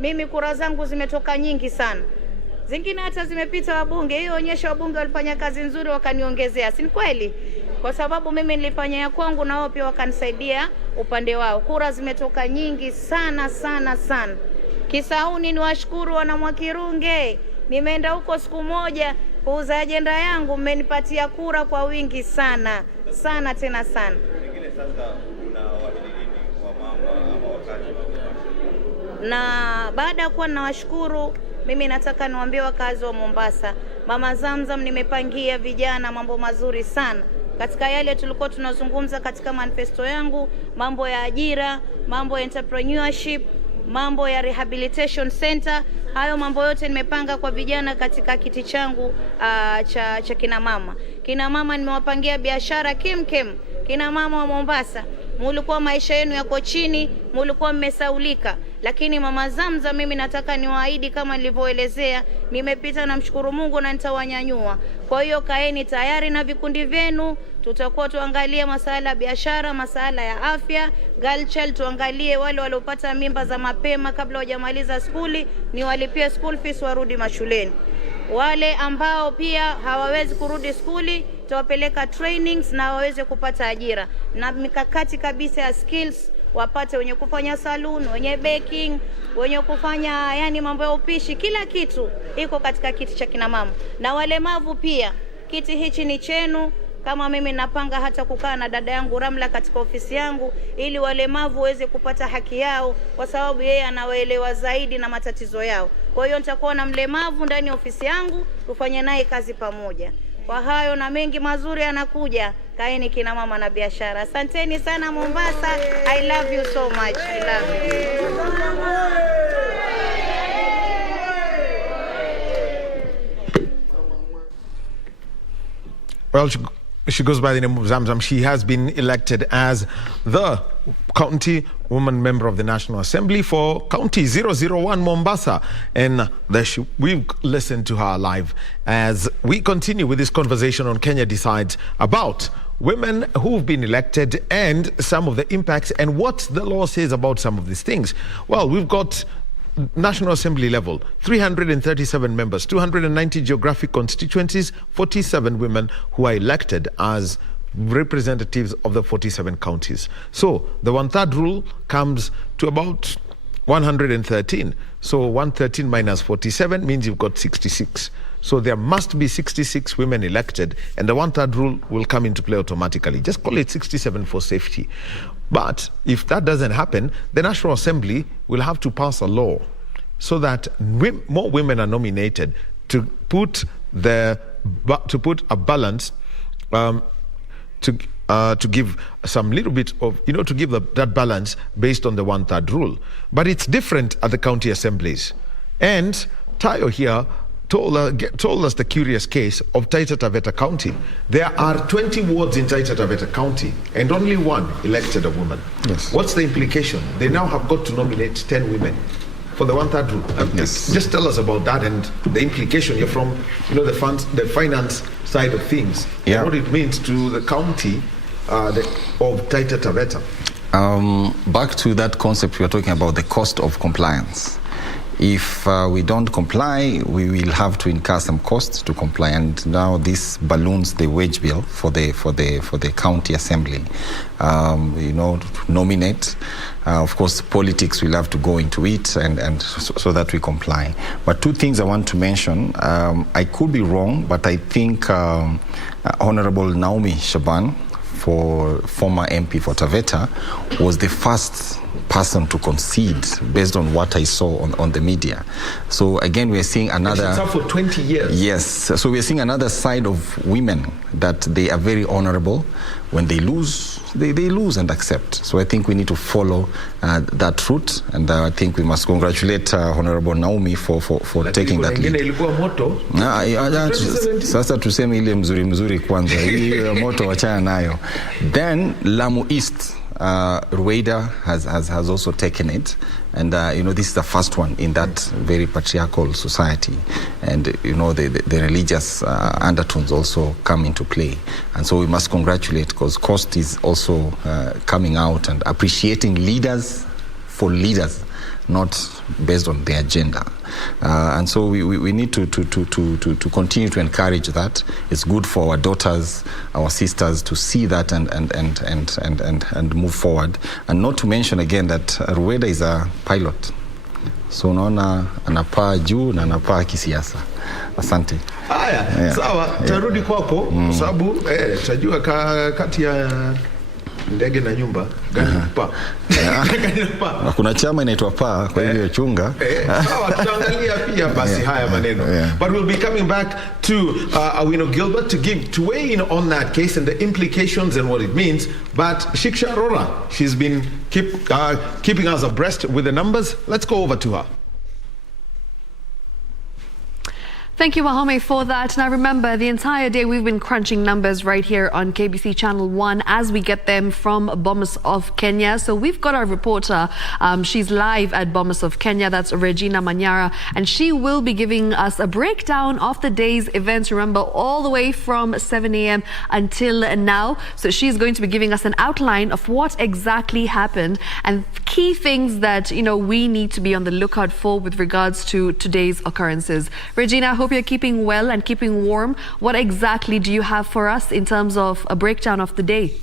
mimi kura zangu zimetoka nyingi sana. Zingine hata zimepita wabunge. Hiyo onyesha wabunge walifanya kazi nzuri, wakaniongezea. Si kweli? Kwa sababu mimi nilifanya ya kwangu na wao pia wakanisaidia upande wao. Kura zimetoka nyingi sana sana sana. Kisauni niwashukuru wana Mwakirunge. Nimeenda huko siku moja kuuza ajenda yangu, mmenipatia kura kwa wingi sana. Sana tena sana. Pengine sasa kuna wahili wa mama ama wakati na baada ya kuwa nawashukuru, mimi nataka niwaambie wakazi wa Mombasa, Mama Zamzam nimepangia vijana mambo mazuri sana. Katika yale tulikuwa tunazungumza katika manifesto yangu, mambo ya ajira, mambo ya entrepreneurship, mambo ya rehabilitation center, hayo mambo yote nimepanga kwa vijana katika kiti changu cha kina mama. Kina mama nimewapangia biashara kimkem. Kina mama wa Mombasa, mulikuwa maisha yenu yako chini, mulikuwa mmesaulika, lakini Mama Zamzam mimi nataka niwaahidi kama nilivyoelezea, nimepita na mshukuru Mungu na nitawanyanyua. Kwa hiyo kaeni tayari na vikundi vyenu, tutakuwa tuangalie masuala ya biashara, masuala ya afya, girl child, tuangalie wale waliopata mimba za mapema kabla hawajamaliza skuli, ni walipie school fees warudi mashuleni. Wale ambao pia hawawezi kurudi skuli, tuwapeleka trainings na waweze kupata ajira na mikakati kabisa ya skills, wapate wenye kufanya saloon, wenye baking, wenye kufanya yani mambo ya upishi, kila kitu iko katika kiti cha kina mama. Na walemavu pia, kiti hichi ni chenu. Kama mimi napanga hata kukaa na dada yangu Ramla katika ofisi yangu, ili walemavu waweze kupata haki yao, kwa sababu yeye anawaelewa zaidi na matatizo yao. Kwa hiyo nitakuwa na mlemavu ndani ya ofisi yangu, tufanye naye kazi pamoja. Kwa hayo na mengi mazuri yanakuja, kaeni kina mama na biashara. Asanteni sana Mombasa. I love you so much. I love you. Well, she goes by the name of Zamzam. She has been elected as the County Woman Member of the National Assembly for County 001 Mombasa. And we've listened to her live as we continue with this conversation on Kenya Decides about women who've been elected and some of the impacts and what the law says about some of these things. Well, we've got National Assembly level, 337 members, 290 geographic constituencies, 47 women who are elected as representatives of the 47 counties. So the 1/3 rule comes to about 113. So 113 minus 47 means you've got 66. So there must be 66 women elected, and the 1/3 rule will come into play automatically. Just call it 67 for safety. But if that doesn't happen, the National Assembly will have to pass a law so that more women are nominated to put a balance, to give some little bit of, to give that balance based on the 1/3 rule. But it's different at the county assemblies. And Tayo here told us the curious case of Taita Taveta County. There are 20 wards in Taita Taveta County and only one elected a woman. Yes. What's the implication? They now have got to nominate 10 women for the 1/3 rule. Yes. Just tell us about that and the implication. You're from the finance side of things. Yeah. And what it means to the county of Taita Taveta. Back to that concept, we are talking about the cost of compliance. If we don't comply, we will have to incur some costs to comply, and now this balloons the wage bill for the county assembly. To nominate. Of course, politics will have to go into it, and so that we comply. But two things I want to mention. I could be wrong, but I think Honorable Naomi Shaban, former MP for Taveta, was the first person to concede based on what I saw on the media. So again, we're seeing another... It's up for 20 years. Yes. So we're seeing another side of women, that they are very honorable. When they lose, they lose and accept. So I think we need to follow that route, and I think we must congratulate Honorable Naomi for taking that lead. Sasa tuseme ile mzuri kwanza. Hii moto wachana nayo. Then Lamu East, Rueda has also taken it, and this is the first one in that very patriarchal society, and the religious undertones also come into play, and so we must congratulate, because cost is also coming out and appreciating leaders for leaders, not based on their gender. And so we need to continue to encourage that. It's good for our daughters, our sisters, to see that and move forward. And not to mention again that Rueda is a pilot. So unaona anapaa juu na anapaa kisiasa. Asante. Haya, sawa, tarudi kwako kwa sababu tajua kati ya ndege na nyumba gani kupa. Kuna chama inaitwa PA, kwa hivyo chunga. Sawa, tutaangalia pia basi haya maneno. But we'll be coming back to Awino Gilbert to weigh in on that case and the implications and what it means. But Shiksha Arora, she's been keeping us abreast with the numbers. Let's go over to her. Thank you, Wahome, for that. Now, remember, the entire day we've been crunching numbers right here on KBC Channel 1 as we get them from Bomas of Kenya. So we've got our reporter. She's live at Bomas of Kenya. That's Regina Manyara. And she will be giving us a breakdown of the day's events, remember, all the way from 7 a.m. until now. So she's going to be giving us an outline of what exactly happened and key things that, we need to be on the lookout for with regards to today's occurrences. Regina, I hope you're keeping well and keeping warm. What exactly do you have for us in terms of a breakdown of the day?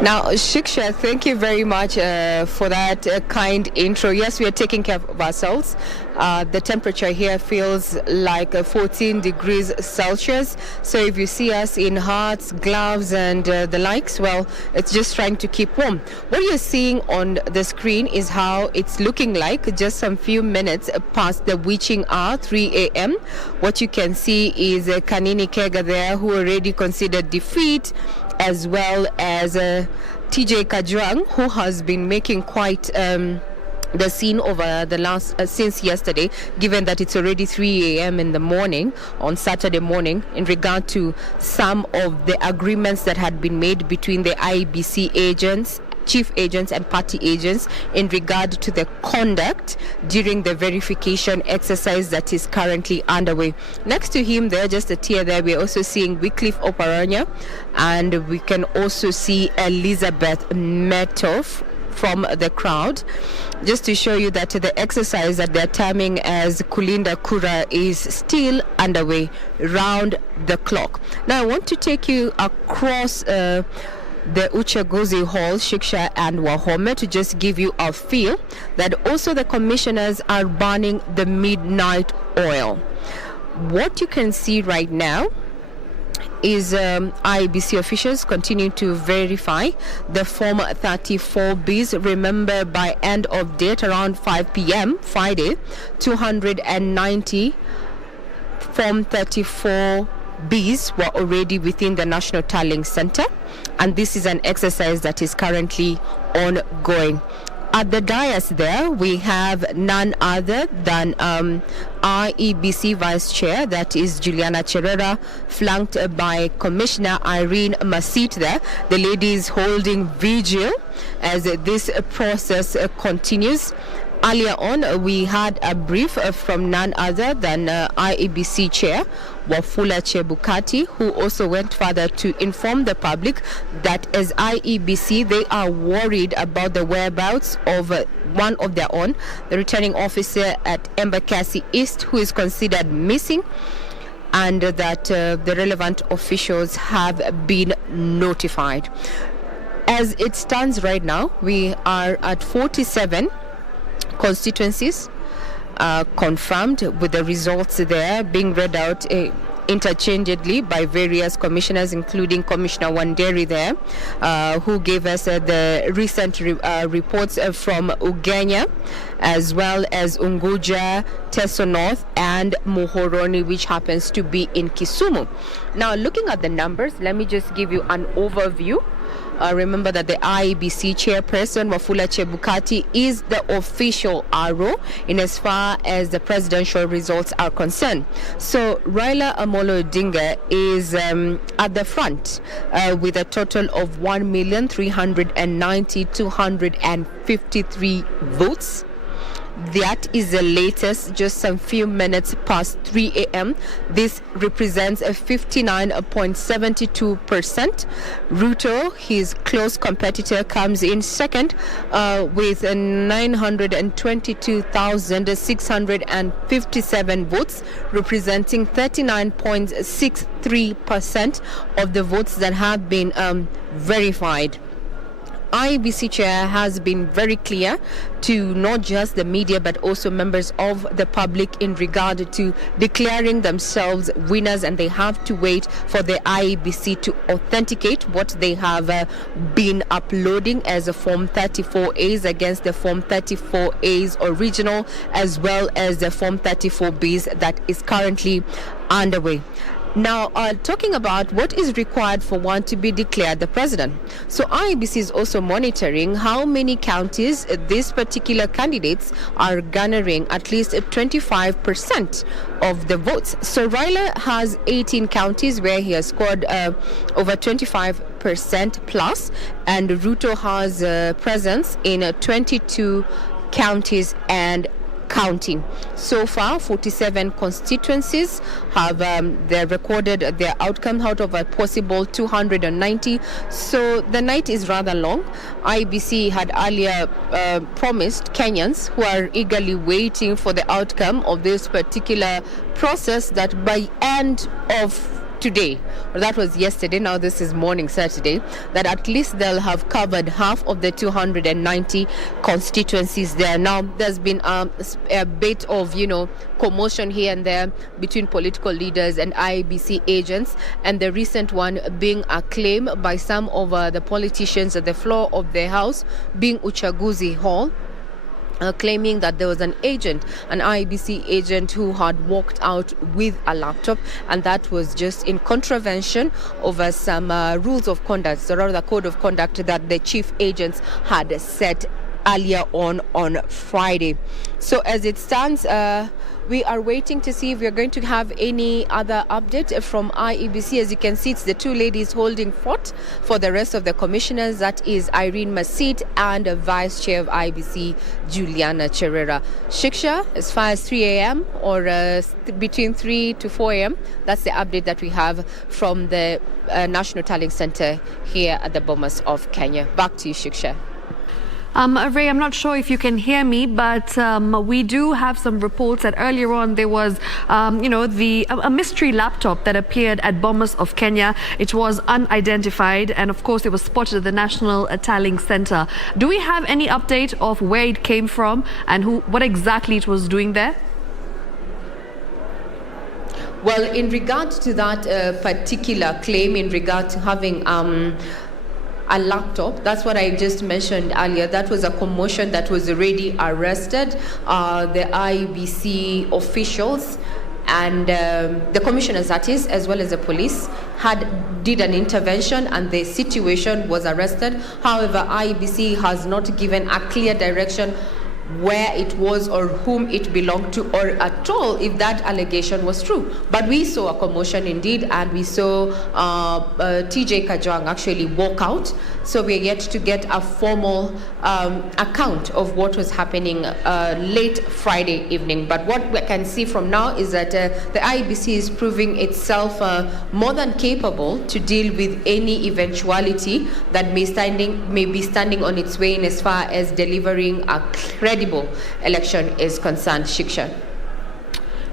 Now, Shiksha, thank you very much for that kind intro. Yes, we are taking care of ourselves. The temperature here feels like 14 degrees Celsius. So if you see us in hats, gloves and the likes, well, it's just trying to keep warm. What you're seeing on the screen is how it's looking like just some few minutes past the witching hour, 3 a.m. What you can see is Kanini Kega there, who already considered defeat, as well as TJ Kajwang, who has been making quite the scene over the last since yesterday, given that it's already 3 a.m. in the morning on Saturday morning, in regard to some of the agreements that had been made between the IEBC agents, chief agents and party agents in regard to the conduct during the verification exercise that is currently underway. Next to him there, just a tier there, we're also seeing Wycliffe Oparanya, and we can also see Elizabeth Metoff from the crowd, just to show you that the exercise that they're terming as Kulinda Kura is still underway round the clock. Now I want to take you across the Uchaguzi Hall, Shiksha and Wahome, to just give you a feel that also the commissioners are burning the midnight oil. What you can see right now is IEBC officials continue to verify the Form 34Bs. Remember, by end of date around 5 p.m. Friday, 290 Form 34Bs were already within the National Tallying Center, and this is an exercise that is currently ongoing. At the dais there, we have none other than IEBC Vice Chair, that is Juliana Cherera, flanked by Commissioner Irene Masit there. The lady is holding vigil as this process continues. Earlier on, we had a brief from none other than IEBC Chair Wafula Chebukati, who also went further to inform the public that as IEBC, they are worried about the whereabouts of one of their own, the returning officer at Embakasi East, who is considered missing, and that the relevant officials have been notified. As it stands right now, we are at 47 constituencies confirmed, with the results there being read out interchangeably by various commissioners, including Commissioner Wanderi there, who gave us the recent reports from Ugenya, as well as Unguja, Teso North and Muhoroni, which happens to be in Kisumu. Now, looking at the numbers, let me just give you an overview. Remember that the IEBC chairperson, Wafula Chebukati, is the official RO in as far as the presidential results are concerned. So Raila Amolo Odinga is at the front with a total of 1,390,253 votes. That is the latest, just some few minutes past 3 a.m. This represents a 59.72%. Ruto, his close competitor, comes in second with 922,657 votes, representing 39.63% of the votes that have been verified. IEBC chair has been very clear to not just the media but also members of the public in regard to declaring themselves winners, and they have to wait for the IEBC to authenticate what they have been uploading as a Form 34As against the Form 34As original, as well as the Form 34Bs that is currently underway. Now, talking about what is required for one to be declared the president. So IEBC is also monitoring how many counties these particular candidates are garnering at least 25% of the votes. So Raila has 18 counties where he has scored over 25% plus, and Ruto has presence in 22 counties and counting. So far, 47 constituencies have they recorded their outcome out of a possible 290. So the night is rather long. IEBC had earlier promised Kenyans who are eagerly waiting for the outcome of this particular process that by end of today, or that was yesterday, now this is morning Saturday, that at least they'll have covered half of the 290 constituencies there. Now, there's been a bit of, commotion here and there between political leaders and IEBC agents, and the recent one being a claim by some of the politicians at the floor of the House, being Uchaguzi Hall, claiming that there was an IEBC agent who had walked out with a laptop, and that was just in contravention over some rules of conduct, or rather the code of conduct that the chief agents had set earlier on Friday. So as it stands, we are waiting to see if we're going to have any other update from IEBC. As you can see, it's the two ladies holding fort for the rest of the commissioners. That is Irene Masit and Vice Chair of IEBC, Juliana Cherera. Shiksha, as far as 3 a.m. or between 3 to 4 a.m., that's the update that we have from the National Tallying Center here at the Bomas of Kenya. Back to you, Shiksha. Ray, I'm not sure if you can hear me, but we do have some reports that earlier on there was, a mystery laptop that appeared at Bomas of Kenya. It was unidentified, and of course it was spotted at the National Tallying Center. Do we have any update of where it came from and what exactly it was doing there? Well, in regard to that particular claim, in regard to having a laptop, that's what I just mentioned earlier. That was a commotion that was already arrested. The IEBC officials and the commissioners, that is, as well as the police, did an intervention, and the situation was arrested. However, IEBC has not given a clear direction where it was or whom it belonged to, or at all if that allegation was true. But we saw a commotion indeed, and we saw TJ Kajwang actually walk out. So we're yet to get a formal account of what was happening late Friday evening. But what we can see from now is that the IEBC is proving itself more than capable to deal with any eventuality that may be standing on its way in as far as delivering a credible election is concerned. Shiksha.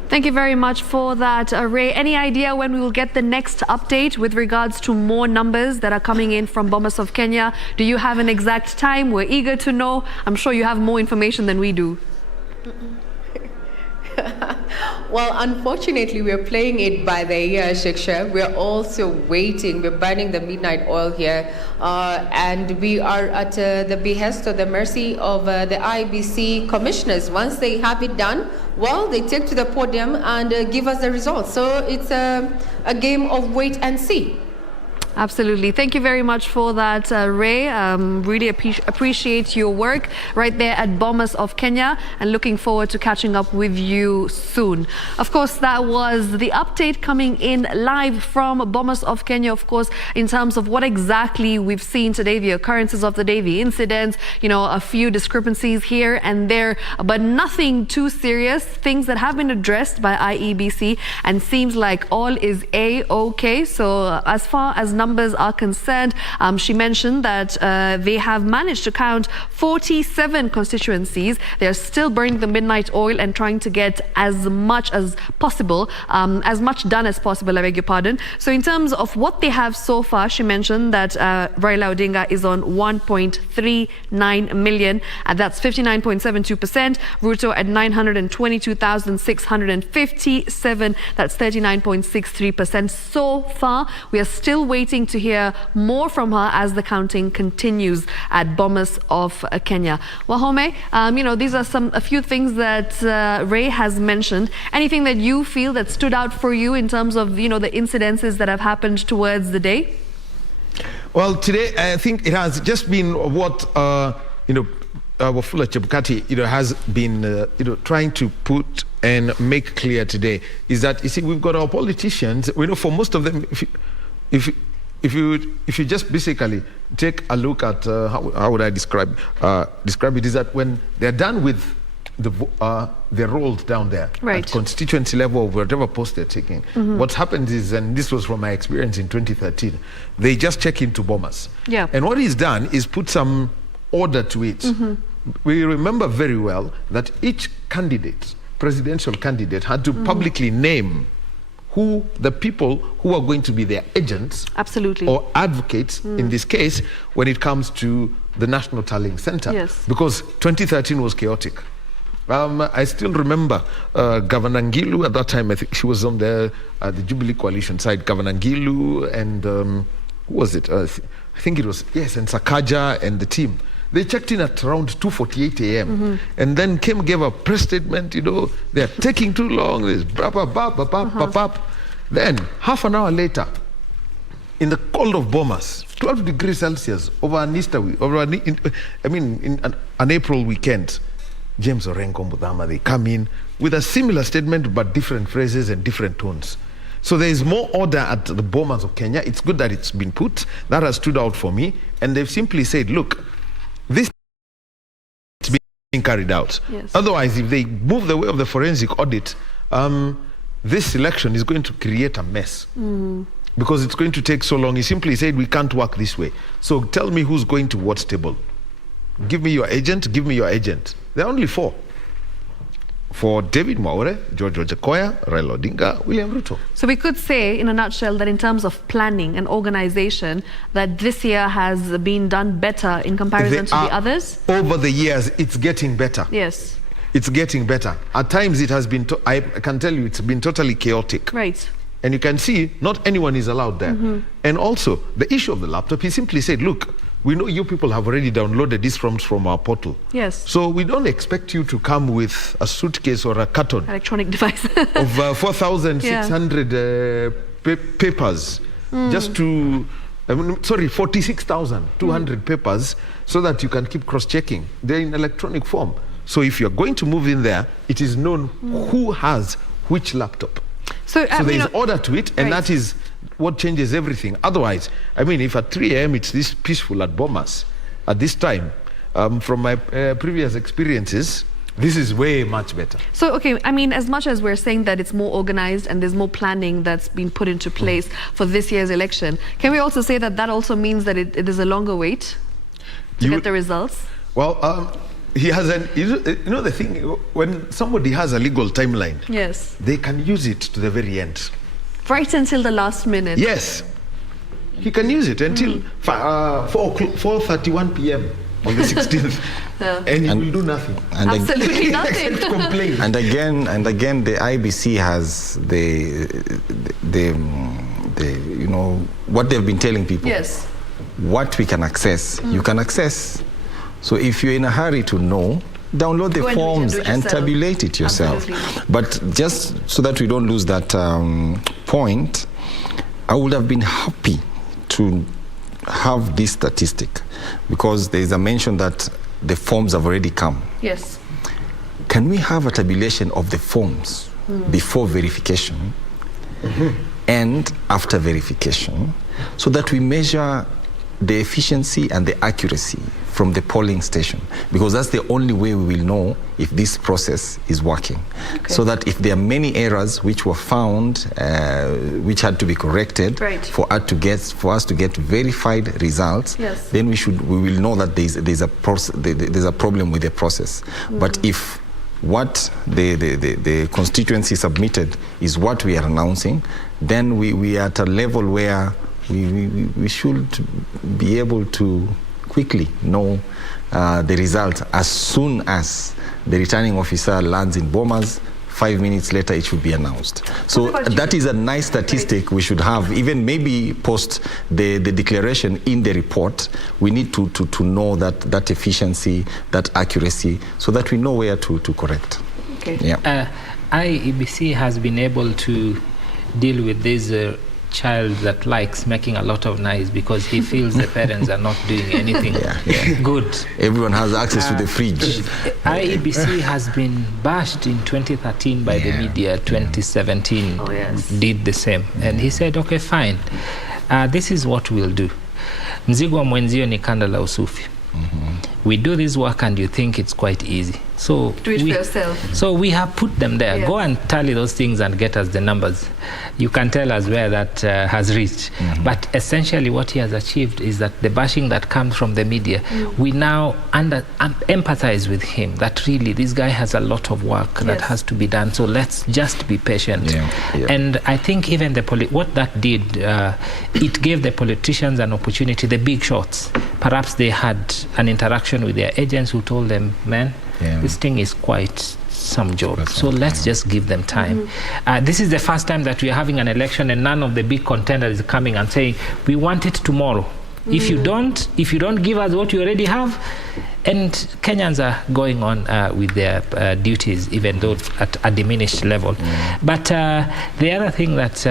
Thank you very much for that, Ray. Any idea when we will get the next update with regards to more numbers that are coming in from Bomas of Kenya? Do you have an exact time? We're eager to know. I'm sure you have more information than we do. Well, unfortunately, we're playing it by the ear, Shiksha. We're also waiting. We're burning the midnight oil here. And we are at the behest or the mercy of the IEBC commissioners. Once they have it done, well, they take to the podium and give us the results. So it's a game of wait and see. Absolutely. Thank you very much for that, Ray. Really appreciate your work right there at Bomas of Kenya, and looking forward to catching up with you soon. Of course, that was the update coming in live from Bomas of Kenya, of course, in terms of what exactly we've seen today, the occurrences of the day, the incidents, a few discrepancies here and there, but nothing too serious. Things that have been addressed by IEBC, and seems like all is A-OK. So as far as numbers numbers are concerned. She mentioned that they have managed to count 47 constituencies. They are still burning the midnight oil and trying to get as much as possible, as much done as possible, I beg your pardon. So in terms of what they have so far, she mentioned that Raila Odinga is on 1.39 million, and that's 59.72%. Ruto at 922,657, that's 39.63%. So far, we are still waiting to hear more from her as the counting continues at Bomas of Kenya. Wahome, these are a few things that Ray has mentioned. Anything that you feel that stood out for you in terms of, the incidences that have happened towards the day? Well, today I think it has just been what Wafula Chebukati has been trying to put and make clear today is that, you see, we've got our politicians. For most of them, if you just basically take a look at how would I describe it, is that when they're done with their roles down there at constituency level or whatever post they're taking, what happens is, and this was from my experience in 2013, they just check into Bomas. Yeah. And what he's done is put some order to it. We remember very well that each presidential candidate, had to publicly name who the people who are going to be their agents, absolutely, or advocates in this case when it comes to the National Tallying Center. Yes. Because 2013 was chaotic. I still remember Governor Ngilu at that time. I think she was on the Jubilee Coalition side. Governor Ngilu and who was it? I think it was, and Sakaja and the team. They checked in at around 2:48 a.m. And then gave a press statement. They're taking too long. There's Then half an hour later, in the cold of Bomas, 12 degrees Celsius over an Easter week, in an April weekend. James Orengo Mudhama, they come in with a similar statement but different phrases and different tones. So there is more order at the Bomas of Kenya. It's good that it's been put. That has stood out for me. And they've simply said, look, this is being carried out. Yes. Otherwise, if they move the way of the forensic audit, this election is going to create a mess. Because it's going to take so long. He simply said, we can't work this way. So tell me who's going to what table. Give me your agent, give me your agent. There are only four. For David Mwaure, George Wajakoya, Raila Odinga, William Ruto. So we could say, in a nutshell, that in terms of planning and organization, that this year has been done better in comparison to the others? Over the years, it's getting better. Yes. It's getting better. At times, it has been, I can tell you, it's been totally chaotic. Right. And you can see, not anyone is allowed there. And also, the issue of the laptop, he simply said, look, we know you people have already downloaded these forms from our portal. Yes. So we don't expect you to come with a suitcase or a carton. Electronic device. of 4,600 papers. Just to, 46,200 papers, so that you can keep cross-checking. They're in electronic form. So if you're going to move in there, it is known who has which laptop. So there's order to it, and that is what changes everything. Otherwise, if at 3 a.m. it's this peaceful at Bomas, at this time, from my previous experiences, this is way much better. So, okay, as much as we're saying that it's more organized and there's more planning that's been put into place for this year's election, can we also say that that also means that it is a longer wait to get the results? Well, he has the thing, when somebody has a legal timeline, yes, they can use it to the very end. Right until the last minute. Yes. He can use it until 4:31 p.m. on the 16th. And he will do nothing. Absolutely nothing. Complain. And again, the IBC has what they've been telling people. Yes. What we can access, you can access. So if you're in a hurry to know, download the forms and tabulate it yourself. Absolutely. But just so that we don't lose that point, I would have been happy to have this statistic, because there is a mention that the forms have already come. Yes. Can we have a tabulation of the forms before verification and after verification, so that we measure the efficiency and the accuracy from the polling station, because that's the only way we will know if this process is working. Okay. So that if there are many errors which were found, which had to be corrected, Right. for us to get verified results, Yes. then we will know that there's a problem with the process. But if what the constituency submitted is what we are announcing, then we are at a level where we should be able to quickly know the result as soon as the returning officer lands in Bomas. 5 minutes later, it should be announced. So that is a nice statistic we should have, even maybe post the declaration in the report. We need to know that efficiency, that accuracy, so that we know where to correct. Okay. Yeah. IEBC has been able to deal with this child that likes making a lot of noise because he feels the parents are not doing anything good. Everyone has access to the fridge. IEBC has been bashed in 2013 by the media. 2017 did the same. And he said, okay, fine. This is what we'll do. Mzigo wa mwenzio ni kanda la usufi. We do this work and you think it's quite easy. So do it for yourself. So we have put them there. Yeah. Go and tally those things and get us the numbers. You can tell us where that has reached. But essentially what he has achieved is that the bashing that comes from the media, we now empathize with him that really this guy has a lot of work that has to be done. So let's just be patient. And I think even what that did, it gave the politicians an opportunity, the big shots. Perhaps they had an interaction with their agents who told them, man, this thing is quite some job. So let's just give them time. This is the first time that we are having an election and none of the big contenders is coming and saying, we want it tomorrow. If you don't give us what you already have, and Kenyans are going on with their duties, even though at a diminished level. But the other thing that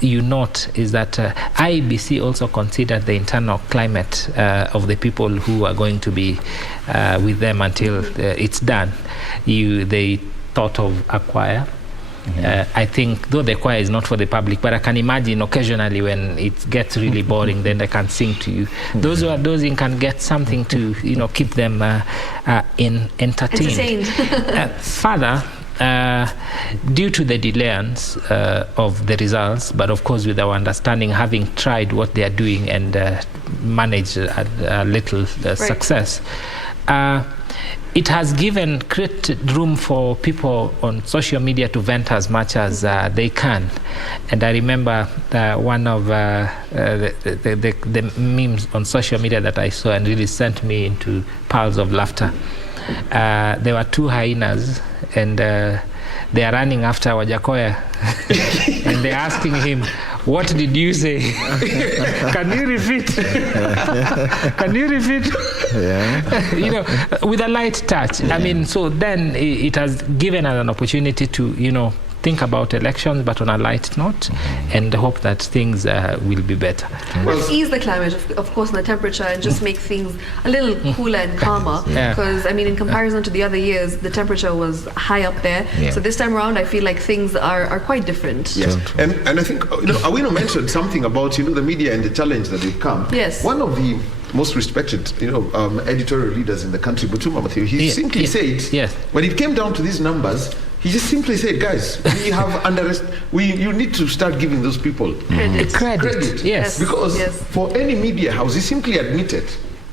you note is that IEBC also considered the internal climate of the people who are going to be with them until it's done. They thought of a choir. I think, though the choir is not for the public, but I can imagine occasionally when it gets really boring, then they can sing to you. Those who are dozing can get something to, keep them entertained. Further, due to the delayance of the results, but of course with our understanding, having tried what they are doing and managed a little success, it has created room for people on social media to vent as much as they can. And I remember one of the memes on social media that I saw and really sent me into piles of laughter. There were two hyenas and they are running after Wajakoya and they're asking him, what did you say? Can you repeat? Can you repeat? With a light touch. I mean, so then it has given us an opportunity to, think about elections, but on a light note, and hope that things will be better. Let's ease the climate, of course, and the temperature, and just make things a little cooler and calmer. Because, in comparison to the other years, the temperature was high up there. So this time around, I feel like things are quite different. Yes, and I think, Awino mentioned something about, the media and the challenge that they've come. Yes. One of the most respected, editorial leaders in the country, Butuma Matthew, he simply said, when it came down to these numbers, he just simply said, guys, we have you need to start giving those people credit. Yes. Because for any media house, he simply admitted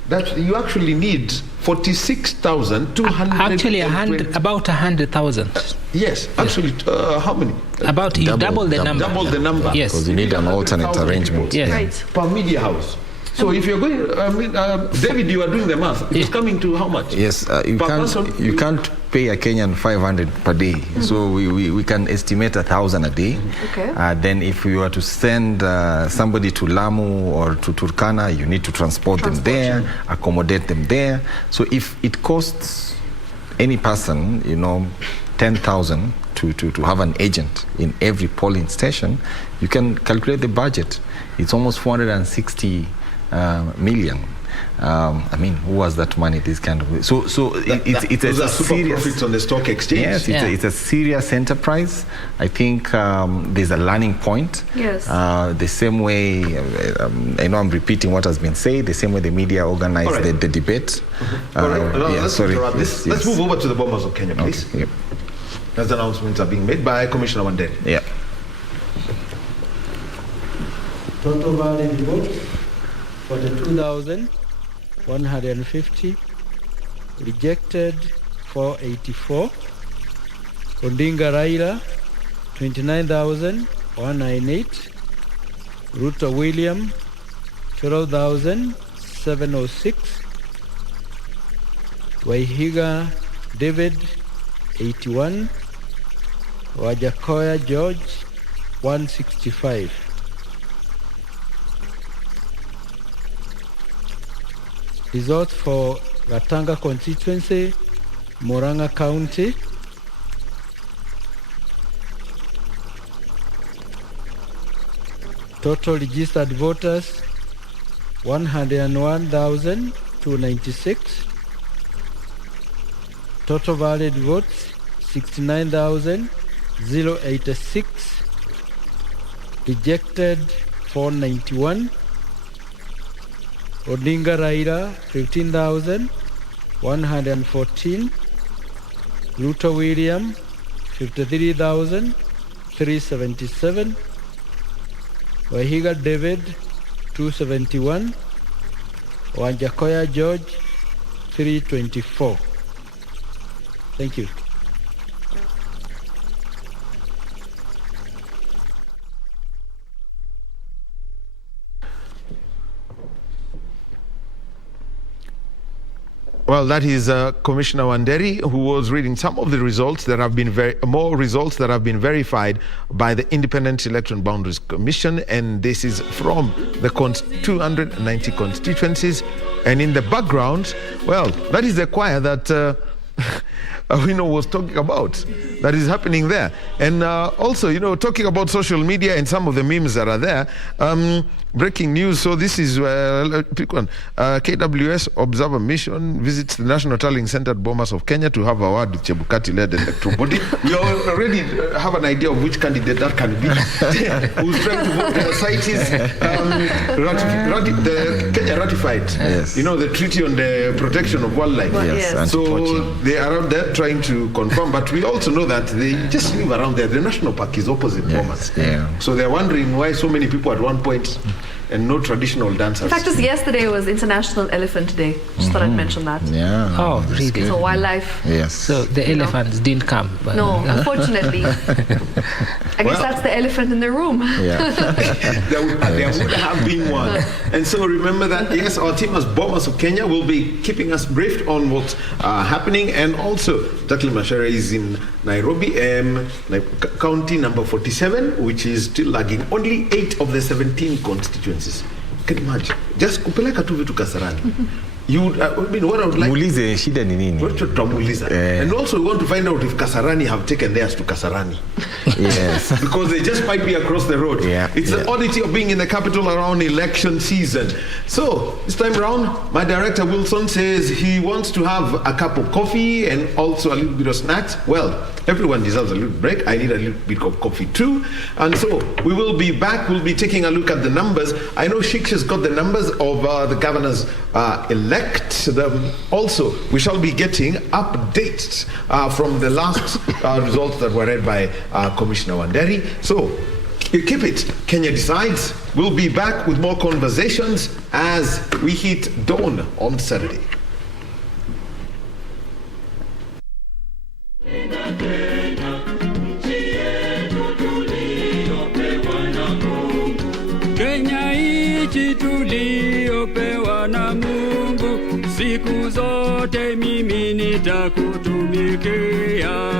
that you actually need 46,200. Actually, about 100,000. Yes, actually, how many? About double the number. Double the number. Yes. Because you need an alternate arrangement. Yes. Right. Per media house. So if you're going, David, you are doing the math. It's coming to how much? Yes, you can't pay a Kenyan 500 per day. So we can estimate 1,000 a day. Okay. Then if we were to send somebody to Lamu or to Turkana, you need to transport them there, accommodate them there. So if it costs any person, 10,000 to have an agent in every polling station, you can calculate the budget. It's almost 460 million. I mean, who has that money? This kind of so it's those a are super serious profits on the stock exchange. Yes, it's a serious enterprise. I think there's a learning point. Yes. The same way, I know I'm repeating what has been said. The same way the media organized Right. the debate. All right, let's interrupt this. Yes, Let's move over to the Bombers of Kenya, please. Okay, yep. As announcements are being made by Commissioner Wanderi. Yeah. Total valid votes 42,150. Rejected 484. Odinga Raila 29,198. Ruto William 12,706. Waihiga David 81. Wajakoya George 165. Results for Gatanga constituency, Murang'a County. Total registered voters 101,296. Total valid votes 69,086. Rejected 491. Odinga Raila 15,114. Ruto William 53,377. Wahiga David 271. Wanjakoya George 324. Thank you. Well, that is Commissioner Wanderi, who was reading some of the results that have been verified by the Independent Election Boundaries Commission, and this is from the 290 constituencies. And in the background, well, that is the choir that Awino was talking about, that is happening there. And also, you know, talking about social media and some of the memes that are there. Breaking news. So this is pick one. KWS Observer Mission visits the National Tallying Center at Bomas of Kenya to have a word with Chebukati-led electoral body. You already have an idea of which candidate that can be. Who's trying to vote the CITES. The Kenya ratified. Yes. You know, the Treaty on the Protection of Wildlife. Yes. So they are out there trying to confirm, but we also know that they just live around there. The national park is opposite Bomas. Yeah. So they're wondering why so many people at one point and no traditional dancers. In fact, just yesterday was International Elephant Day. Just thought I'd mention that. Yeah. Oh, really? So wildlife. Yes. So the elephants didn't come. But No, unfortunately. I guess that's the elephant in the room. Yeah. there would have been one. And so remember that, yes, our team as Bomas of Kenya will be keeping us briefed on what's happening. And also, Jacqueline Mashara is in Nairobi, county number 47, which is still lagging only 8 of the 17 constituencies. Can you imagine? Just kupeleka tu vitu Kasarani. You, I mean, what I would like. Muulize shida ni nini? And also we want to find out if Kasarani have taken theirs to Kasarani. Yes. Because they just might be across the road. Yeah. It's the oddity of being in the capital around election season. So this time around, my director Wilson says he wants to have a cup of coffee and also a little bit of snacks. Well, everyone deserves a little break. I need a little bit of coffee too. And so we will be back. We'll be taking a look at the numbers. I know Shiksha's got the numbers of the governor's elect. Also, we shall be getting updates from the last results that were read by Commissioner Wanderi. So you keep it. Kenya Decides. We'll be back with more conversations as we hit dawn on Saturday. Kenya nchi tuliopewa na Mungu, siku zote mimi nitakutumikia.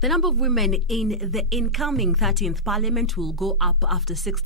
The number of women in the incoming 13th Parliament will go up after 6.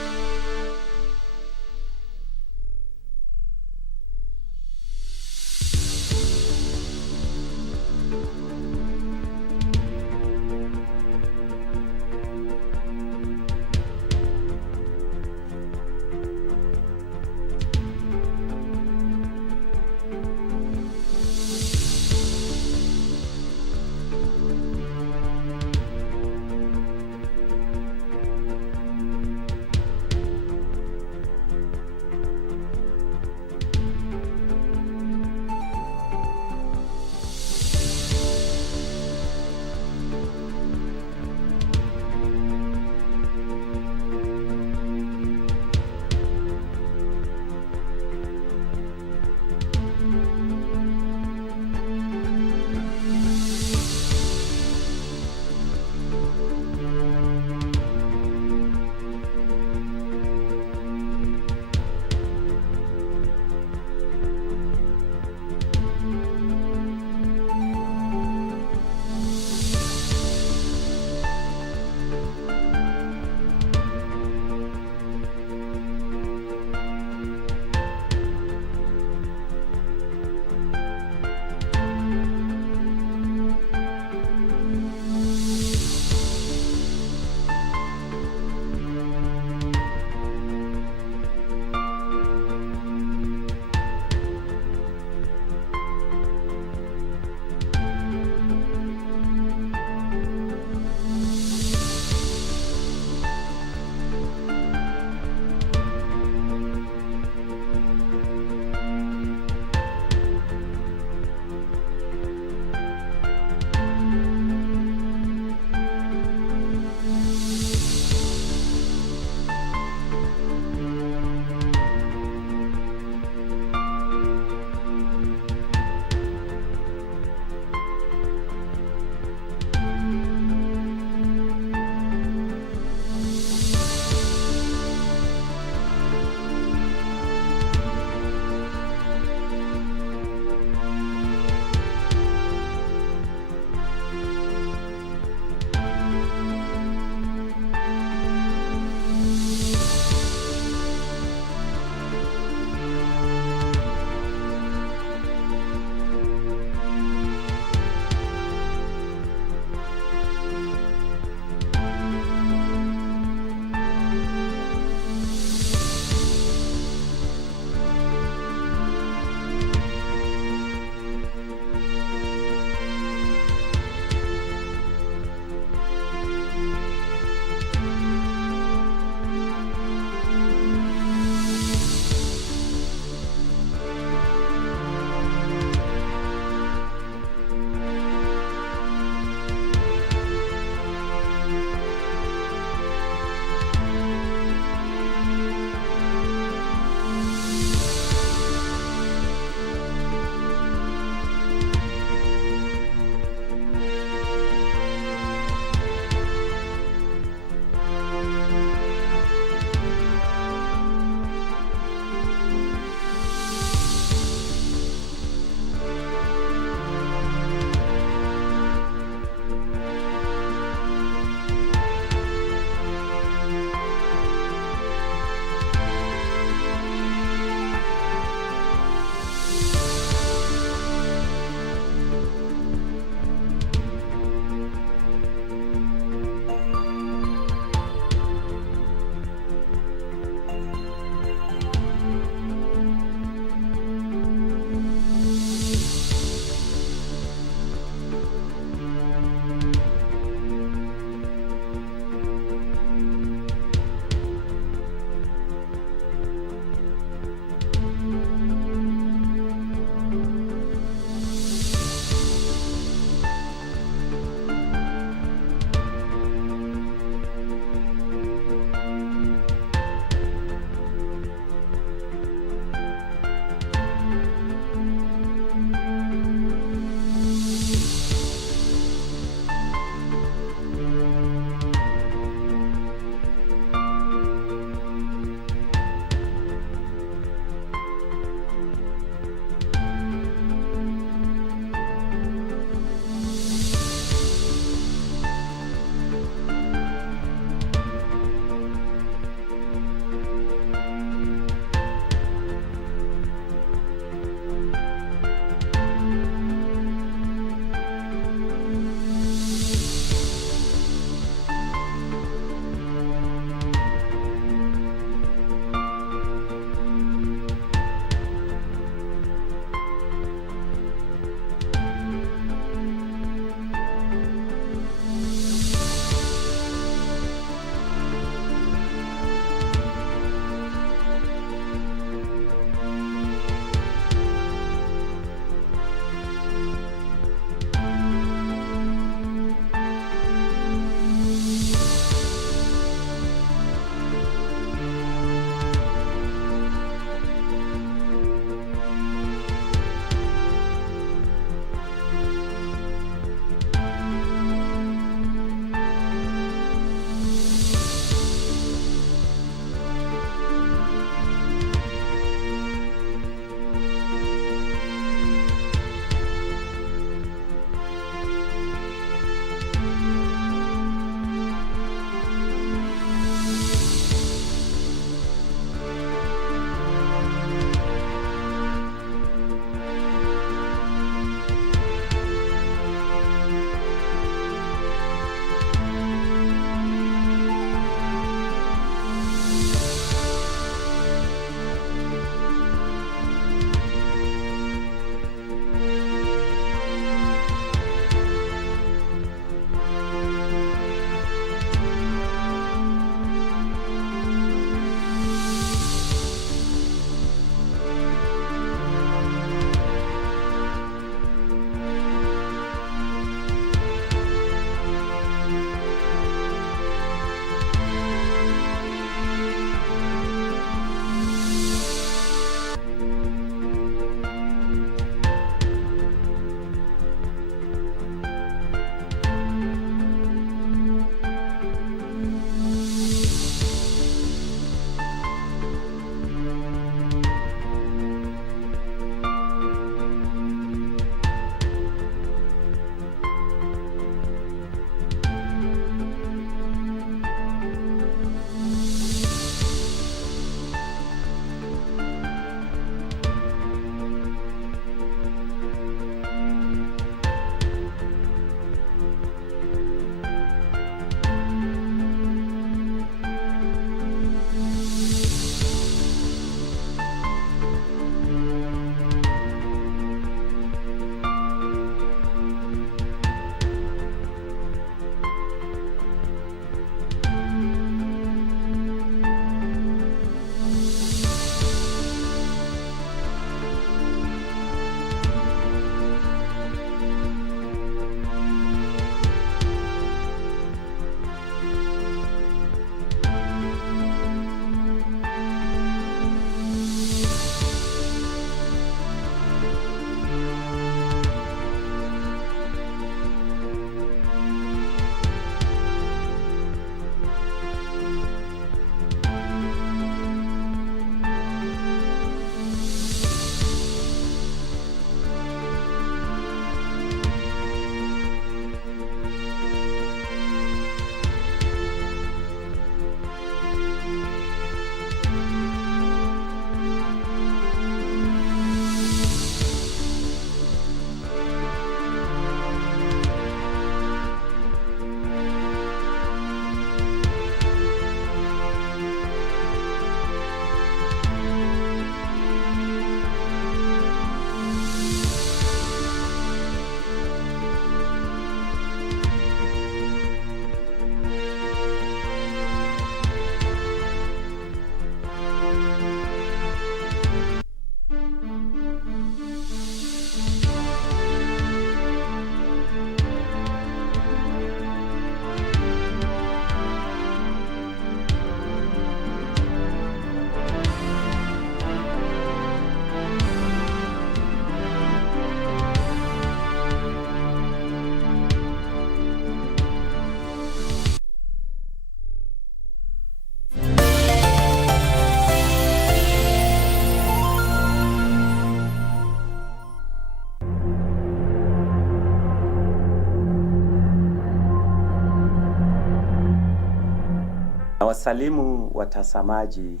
Nawasalimu watazamaji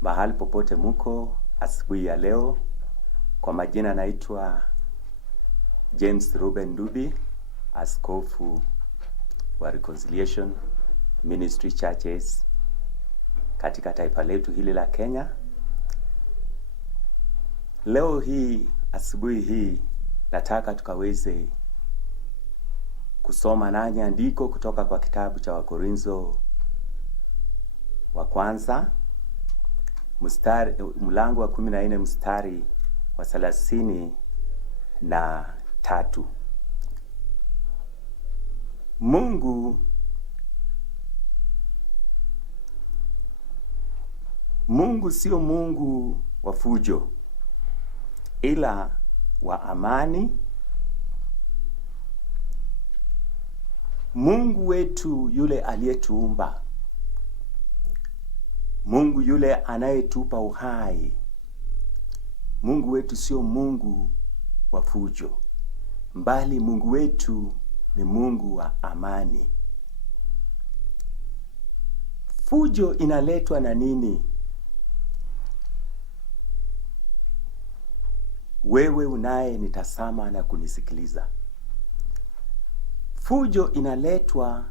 mahali popote muko asubuhi ya leo. Kwa majina naitwa James Ruben Ndubi, askofu wa Reconciliation Ministry Churches katika taifa letu hili la Kenya. Leo hii, asubuhi hii, nataka tukaweze kusoma nanyi andiko kutoka kwa kitabu cha Wakorintho wa kwanza, mlango wa 14 mstari wa 33. Mungu sio Mungu wa fujo, ila wa amani. Mungu wetu yule aliyetuumba, Mungu yule anayetupa uhai, Mungu wetu sio Mungu wa fujo, mbali Mungu wetu ni Mungu wa amani. Fujo inaletwa na nini? Wewe unaye nitazama na kunisikiliza. Fujo inaletwa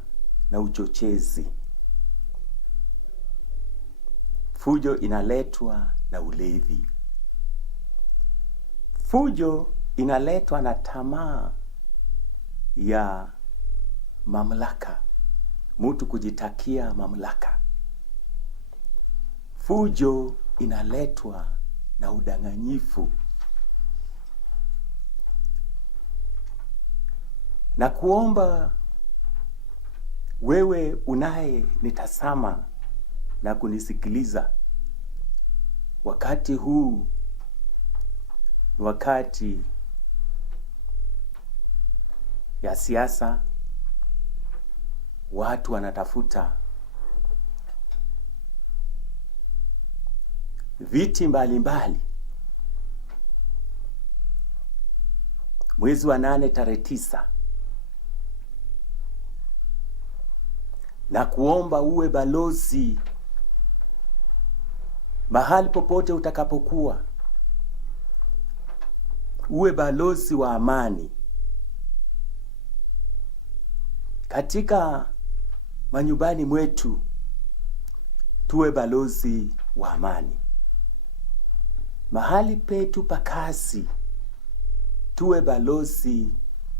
na uchochezi. Fujo inaletwa na ulevi. Fujo inaletwa na tamaa ya mamlaka, mtu kujitakia mamlaka. Fujo inaletwa na udanganyifu. Na kuomba wewe unaye nitazama na kunisikiliza, wakati huu wakati ya siasa, watu wanatafuta viti mbalimbali. Mwezi wa 8 tarehe 9, na kuomba uwe balozi mahali popote utakapokuwa. Uwe balozi wa amani katika manyumbani mwetu. Tuwe balozi wa amani mahali petu pa kazi. Tuwe balozi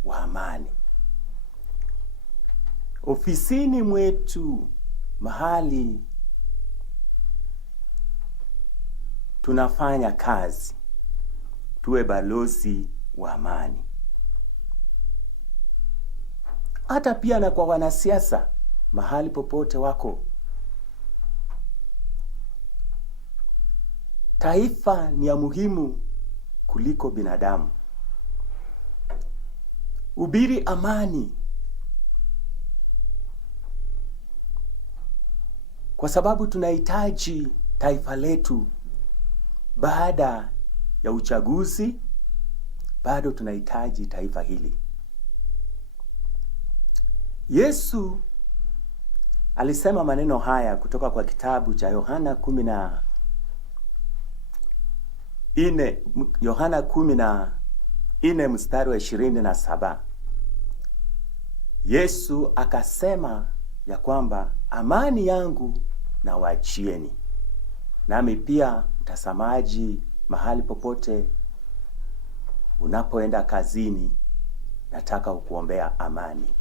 wa amani ofisini mwetu, mahali tunafanya kazi. Tuwe balozi wa amani. Hata pia na kwa wanasiasa, mahali popote wako. Taifa ni ya muhimu kuliko binadamu. Hubiri amani, kwa sababu tunahitaji taifa letu. Baada ya uchaguzi, bado tunahitaji taifa hili. Yesu alisema maneno haya kutoka kwa kitabu cha Yohana 14 mstari wa 27. Yesu akasema ya kwamba amani yangu na waachieni. Nami pia mtazamaji, mahali popote unapoenda kazini, nataka ukuombea amani.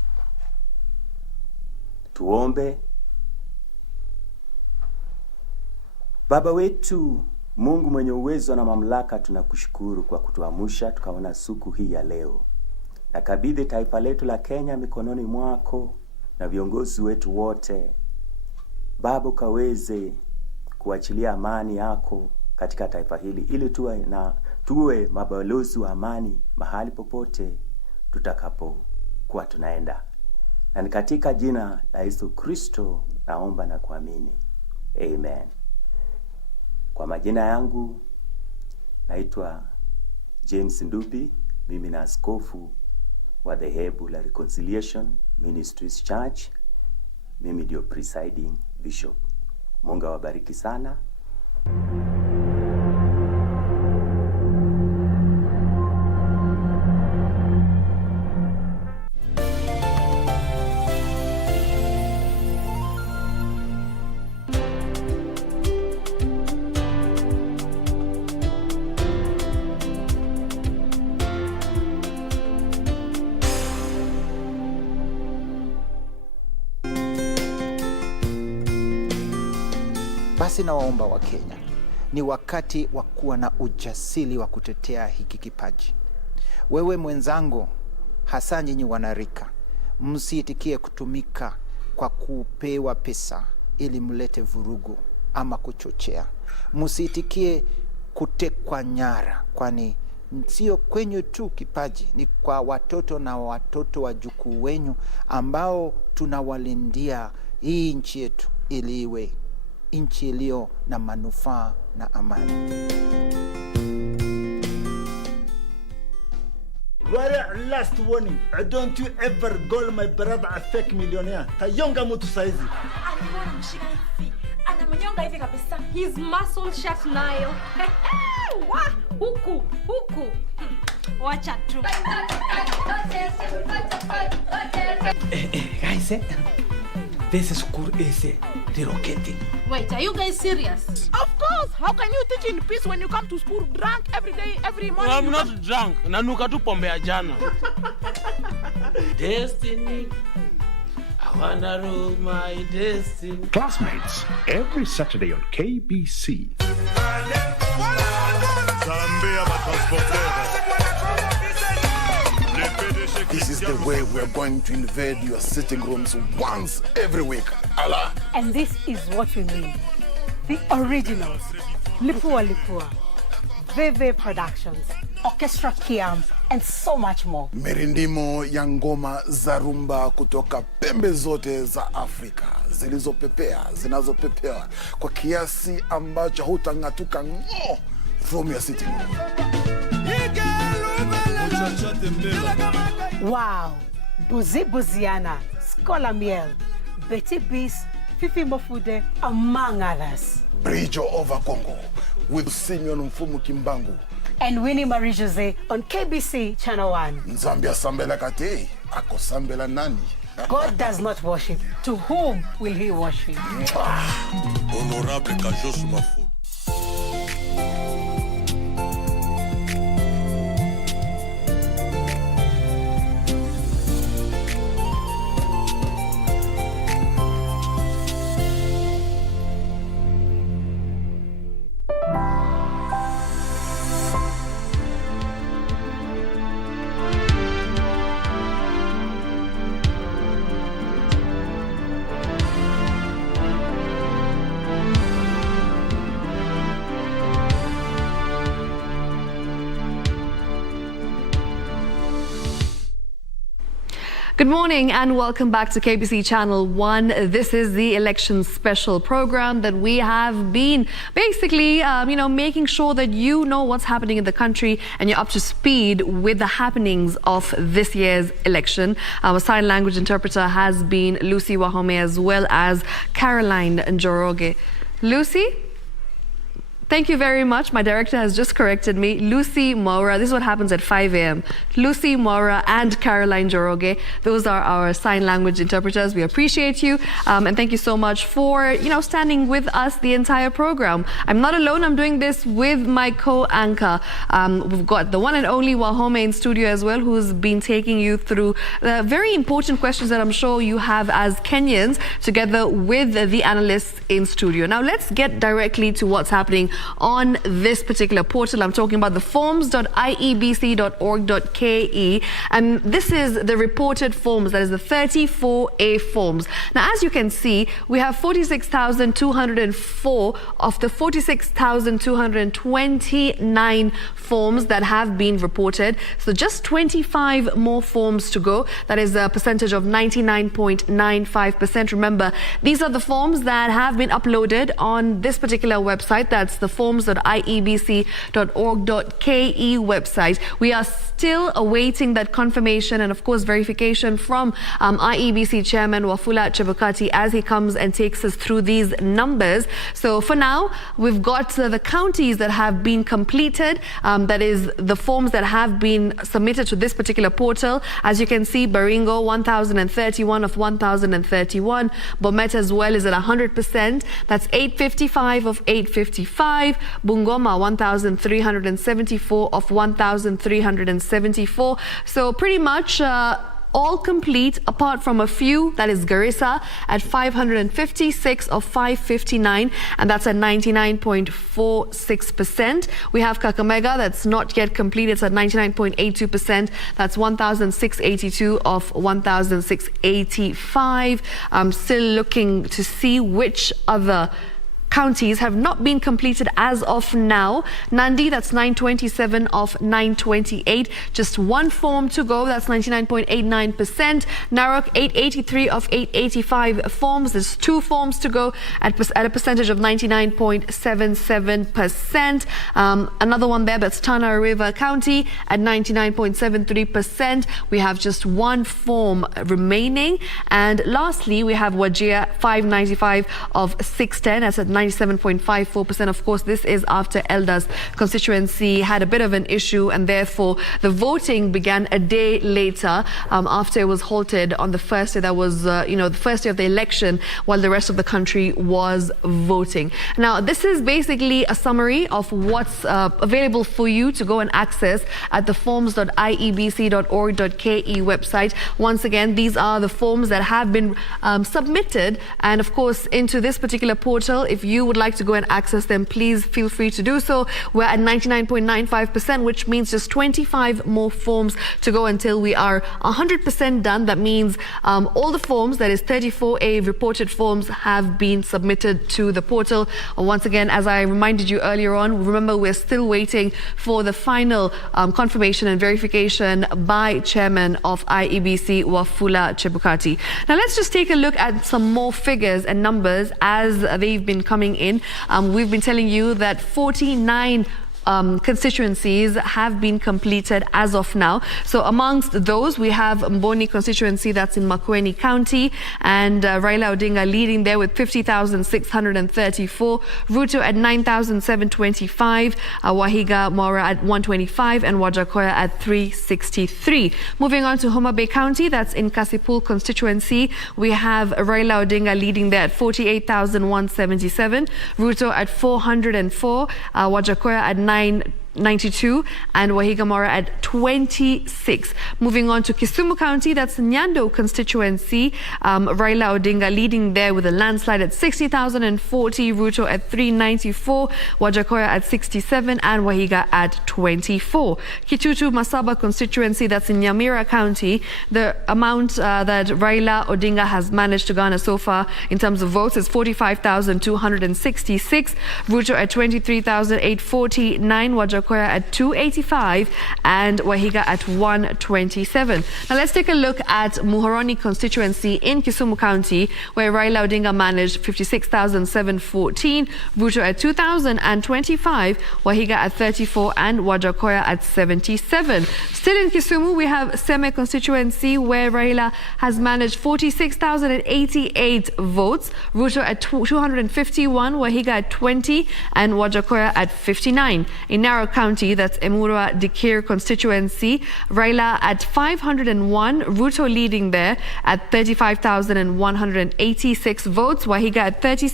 Tuombe. Baba wetu, Mungu mwenye uwezo na mamlaka, tunakushukuru kwa kutuamsha tukaona siku hii ya leo. Nakabidhi taifa letu la Kenya mikononi mwako na viongozi wetu wote. Baba, kaweze kuachilia amani yako katika taifa hili, ili tuwe mabalozi wa amani mahali popote tutakapokuwa tunaenda. Na ni katika jina la Yesu Kristo naomba na kuamini. Amen. Kwa majina yangu naitwa James Ndubi. Mimi na askofu wa dhehebu la Reconciliation Ministries Church. Mimi ndio presiding Bishop. Mungu awabariki sana. Basi na waomba wa Kenya, ni wakati wa kuwa na ujasiri wa kutetea hiki kipaji. Wewe mwenzangu, hasa nyinyi wanarika, msiitikie kutumika kwa kupewa pesa ili mlete vurugu ama kuchochea. Msiitikie kutekwa nyara, kwani sio kwenye tu kipaji, ni kwa watoto na watoto wajukuu wenyu ambao tunawalindia hii nchi yetu ili iwe nchi iliyo na manufaa na amani. Very last warning. Don't you ever call my brother a fake millionaire. Kayonga mtu saizi. Anamnyonga hivi kabisa. His muscle shut nayo. Huku. Wacha tu. Guys, this is school is relocating. Wait, are you guys serious? Of course. How can you teach in peace when you come to school drunk every day, every morning? I'm not drunk. Nanuka tu pombe ya jana. Destiny. I wanna rule my destiny. Classmates, every Saturday on KBC. This is the way we are going to invade your sitting rooms once every week. Allah. And this is what we mean. The originals. Lipua Lipua. Veve Productions. Orchestra Kiam. And so much more. Merindimo ya ngoma za rumba kutoka pembe zote za Afrika. Zilizopepea, zinazopepewa kwa kiasi ambacho hutang'atuka ng'o from your sitting room. Wow. Buzi Buziana, Scholar Miel, Betty Beast, Fifi Mofude, among others. Bridge over Congo with Simeon Mfumu Kimbangu. And Winnie Marie-Jose on KBC Channel 1. Nzambia Sambela Kate, Ako Sambela Nani. God does not worship. To whom will he worship? Honorable Kajos Mafu. Good morning and welcome back to KBC Channel 1. This is the election special program that we have been basically, making sure that you know what's happening in the country and you're up to speed with the happenings of this year's election. Our sign language interpreter has been Lucy Wahome as well as Caroline Njoroge. Lucy? Thank you very much. My director has just corrected me. Lucy Maura, this is what happens at 5 a.m. Lucy Maura and Caroline Njoroge, those are our sign language interpreters. We appreciate you. And thank you so much for, standing with us the entire program. I'm not alone. I'm doing this with my co-anchor. We've got the one and only Wahome in studio as well, who's been taking you through the very important questions that I'm sure you have as Kenyans, together with the analysts in studio. Now, let's get directly to what's happening on this particular portal. I'm talking about the forms.iebc.org.ke, and this is the reported forms, that is the 34A forms. Now, as you can see, we have 46,204 of the 46,229 forms that have been reported. So just 25 more forms to go. That is a percentage of 99.95%. Remember, these are the forms that have been uploaded on this particular website. That's the the forms.iebc.org.ke website. We are still awaiting that confirmation and, of course, verification from IEBC Chairman Wafula Chebukati as he comes and takes us through these numbers. So for now, we've got the counties that have been completed, that is the forms that have been submitted to this particular portal. As you can see, Baringo 1,031 of 1,031. Bomet as well is at 100%. That's 855 of 855. Bungoma 1,374 of 1,374. So pretty much all complete apart from a few, that is Garissa at 556 of 559, and that's at 99.46%. We have Kakamega, that's not yet complete, it's at 99.82%. That's 1,682 of 1,685. I'm still looking to see which other counties have not been completed as of now. Nandi, that's 927 of 928. Just one form to go. That's 99.89%. Narok, 883 of 885 forms. There's two forms to go at a percentage of 99.77%. Another one there, that's Tana River County at 99.73%. We have just one form remaining. And lastly, we have Wajir, 595 of 610. That's at 97.54%. Of course, this is after Elda's constituency had a bit of an issue, and therefore the voting began a day later after it was halted on the first day. That was, the first day of the election, while the rest of the country was voting. Now, this is basically a summary of what's available for you to go and access at the forms.iebc.org.ke website. Once again, these are the forms that have been submitted, and of course, into this particular portal. If you would like to go and access them, please feel free to do so. We're at 99.95%, which means just 25 more forms to go until we are 100% done. That means all the forms, that is 34A reported forms, have been submitted to the portal. Once again, as I reminded you earlier on, remember we're still waiting for the final confirmation and verification by Chairman of IEBC, Wafula Chebukati. Now let's just take a look at some more figures and numbers as they've been coming in. We've been telling you that 49 constituencies have been completed as of now. So amongst those, we have Mboni constituency, that's in Makueni County, and Raila Odinga leading there with 50,634, Ruto at 9,725, Wahiga Maura at 125, and Wajakoya at 363. Moving on to Homa Bay County, that's in Kasipul constituency, we have Raila Odinga leading there at 48,177, Ruto at 404, Wajakoya at 992, and Wahiga Mora at 26. Moving on to Kisumu County, that's Nyando constituency. Raila Odinga leading there with a landslide at 60,040, Ruto at 394, Wajakoya at 67, and Wahiga at 24. Kitutu Masaba constituency, that's in Nyamira County. The amount that Raila Odinga has managed to garner so far in terms of votes is 45,266, Ruto at 23,849, Wajakoya at 285, and Wahiga at 127. Now let's take a look at Muhoroni constituency in Kisumu County, where Raila Odinga managed 56,714, Ruto at 2,025, Wahiga at 34, and Wajakoya at 77. Still in Kisumu, we have Seme constituency, where Raila has managed 46,088 votes, Ruto at 251, Wahiga at 20, and Wajakoya at 59. In Narok County, that's Emurua Dikir constituency, Raila at 501, Ruto leading there at 35,186 votes, Wahiga at 30,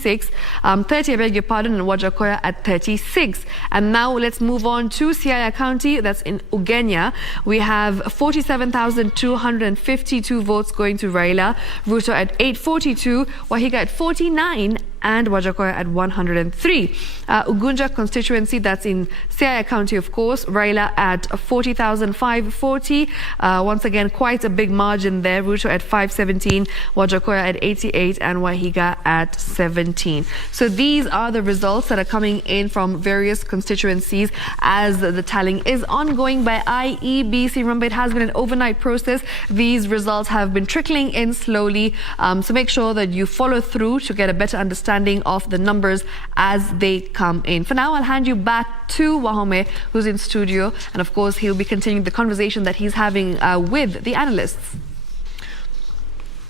I beg your pardon, and Wajakoya at 36. And now let's move on to Siaya County, that's in Ugenya. We have 47,252 votes going to Raila, Ruto at 842, Wahiga at 49, and Wajakoya at 103. Ugunja constituency, that's in Siaya County, of course, Raila at 40,540. Once again, quite a big margin there. Ruto at 517, Wajakoya at 88, and Wahiga at 17. So these are the results that are coming in from various constituencies as the tallying is ongoing by IEBC. Remember, it has been an overnight process. These results have been trickling in slowly. So make sure that you follow through to get a better understanding understanding of the numbers as they come in. For now, I'll hand you back to Wahome, who's in studio, and of course he'll be continuing the conversation that he's having with the analysts.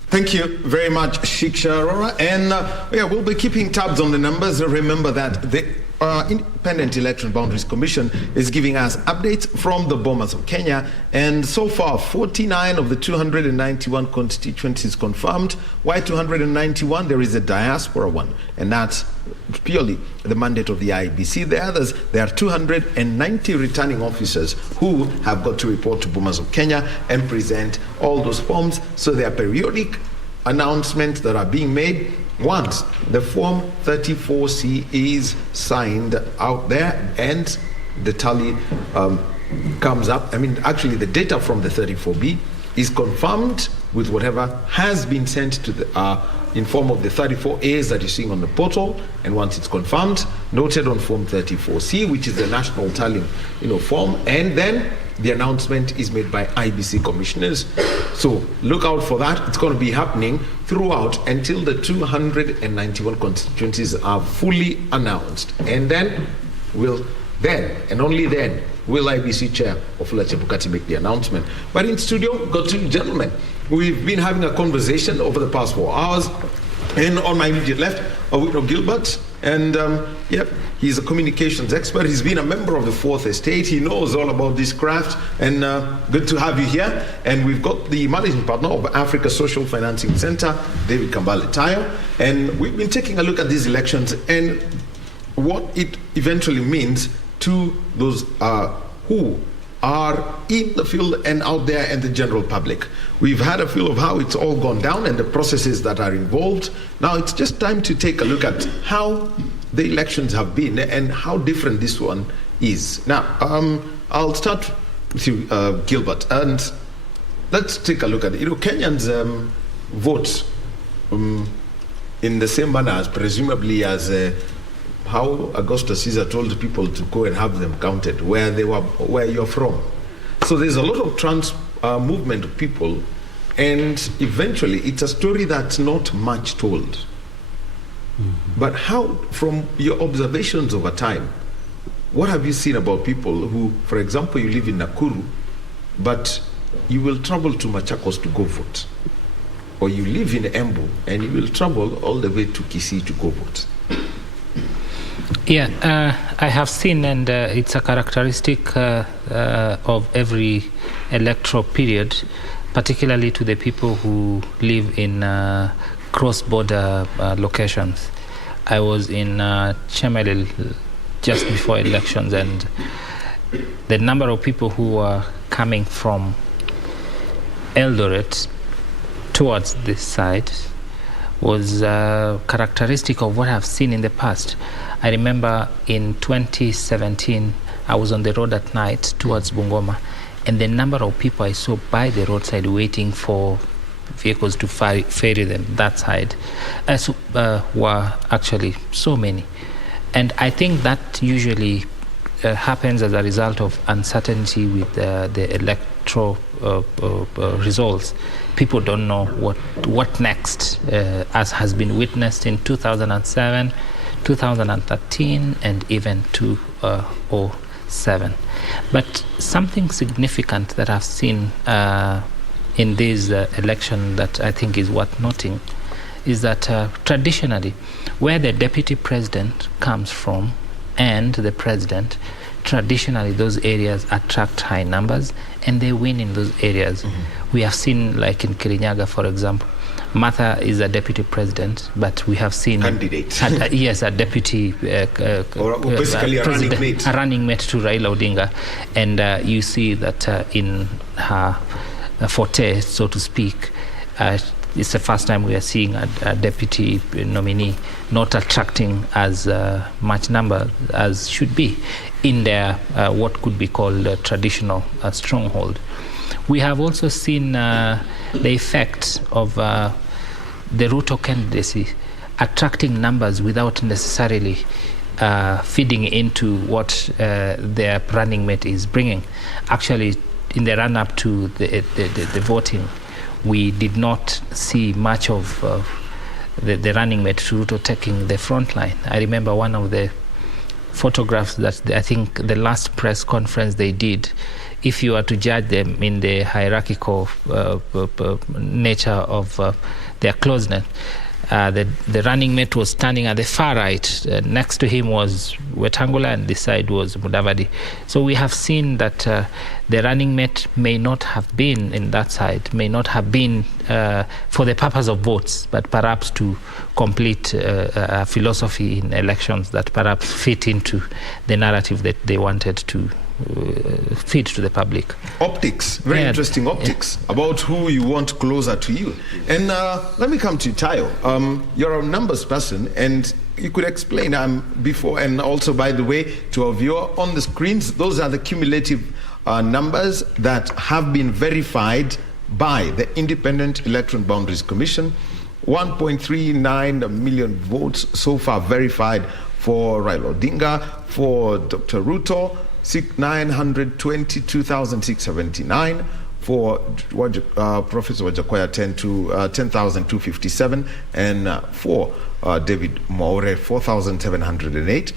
Thank you very much, Shiksha Arora. And we'll be keeping tabs on the numbers. Remember that the Independent Election Boundaries Commission is giving us updates from the Bomas of Kenya. And so far, 49 of the 291 constituencies confirmed. Why 291? There is a diaspora one, and that's purely the mandate of the IBC. The others, there are 290 returning officers who have got to report to Bomas of Kenya and present all those forms. So there are periodic announcements that are being made once the Form 34C is signed out there and the tally comes up. I mean, actually, the data from the 34B is confirmed with whatever has been sent to the in form of the 34As that you're seeing on the portal, and once it's confirmed, noted on Form 34C, which is the national tallying form, and then the announcement is made by IBC commissioners. So look out for that. It's going to be happening throughout until the 291 constituencies are fully announced, and then and only then will IBC Chair Ofula Chebukati make the announcement. But in studio, got two gentlemen. We've been having a conversation over the past 4 hours, and on my immediate left, Gilbert, and he's a communications expert. He's been a member of the Fourth Estate. He knows all about this craft, and good to have you here. And we've got the managing partner of Africa Social Financing Center, David Kambale Tayo, and we've been taking a look at these elections and what it eventually means to those who are in the field and out there and the general public. We've had a feel of how it's all gone down and the processes that are involved. Now it's just time to take a look at how the elections have been and how different this one is. Now, I'll start with you, Gilbert, and let's take a look at it. Kenyans vote in the same manner as presumably as how Augustus Caesar told people to go and have them counted where you're from. So there's a lot of movement of people, and eventually it's a story that's not much told. Mm-hmm. But how, from your observations over time, what have you seen about people who, for example, you live in Nakuru, but you will travel to Machakos to go vote, or you live in Embu and you will travel all the way to Kisii to go vote? Yeah, I have seen, and it's a characteristic of every electoral period, particularly to the people who live in cross-border locations. I was in Chemelil just before elections, and the number of people who were coming from Eldoret towards this side was characteristic of what I've seen in the past. I remember in 2017, I was on the road at night towards Bungoma, and the number of people I saw by the roadside waiting for vehicles to ferry them that side were actually so many. And I think that usually happens as a result of uncertainty with the electoral results. People don't know what next, as has been witnessed in 2007, 2013, and even 2007. But something significant that I've seen in this election that I think is worth noting is that traditionally, where the deputy president comes from and the president, traditionally those areas attract high numbers and they win in those areas. Mm-hmm. We have seen, like in Kirinyaga, for example, Martha is a deputy president, but we have seen candidate. Yes, a deputy or basically a running mate to Raila Odinga, and you see that in her forte, so to speak, it's the first time we are seeing a deputy nominee not attracting as much number as should be in their what could be called a traditional stronghold. We have also seen the effect of the Ruto candidacy attracting numbers without necessarily feeding into what their running mate is bringing. Actually, in the run-up to the voting, we did not see much of the running mate to Ruto taking the front line. I remember one of the photographs that I think the last press conference they did, if you are to judge them in the hierarchical nature of their closeness, the running mate was standing at the far right. Next to him was Wetangula, and this side was Mudavadi. So we have seen that the running mate may not have been in that side, may not have been for the purpose of votes, but perhaps to complete a philosophy in elections that perhaps fit into the narrative that they wanted to feed to the public. Optics, very interesting optics about who you want closer to you. And let me come to you, Tayo. You're a numbers person, and you could explain before, and also, by the way, to our viewer on the screens, those are the cumulative numbers that have been verified by the Independent Electoral Boundaries Commission. 1.39 million votes so far verified for Raila Odinga, for Dr. Ruto, 922,679, for Professor Wajakoya 10,257, and for David Maure 4,708.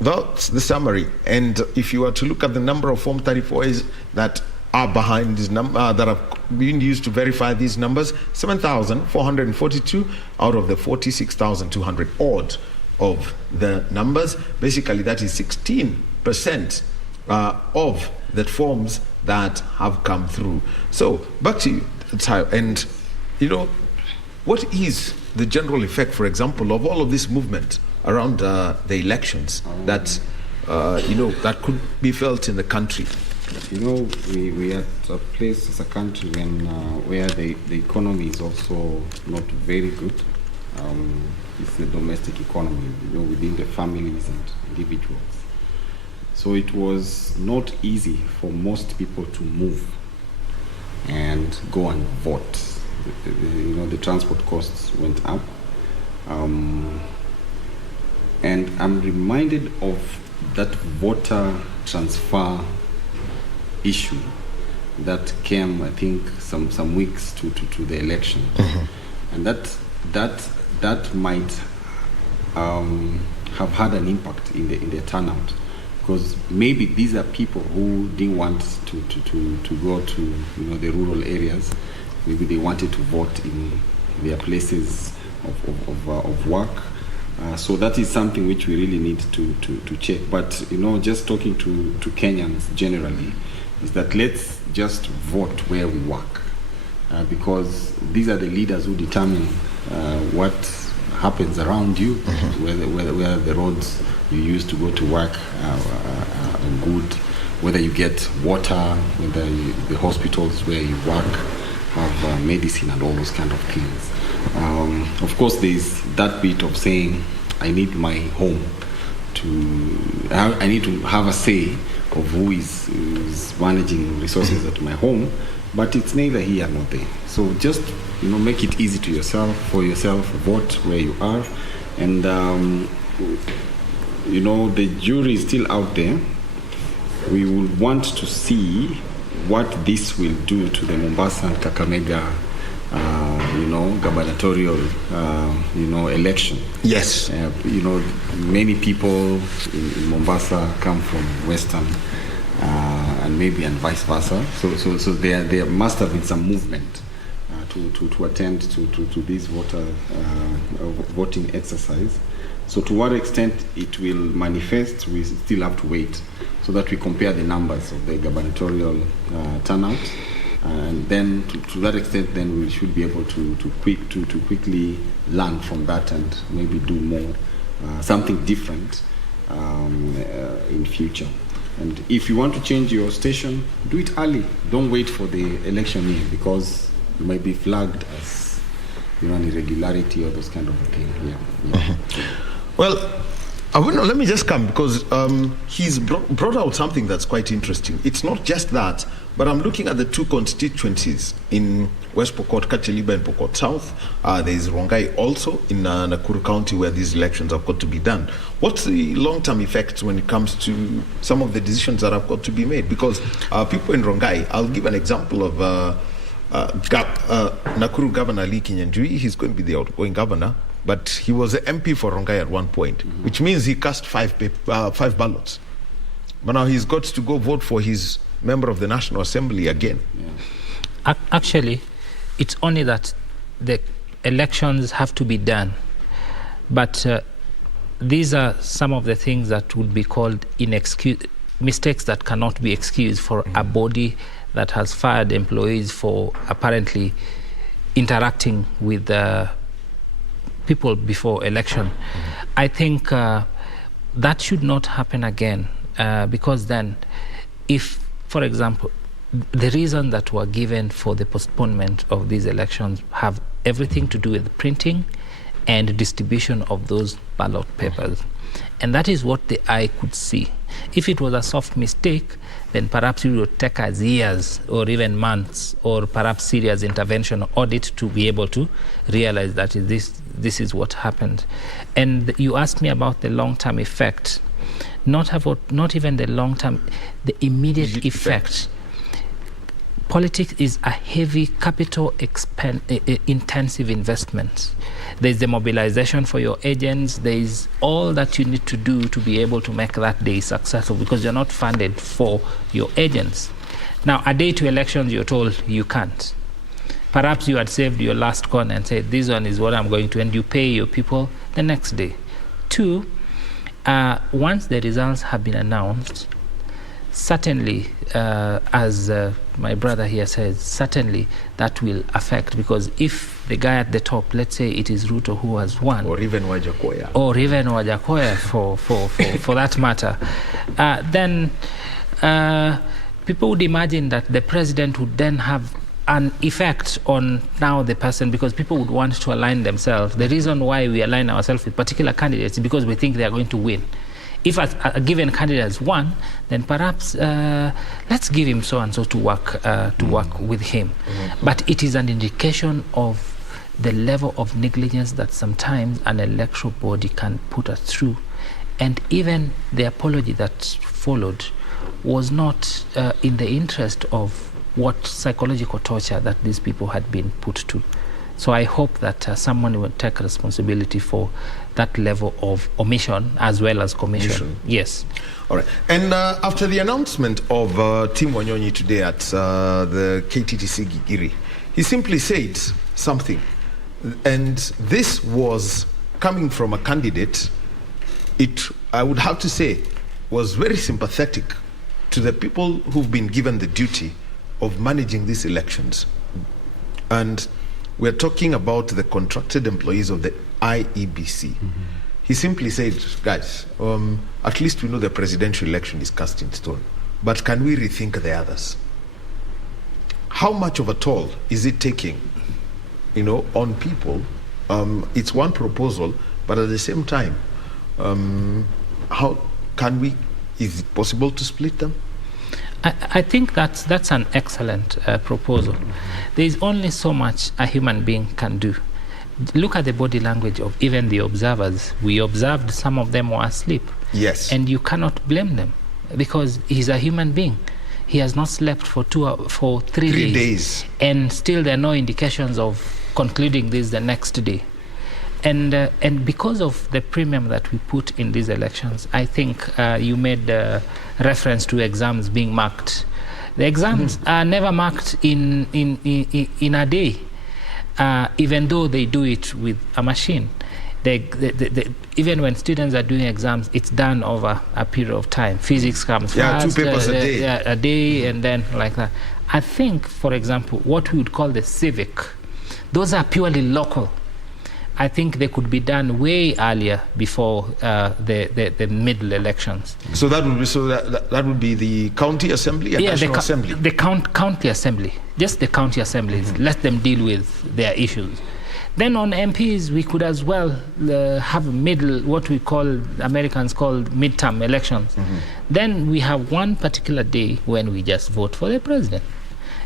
That's the summary. And if you were to look at the number of Form 34s that are behind this number, that have been used to verify these numbers, 7,442 out of the 46,200 odd of the numbers. Basically, that is 16% of the forms that have come through. So back to you, Tayo, and what is the general effect, for example, of all of this movement around the elections that that could be felt in the country? We are at a place as a country where the economy is also not very good. It's the domestic economy, within the families and individuals. So it was not easy for most people to move and go and vote. The transport costs went up. And I'm reminded of that voter transfer issue that came, I think, some weeks to the election. And that might have had an impact in the turnout, because maybe these are people who didn't want to go to the rural areas. Maybe they wanted to vote in their places of work. So that is something which we really need to check. But just talking to Kenyans generally, is that let's just vote where we work, because these are the leaders who determine what happens around you, whether the roads you use to go to work are good, whether you get water, whether the hospitals where you work have medicine and all those kind of things. Of course, there's that bit of saying, I need my home I need to have a say of who is managing resources at my home, but it's neither here nor there. So just make it easy to yourself, vote where you are, and the jury is still out there. We will want to see what this will do to the Mombasa and Kakamega gubernatorial election. Yes. Many people in Mombasa come from Western and vice versa. So there must have been some movement to attend to this voting exercise. So to what extent it will manifest, we still have to wait so that we compare the numbers of the gubernatorial turnout. And then to that extent, then we should be able to quickly learn from that and maybe do more, something different in future. And if you want to change your station, do it early. Don't wait for the election year, because you might be flagged as an irregularity or those kind of things. Yeah. Well, let me just come, because he's brought out something that's quite interesting. It's not just that, but I'm looking at the two constituencies in West Pokot, Kacheliba and Pokot South. There is Rongai also in Nakuru County, where these elections have got to be done. What's the long-term effects when it comes to some of the decisions that have got to be made? Because people in Rongai, I'll give an example of Nakuru Governor Lee Kinyanjui. He's going to be the outgoing governor. but he was an MP for Rongai at one point, which means he cast five ballots. But now he's got to go vote for his member of the National Assembly again. Actually, it's only that the elections have to be done. But these are some of the things that would be called mistakes that cannot be excused for a body that has fired employees for apparently interacting with people before election. I think that should not happen again, because then if, for example, the reason that were given for the postponement of these elections have everything to do with printing and distribution of those ballot papers. And that is what the eye could see. If it was a soft mistake, then perhaps it would take us years or even months, or perhaps serious intervention or audit to be able to realize that this is what happened. And you asked me about the long-term effect. Not even the long-term, the immediate effect. Politics is a heavy capital intensive investment. There's the mobilization for your agents. There's all that you need to do to be able to make that day successful, because you're not funded for your agents. Now, a day to elections, you're told you can't. Perhaps you had saved your last coin and said, this one is what I'm going to, and you pay your people the next day. 2, once the results have been announced, certainly, as my brother here says, certainly that will affect, because if the guy at the top, let's say it is Ruto who has won, or even Wajakoya, for that matter, then people would imagine that the president would then have an effect on now the person, because people would want to align themselves. The reason why we align ourselves with particular candidates is because we think they are going to win. If a given candidate has won, then perhaps let's give him so and so to work with him. But it is an indication of the level of negligence that sometimes an electoral body can put us through, and even the apology that followed was not in the interest of what psychological torture that these people had been put to. So I hope that someone will take responsibility for that level of omission as well as commission. Yes. All right. And after the announcement of Tim Wanyonyi today at the KTTC Gigiri, he simply said something. And this was coming from a candidate, I would have to say, was very sympathetic to the people who've been given the duty of managing these elections. And we're talking about the contracted employees of the IEBC. He simply said, guys, at least we know the presidential election is cast in stone, but can we rethink the others? How much of a toll is it taking, on people? It's one proposal, but at the same time, how can we, is it possible to split them? I think that's an excellent proposal. There is only so much a human being can do. Look at the body language of even the observers. We observed some of them were asleep. Yes. And you cannot blame them, because he's a human being. He has not slept for 3 days. And still there are no indications of concluding this the next day. And because of the premium that we put in these elections, I think you made reference to exams being marked. The exams are never marked in a day, even though they do it with a machine. Even when students are doing exams, it's done over a period of time. Physics comes first, 2 papers a day, and then like that. I think, for example, what we would call the civic, those are purely local. I think they could be done way earlier before the middle elections. So that would be the county assembly and national assembly. The county assembly, just the county assemblies. Let them deal with their issues. Then on MPs, we could as well have what we call, Americans call midterm elections. Then we have one particular day when we just vote for the president.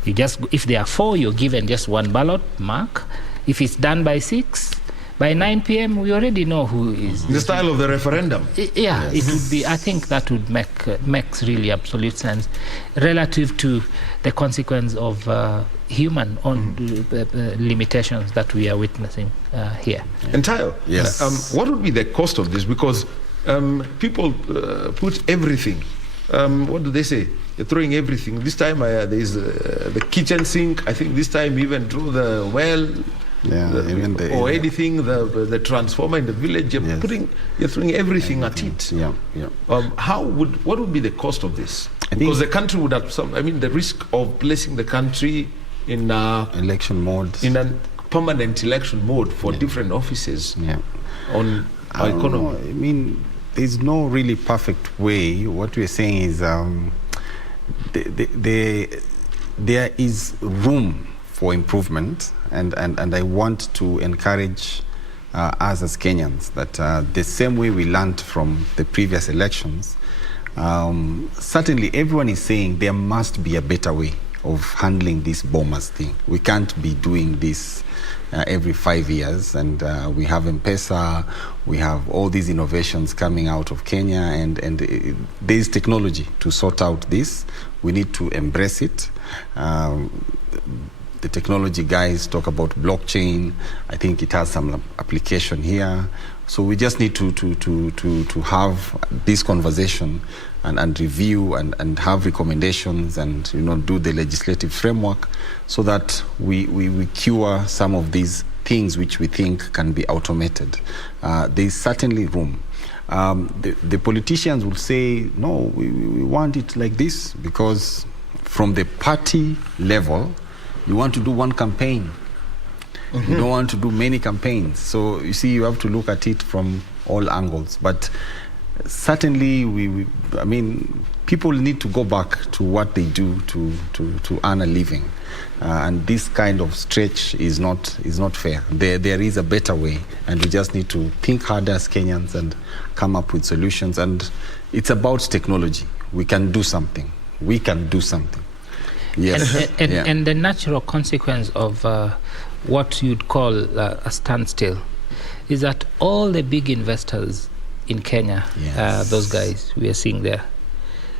If there are 4, you're given just one ballot mark. If it's done by 6, By 9 p.m., we already know who is. The style of the referendum. It would be. I think that would makes really absolute sense, relative to the consequence of human limitations that we are witnessing here. And Tayo, yes. What would be the cost of this? Because people put everything. What do they say? You're throwing everything. This time there's the kitchen sink. I think this time even through the well. Or anything, the transformer in the village, you're throwing everything at it. What would be the cost of this? Because the country would have the risk of placing the country in election mode, in a permanent election mode for different offices on our economy. There's no really perfect way. What we're saying is there is room for improvement, and I want to encourage us as Kenyans that the same way we learned from the previous elections, certainly everyone is saying there must be a better way of handling this bombers thing. We can't be doing this every 5 years, and we have M-Pesa, we have all these innovations coming out of Kenya, and there is technology to sort out this. We need to embrace it. The technology guys talk about blockchain. I think it has some application here. So we just need to have this conversation and review and have recommendations and do the legislative framework so that we cure some of these things which we think can be automated. There is certainly room. The politicians will say, no, we want it like this, because from the party level, you want to do one campaign. You don't want to do many campaigns. So you see, you have to look at it from all angles. But certainly, people need to go back to what they do to earn a living. And this kind of stretch is not fair. There is a better way, and we just need to think harder as Kenyans and come up with solutions. And it's about technology. We can do something. Yes. And the natural consequence of what you'd call a standstill is that all the big investors in Kenya, those guys we are seeing there.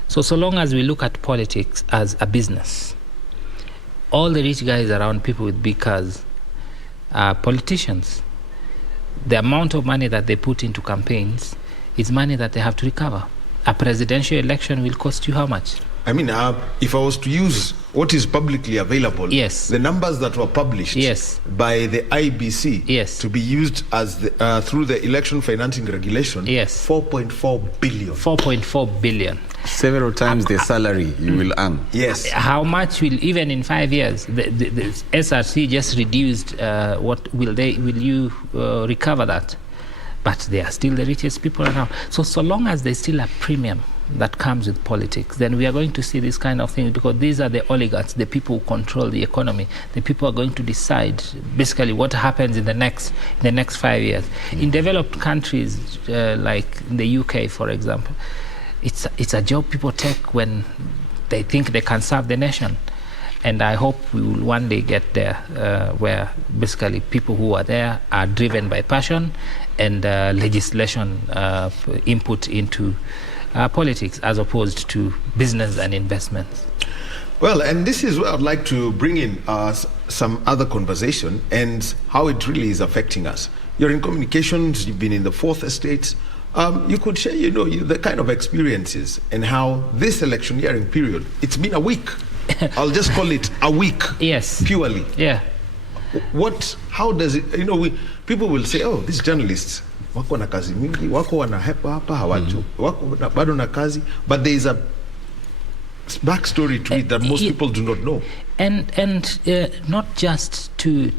So long as we look at politics as a business, all the rich guys around, people with big cars, are politicians. The amount of money that they put into campaigns is money that they have to recover. A presidential election will cost you how much? If I was to use what is publicly available, the numbers that were published by the IBC to be used as through the election financing regulation, 4.4 billion. 4.4 billion. Several times the salary you will earn. Yes. How much will, even in 5 years, the SRC just reduced, what will you recover that? But they are still the richest people around. So long as there's still a premium that comes with politics, then we are going to see this kind of thing, because these are the oligarchs, the people who control the economy. The people are going to decide basically what happens in the next 5 years. In developed countries like in the UK, for example, it's a job people take when they think they can serve the nation. And I hope we will one day get there, where basically people who are there are driven by passion and legislation input into politics, as opposed to business and investments. Well, and this is where I'd like to bring in some other conversation and how it really is affecting us. You're in communications, you've been in the fourth estate. You could share, the kind of experiences and how this electioneering period, it's been a week. I'll just call it a week. Yes. Purely. Yeah. How does it, people will say, oh, these journalists, wako na kazi mingi, wako wanahepa hapa, hawaju, wako bado na kazi, but there is a backstory to it that most people do not know. And not just to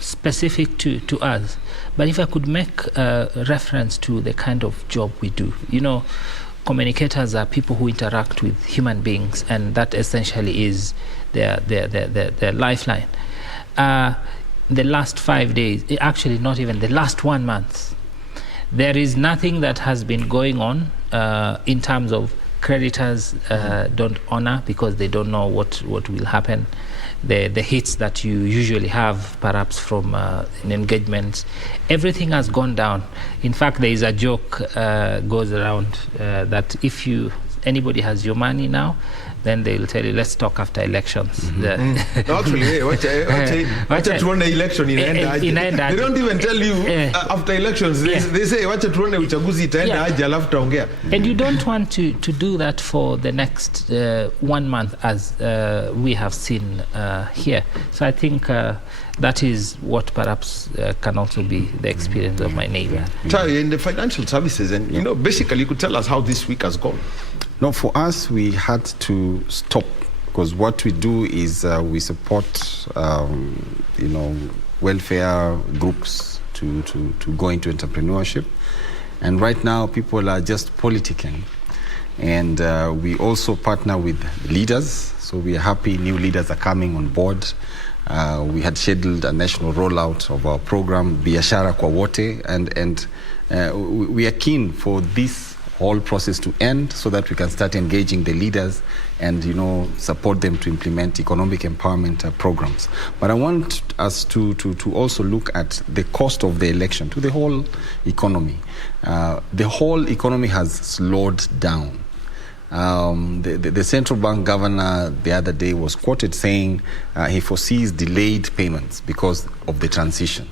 specific to us, but if I could make reference to the kind of job we do. Communicators are people who interact with human beings, and that essentially is their lifeline. The last 5 days, actually not even the last 1 month, there is nothing that has been going on in terms of creditors don't honor because they don't know what will happen. The hits that you usually have, perhaps from an engagement, everything has gone down. In fact, there is a joke goes around that if anybody has your money now, then they will tell you, let's talk after elections. Actually, wacha tuone election inaenda. They don't even tell you after elections. They say wacha tuone uchaguzi itaenda aje alafu taongea. And you don't want to do that for the next 1 month, as we have seen here. So I think that is what perhaps can also be the experience of my neighbor. In the financial services, and basically you could tell us how this week has gone. No, for us, we had to stop because what we do is we support, welfare groups to go into entrepreneurship. And right now, people are just politicking. And we also partner with leaders. So we are happy new leaders are coming on board. We had scheduled a national rollout of our program, Biashara kwa Wote. And we are keen for this whole process to end so that we can start engaging the leaders and support them to implement economic empowerment programs. But I want us to also look at the cost of the election to the whole economy. The whole economy has slowed down. The central bank governor the other day was quoted saying he foresees delayed payments because of the transition.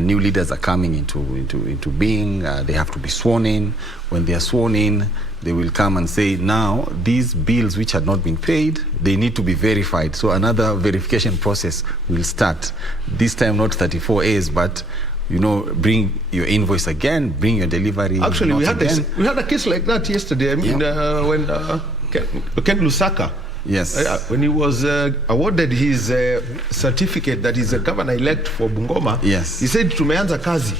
New leaders are coming into being. They have to be sworn in. When they are sworn in, they will come and say, now these bills which had not been paid, they need to be verified. So another verification process will start. This time not 34 A's, but bring your invoice again, bring your delivery. Actually, we had a case like that yesterday. I mean, when Ken Lusaka, yes, when he was awarded his certificate that he's a governor-elect for Bungoma, yes, he said, "Tumeanza kazi."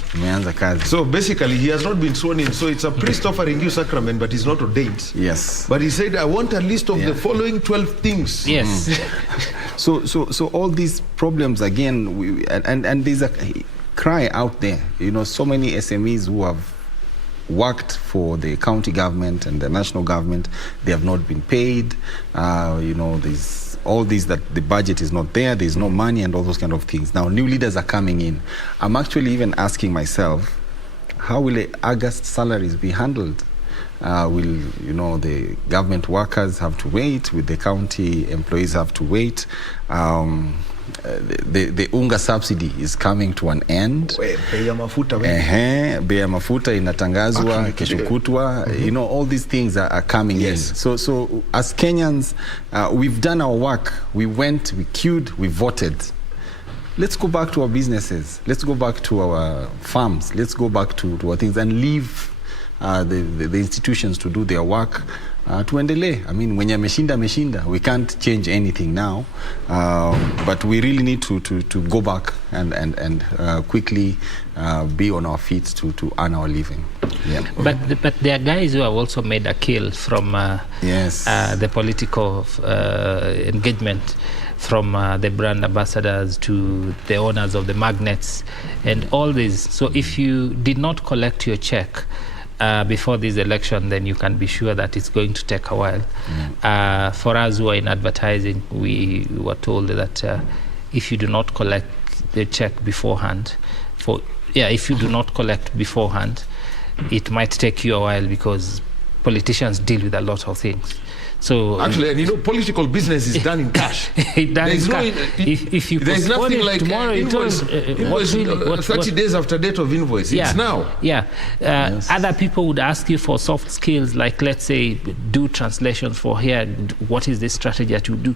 So basically, he has not been sworn in. So it's a priest offering you sacrament, but he's not ordained. Yes. But he said, "I want a list of the following 12 things." Yes. So all these problems again, and there's a cry out there. So many SMEs who have worked for the county government and the national government, they have not been paid. There's all these that the budget is not there's no money and all those kind of things. Now, new leaders are coming in. I'm actually even asking myself, how will the August salaries be handled? Will the government workers have to wait? Will the county employees have to wait? The unga subsidy is coming to an end. Bei ya mafuta inatangazwa kesho kutwa. All these things are coming in. So as Kenyans, we've done our work. We went, we queued, we voted. Let's go back to our businesses. Let's go back to our farms. Let's go back to our things and leave the institutions to do their work. Tuendelee. I mean, when meshinda, we can't change anything now, but we really need to go back and quickly be on our feet to earn our living. Yeah. But there are guys who have also made a kill from the political engagement, from the brand ambassadors to the owners of the magnets and all this. So if you did not collect your check before this election, then you can be sure that it's going to take a while. For us who are in advertising, we were told that if you do not collect the check beforehand, it might take you a while because politicians deal with a lot of things. So actually, political business is done in cash. If you there's nothing it like tomorrow, invoice 30 days after date of invoice. It's now. Other people would ask you for soft skills, like let's say do translations for here. What is this strategy that you do?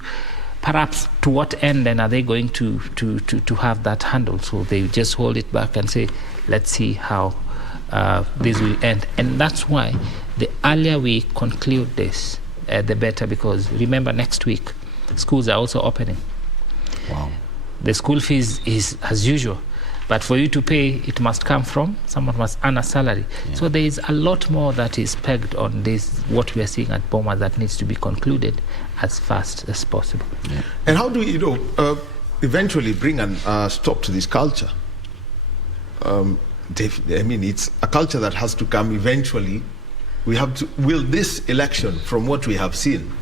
Perhaps to what end then are they going to have that handled? So they just hold it back and say, let's see how this will end. And that's why the earlier we conclude this, the better, because remember, next week schools are also opening. Wow. The school fees is as usual, but for you to pay, it must come from someone must earn a salary. So there is a lot more that is pegged on this, what we are seeing at Bomas, that needs to be concluded as fast as possible. And how do we eventually bring a stop to this culture? I mean, it's a culture that has to come eventually we have to, will this election, from what we have seen,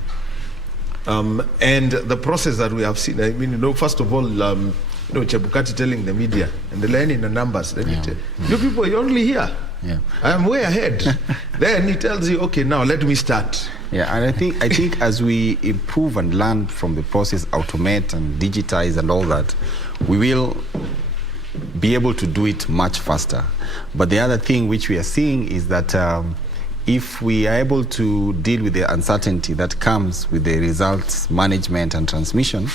and the process that we have seen, I mean, first of all, Chebukati telling the media, and the line in the numbers, you people, you're only here. Yeah. I'm way ahead. Then he tells you, okay, now let me start. Yeah, and I think as we improve and learn from the process, automate and digitize and all that, we will be able to do it much faster. But the other thing which we are seeing is that if we are able to deal with the uncertainty that comes with the results management and transmission,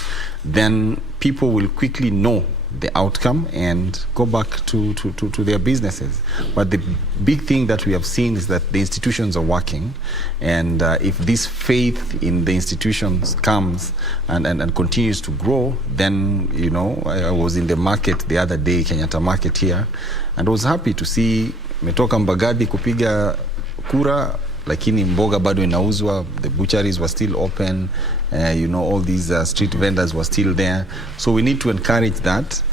then people will quickly know the outcome and go back to their businesses. But the big thing that we have seen is that the institutions are working, and if this faith in the institutions comes and continues to grow, then, I was in the market the other day, Kenyatta market here, and I was happy to see metoka Mbagathi kupiga kura, lakini mboga bado inauzwa, the butcheries were still open, all these street vendors were still there. So we need to encourage that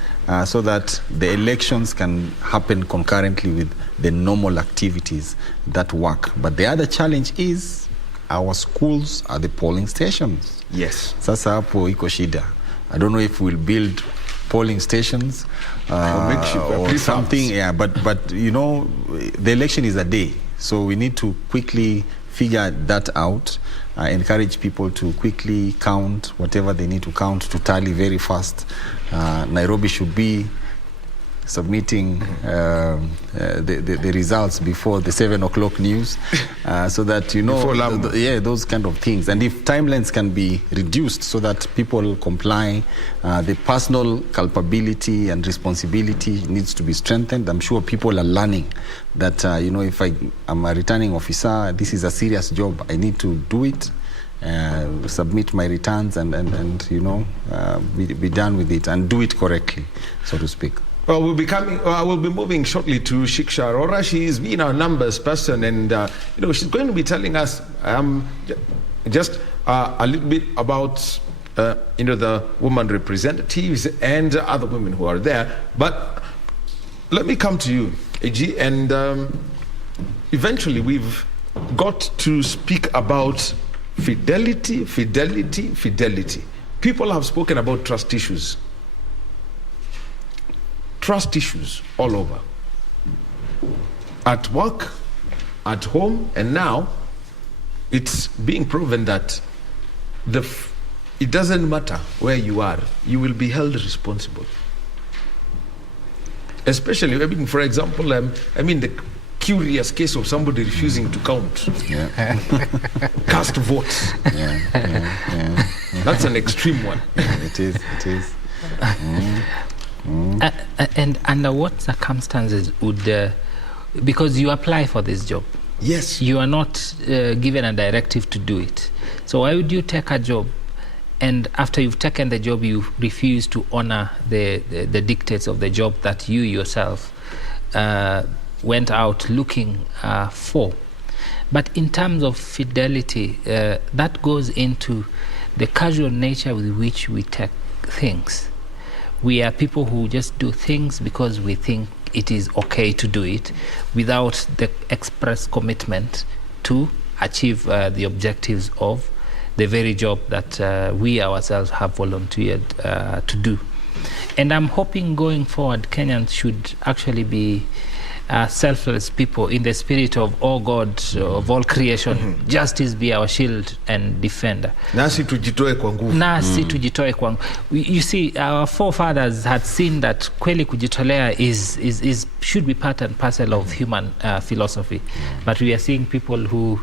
so that the elections can happen concurrently with the normal activities that work. But the other challenge is our schools are the polling stations. Yes. Sasa hapo iko shida. I don't know if we'll build polling stations or something. Yeah, but the election is a day. So we need to quickly figure that out, encourage people to quickly count whatever they need to count, to tally very fast. Nairobi should be submitting the results before the 7 o'clock news, so that those kind of things. And if timelines can be reduced so that people comply, the personal culpability and responsibility needs to be strengthened. I'm sure people are learning that if I'm a returning officer, this is a serious job. I need to do it. Submit my returns and be done with it and do it correctly, so to speak. Well, we'll be moving shortly to Shiksha Arora. She's been our numbers person, and she's going to be telling us just a little bit about the women representatives and other women who are there. But let me come to you, AG, and eventually we've got to speak about fidelity. People have spoken about trust issues. Trust issues all over. At work, at home, and now it's being proven that it doesn't matter where you are, you will be held responsible. Especially, for example, the curious case of somebody refusing to count, cast votes. That's an extreme one. It is. And under what circumstances would, because you apply for this job, yes, you are not given a directive to do it. So why would you take a job, and after you've taken the job, you refuse to honor the dictates of the job that you yourself went out looking for? But in terms of fidelity, that goes into the casual nature with which we take things. We are people who just do things because we think it is okay to do it, without the express commitment to achieve the objectives of the very job that we ourselves have volunteered to do. And I'm hoping going forward, Kenyans should actually be selfless people in the spirit of, oh God, of all creation, justice be our shield and defender. Nasi tujitoe kwa nguvu. Nasi tujitoe kwa nguvu. You see, our forefathers had seen that kweli kujitolea should be part and parcel of human philosophy. But we are seeing people who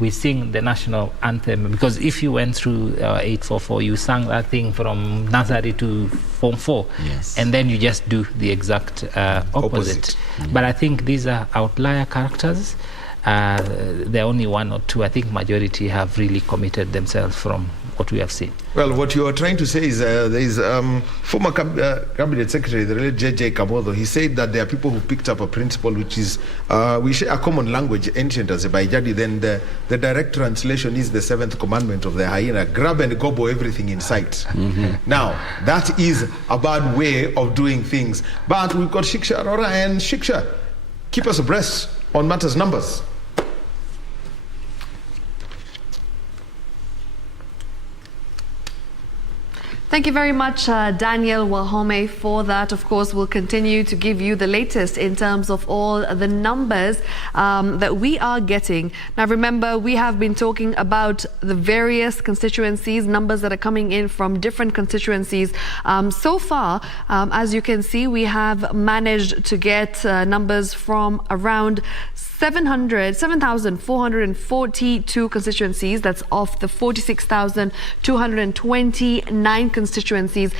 we sing the national anthem, because if you went through 844, you sang that thing from nursery to Form 4, yes, and then you just do the exact opposite. But I think these are outlier characters. There are only one or two. I think majority have really committed themselves from what we have seen. Well, what you are trying to say is there is former cabinet secretary, the late J.J. Kabodo. He said that there are people who picked up a principle which is we share a common language, ancient as a Baijadi. Then the direct translation is the 7th commandment of the hyena: grab and gobble everything in sight. Now that is a bad way of doing things. But we've got Shiksha Arora, and Shiksha, keep us abreast on matters numbers. Thank you very much, Daniel Wahome, for that. Of course, we'll continue to give you the latest in terms of all the numbers that we are getting. Now, remember, we have been talking about the various constituencies, numbers that are coming in from different constituencies. So far, as you can see, we have managed to get numbers from around 7,442 constituencies. That's of the 46,229 constituencies.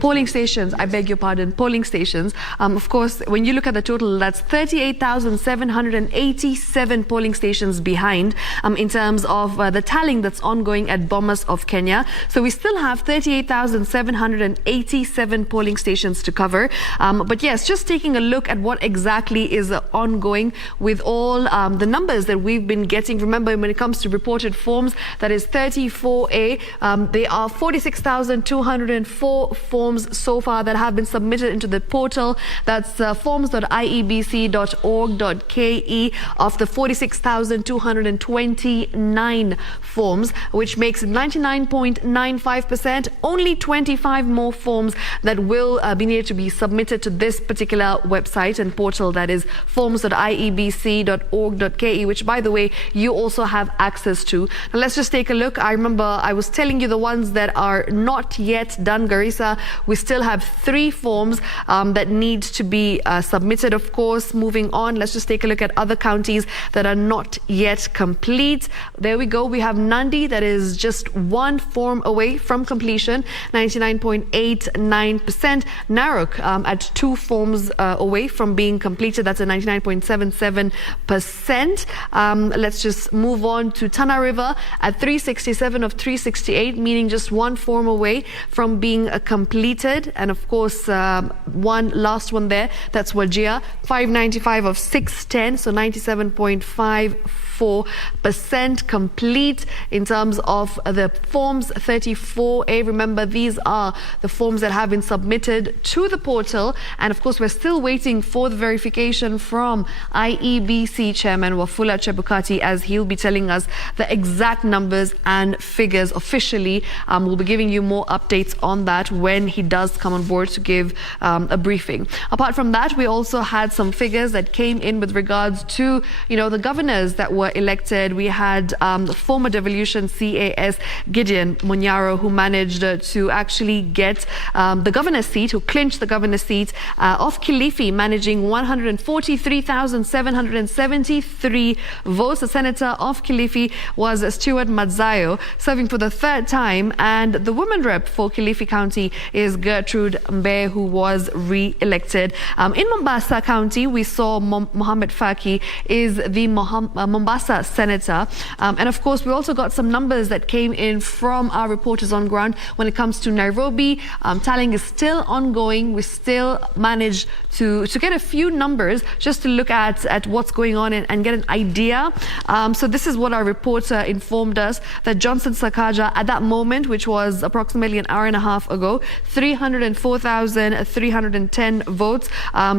Polling stations, I beg your pardon, polling stations. Of course, when you look at the total, that's 38,787 polling stations behind in terms of the tallying that's ongoing at Bomas of Kenya. So we still have 38,787 polling stations to cover. But yes, just taking a look at what exactly is ongoing with all the numbers that we've been getting. Remember, when it comes to reported forms, that is 34A. There are 46,204 forms so far that have been submitted into the portal. That's forms.iebc.org.ke of the 46,229 forms, which makes 99.95%. Only 25 more forms that will be needed to be submitted to this particular website and portal, that is forms.iebc.org.ke, which, by the way, you also have access to. Now, let's just take a look. I remember I was telling you the ones that are not yet done. Garissa, we still have 3 forms that need to be submitted, of course. Moving on, let's just take a look at other counties that are not yet complete. There we go. We have Nandi, that is just 1 form away from completion, 99.89%. Narok at 2 forms away from being completed. That's a 99.77%. Let's just move on to Tana River at 367 of 368, meaning just 1 form away from being completed. And of course, one last one there, that's Wajir, 595 of 610, so 97.54% complete in terms of the forms. 34A, remember, these are the forms that have been submitted to the portal, and of course we're still waiting for the verification from IEBC Chairman Wafula Chebukati, as he'll be telling us the exact numbers and figures officially. We'll be giving you more updates on that when he does come on board to give a briefing. Apart from that, we also had some figures that came in with regards to, the governors that were elected. We had former devolution CAS Gideon Munyaro, who managed to actually get the governor's seat, who clinched the governor's seat of Kilifi, managing 143,773 votes. The senator of Kilifi was Stuart Madzayo, serving for the 3rd time, and the woman rep for Kilifi County is Gertrude Mbe, who was re-elected. In Mombasa County, we saw Mohammed Faki is the Mombasa senator, and of course we also got some numbers that came in from our reporters on ground. When it comes to Nairobi, tallying is still ongoing. We still managed to get a few numbers just to look at what's going on and get an idea. So this is what our reporter informed us, that Johnson Sakaja at that moment, which was approximately an hour and a half ago, 304,310 votes.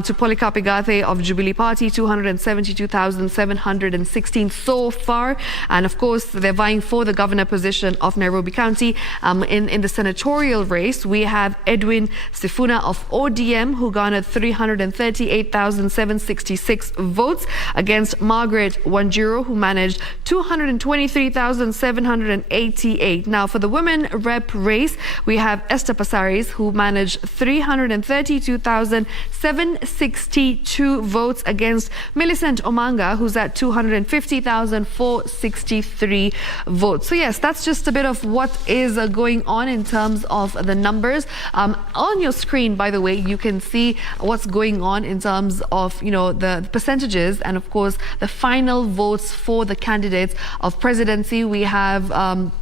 To Polycarp Igathe of Jubilee Party, 272,716 so far. And of course, they're vying for the governor position of Nairobi County. In the senatorial race, we have Edwin Sifuna of ODM, who garnered 338,766 votes, against Margaret Wanjiru, who managed 223,788. Now, for the women rep race, we have Esther Pasaris, who managed 332,762 votes, against Millicent Omanga, who's at 250,463 votes. So yes, that's just a bit of what is going on in terms of the numbers. On your screen, by the way, you can see what's going on in terms of, the percentages and of course the final votes for the candidates of presidency. We have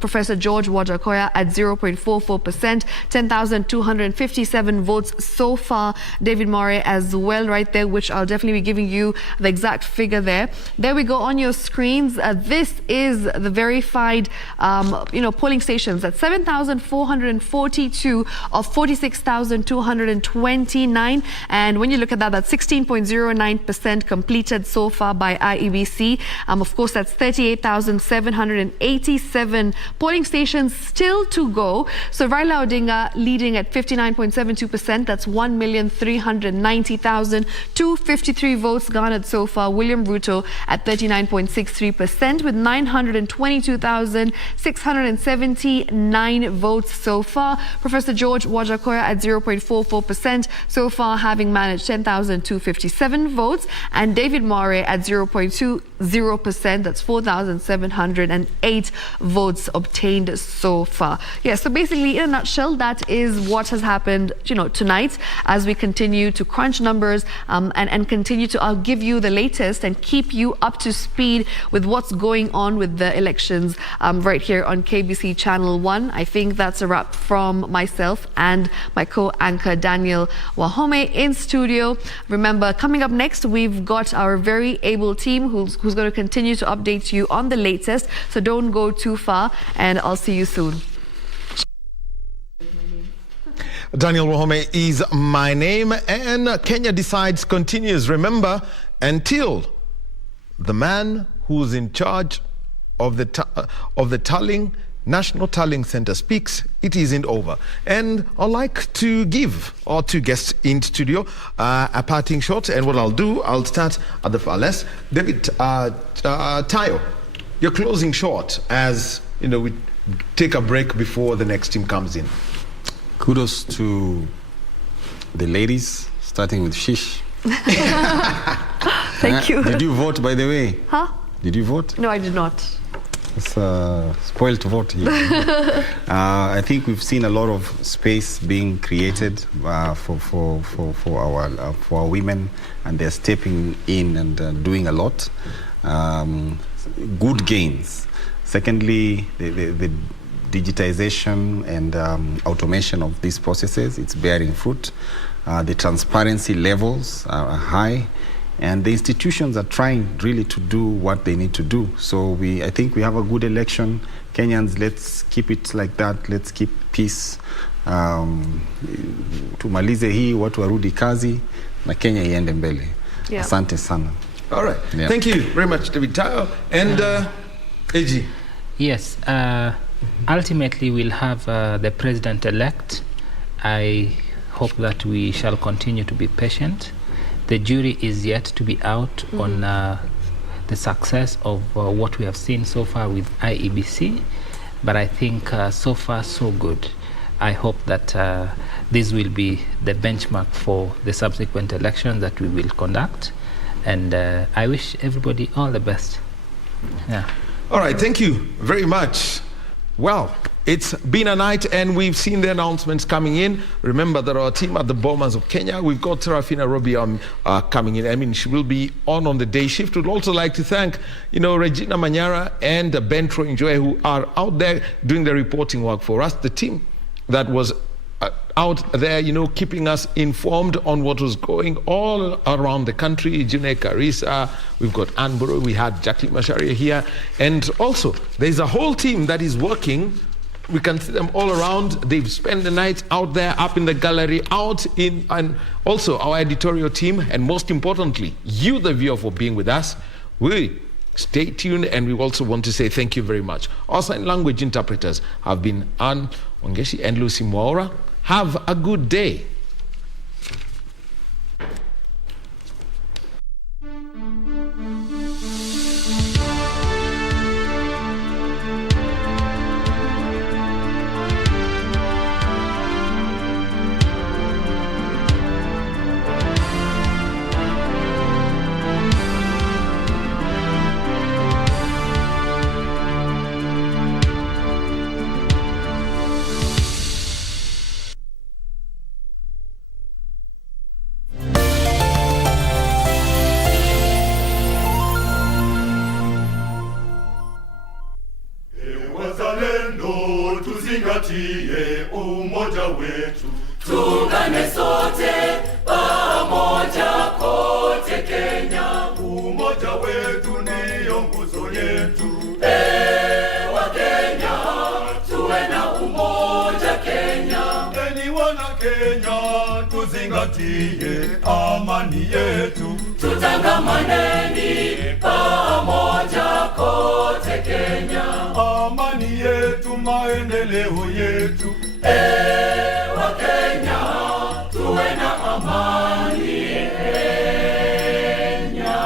Professor George Wajakoya at 0.44%, 10,257 votes so far. David Moore as well right there, which I'll definitely be giving you the exact figure there. There we go on your screens. This is the verified, polling stations at 7,442 of 46,229. And when you look at that, that's 16.09% completed so far by IEBC. Of course, that's 38,787 polling stations still to go. So Raila Odinga leading at 59.72%. That's 1,390,253 votes garnered so far. William Ruto at 39.63% with 922,679 votes so far. Professor George Wajakoya at 0.44% so far, having managed 10,257 votes. And David Moore at 0.20%. That's 4,708 votes obtained so far. Yeah, so basically, in a nutshell, that is what has happened, tonight as we continue to crunch numbers and continue to give you the latest and keep you up to speed with what's going on with the elections right here on KBC Channel 1. I think that's a wrap from myself and my co-anchor Daniel Wahome in studio. Remember, coming up next, we've got our very able team who's going to continue to update you on the latest. So don't go too far, and I'll see you soon. Daniel Wahome is my name, and Kenya Decides continues. Remember, until the man who's in charge of the Tallying, National Tallying Center speaks, it isn't over. And I'd like to give our two guests in studio a parting shot. And what I'll do, I'll start at the far left. David Tayo, your closing shot as we take a break before the next team comes in. Kudos to the ladies, starting with Shish. Thank you. Did you vote, by the way? Huh? Did you vote? No, I did not. It's a spoiled vote here. I think we've seen a lot of space being created for our women, and they're stepping in and doing a lot. Good gains. Secondly, the digitization and automation of these processes, it's bearing fruit. The transparency levels are high, and the institutions are trying really to do what they need to do. So I think we have a good election. Kenyans, let's keep it like that. Let's keep peace. Tumalize hii, watu warudi kazi, na Kenya iende mbele. Yeah. Asante sana. All right. Yeah. Thank you very much, David Tayo. And AG. Yes. Ultimately, we'll have the president-elect. I hope that we shall continue to be patient. The jury is yet to be out on the success of what we have seen so far with IEBC, but I think so far so good. I hope that this will be the benchmark for the subsequent elections that we will conduct, and I wish everybody all the best. Yeah. All right, thank you very much. Well, it's been a night, and we've seen the announcements coming in. Remember, there are a team at the Bomas of Kenya. We've got Serafina Robi coming in. I mean, she will be on the day shift. We'd also like to thank, Regina Manyara and Bentro Enjoy, who are out there doing the reporting work for us. The team that was out there, keeping us informed on what was going all around the country. June Karisa, we've got Anburo, we had Jacqueline Masharia here, and also there's a whole team that is working. We can see them all around. They've spent the night out there, up in the gallery, and also our editorial team, and most importantly, you, the viewer, for being with us. We stay tuned, and we also want to say thank you very much. Our sign language interpreters have been Anne Ongeshi and Lucy Mwaura. Have a good day. tuzingatie umoja wetu, tuungane sote pamoja kote Kenya, umoja wetu ndio nguzo Kenya tuzingatie amani yetu, tutangamaneni pamoja kote Kenya, amani yetu, maendeleo yetu. Wa Kenya tuwe na amani Kenya.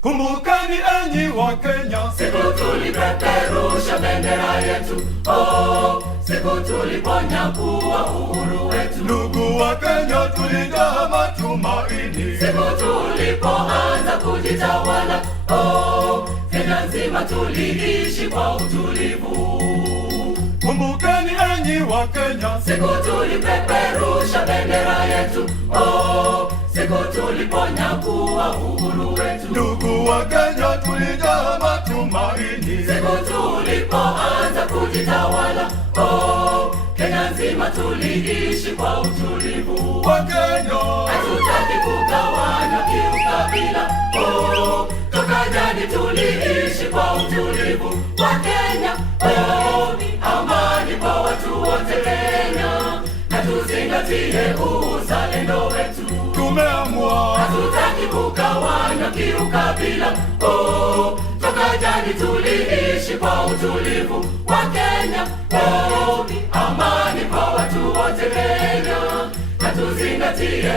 Kumbukeni enyi wa Kenya, siku tulipeperusha bendera yetu, siku tuliponyakua uhuru wetu. Ndugu wa Kenya, tulijaa matumaini siku tulipoanza kujitawala, Kenya nzima tuliishi kwa utulivu. Kumbukeni enyi wa Kenya, siku tulipeperusha bendera yetu, siku tuliponyakua uhuru wetu. Ndugu wa Kenya, tulijaa matumaini siku tulipoanza kujitawala, Kenya nzima tuliishi kwa utulivu. Wa Kenya hatutaki kugawanywa kiukabila, toka jadi tuliishi kwa utulivu. Wa Kenya amani kwa watu wote Kenya, na tuzingatie uzalendo wetu. Tumeamua hatutaki kugawanywa kiukabila, toka jadi tuliishi kwa utulivu. Wa Kenya amani kwa watu wote Kenya, na tuzingatie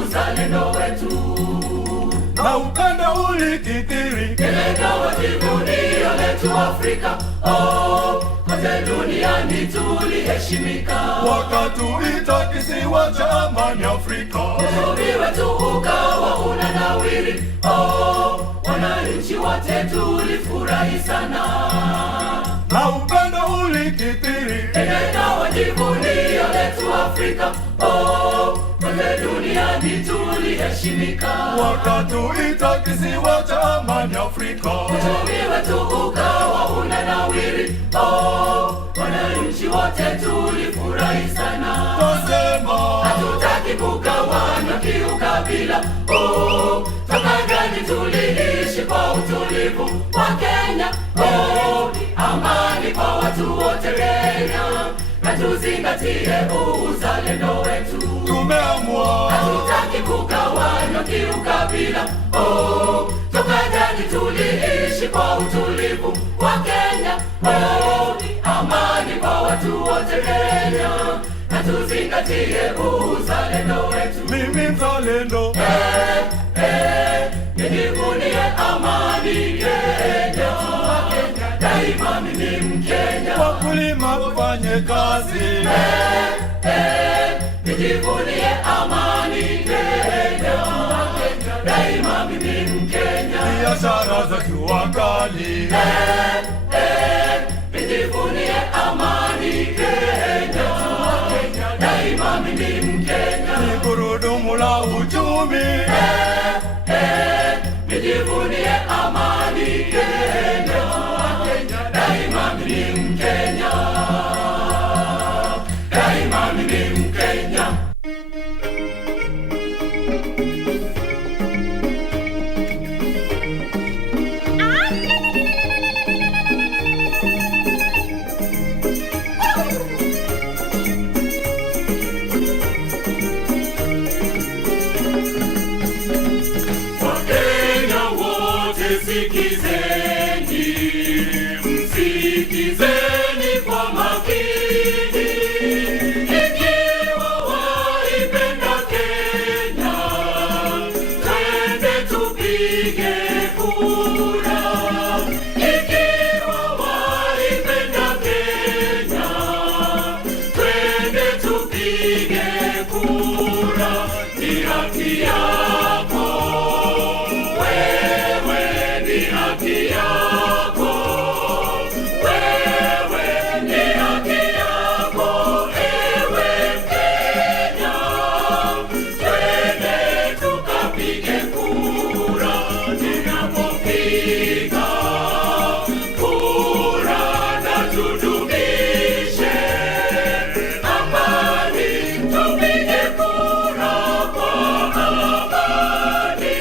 uzalendo wetu. Na upendo ulikithiri, Kenya ikawa jivunia letu Afrika, kote duniani tuliheshimika. wakatuita kisiwa cha amani Afrika, uchumi wetu ukawa unanawiri, wananchi wote tulifurahi sana. Na upendo ulikithiri, Kenya ikawa jivunia letu Afrika, kote duniani tuliheshimika. wakatuita kisiwa cha amani Afrika, uchumi wetu ukawa unanawiri, wananchi wote tulifurahi sana. Twasema hatutaki kugawanywa kiukabila, toka jadi tuliishi kwa utulivu. Wa Kenya amani kwa watu wote Kenya, na tuzingatie uzalendo wetu. Tumeamua hatutaki kugawanywa kiukabila, toka jadi tuliishi kwa utulivu. Wa Kenya amani kwa watu wote Kenya, na tuzingatie uzalendo wetu. mimi mzalendo, nijivunie amani Kenya, daima mimi Mkenya. wakulima wafanye kazi, nijivunie amani Kenya, daima mimi Mkenya. biashara za jua kali, nijivunie amani Kenya, daima mimi Mkenya. ni gurudumu la uchumi, nijivunie amani Kenya, daima mimi Mkenya, daima mimi Mkenya. Wakenya wote sikizeni, msikizeni kwa makini, ikiwa waipenda Kenya, twende tupige kura. Ikiwa waipenda Kenya, twende tupige kura. Ni haki yako wewe, ni haki yako wewe, ni haki yako ewe Mkenya, twende tukapige kura. Tunapopiga kura na tudumishe amani, tupige kura kwa amani,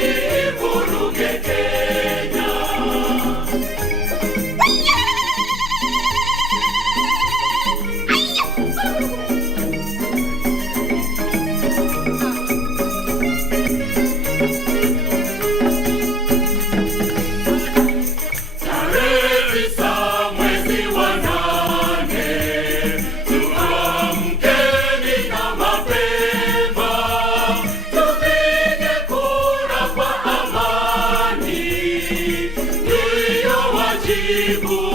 tusivuruge Kenya. Kivu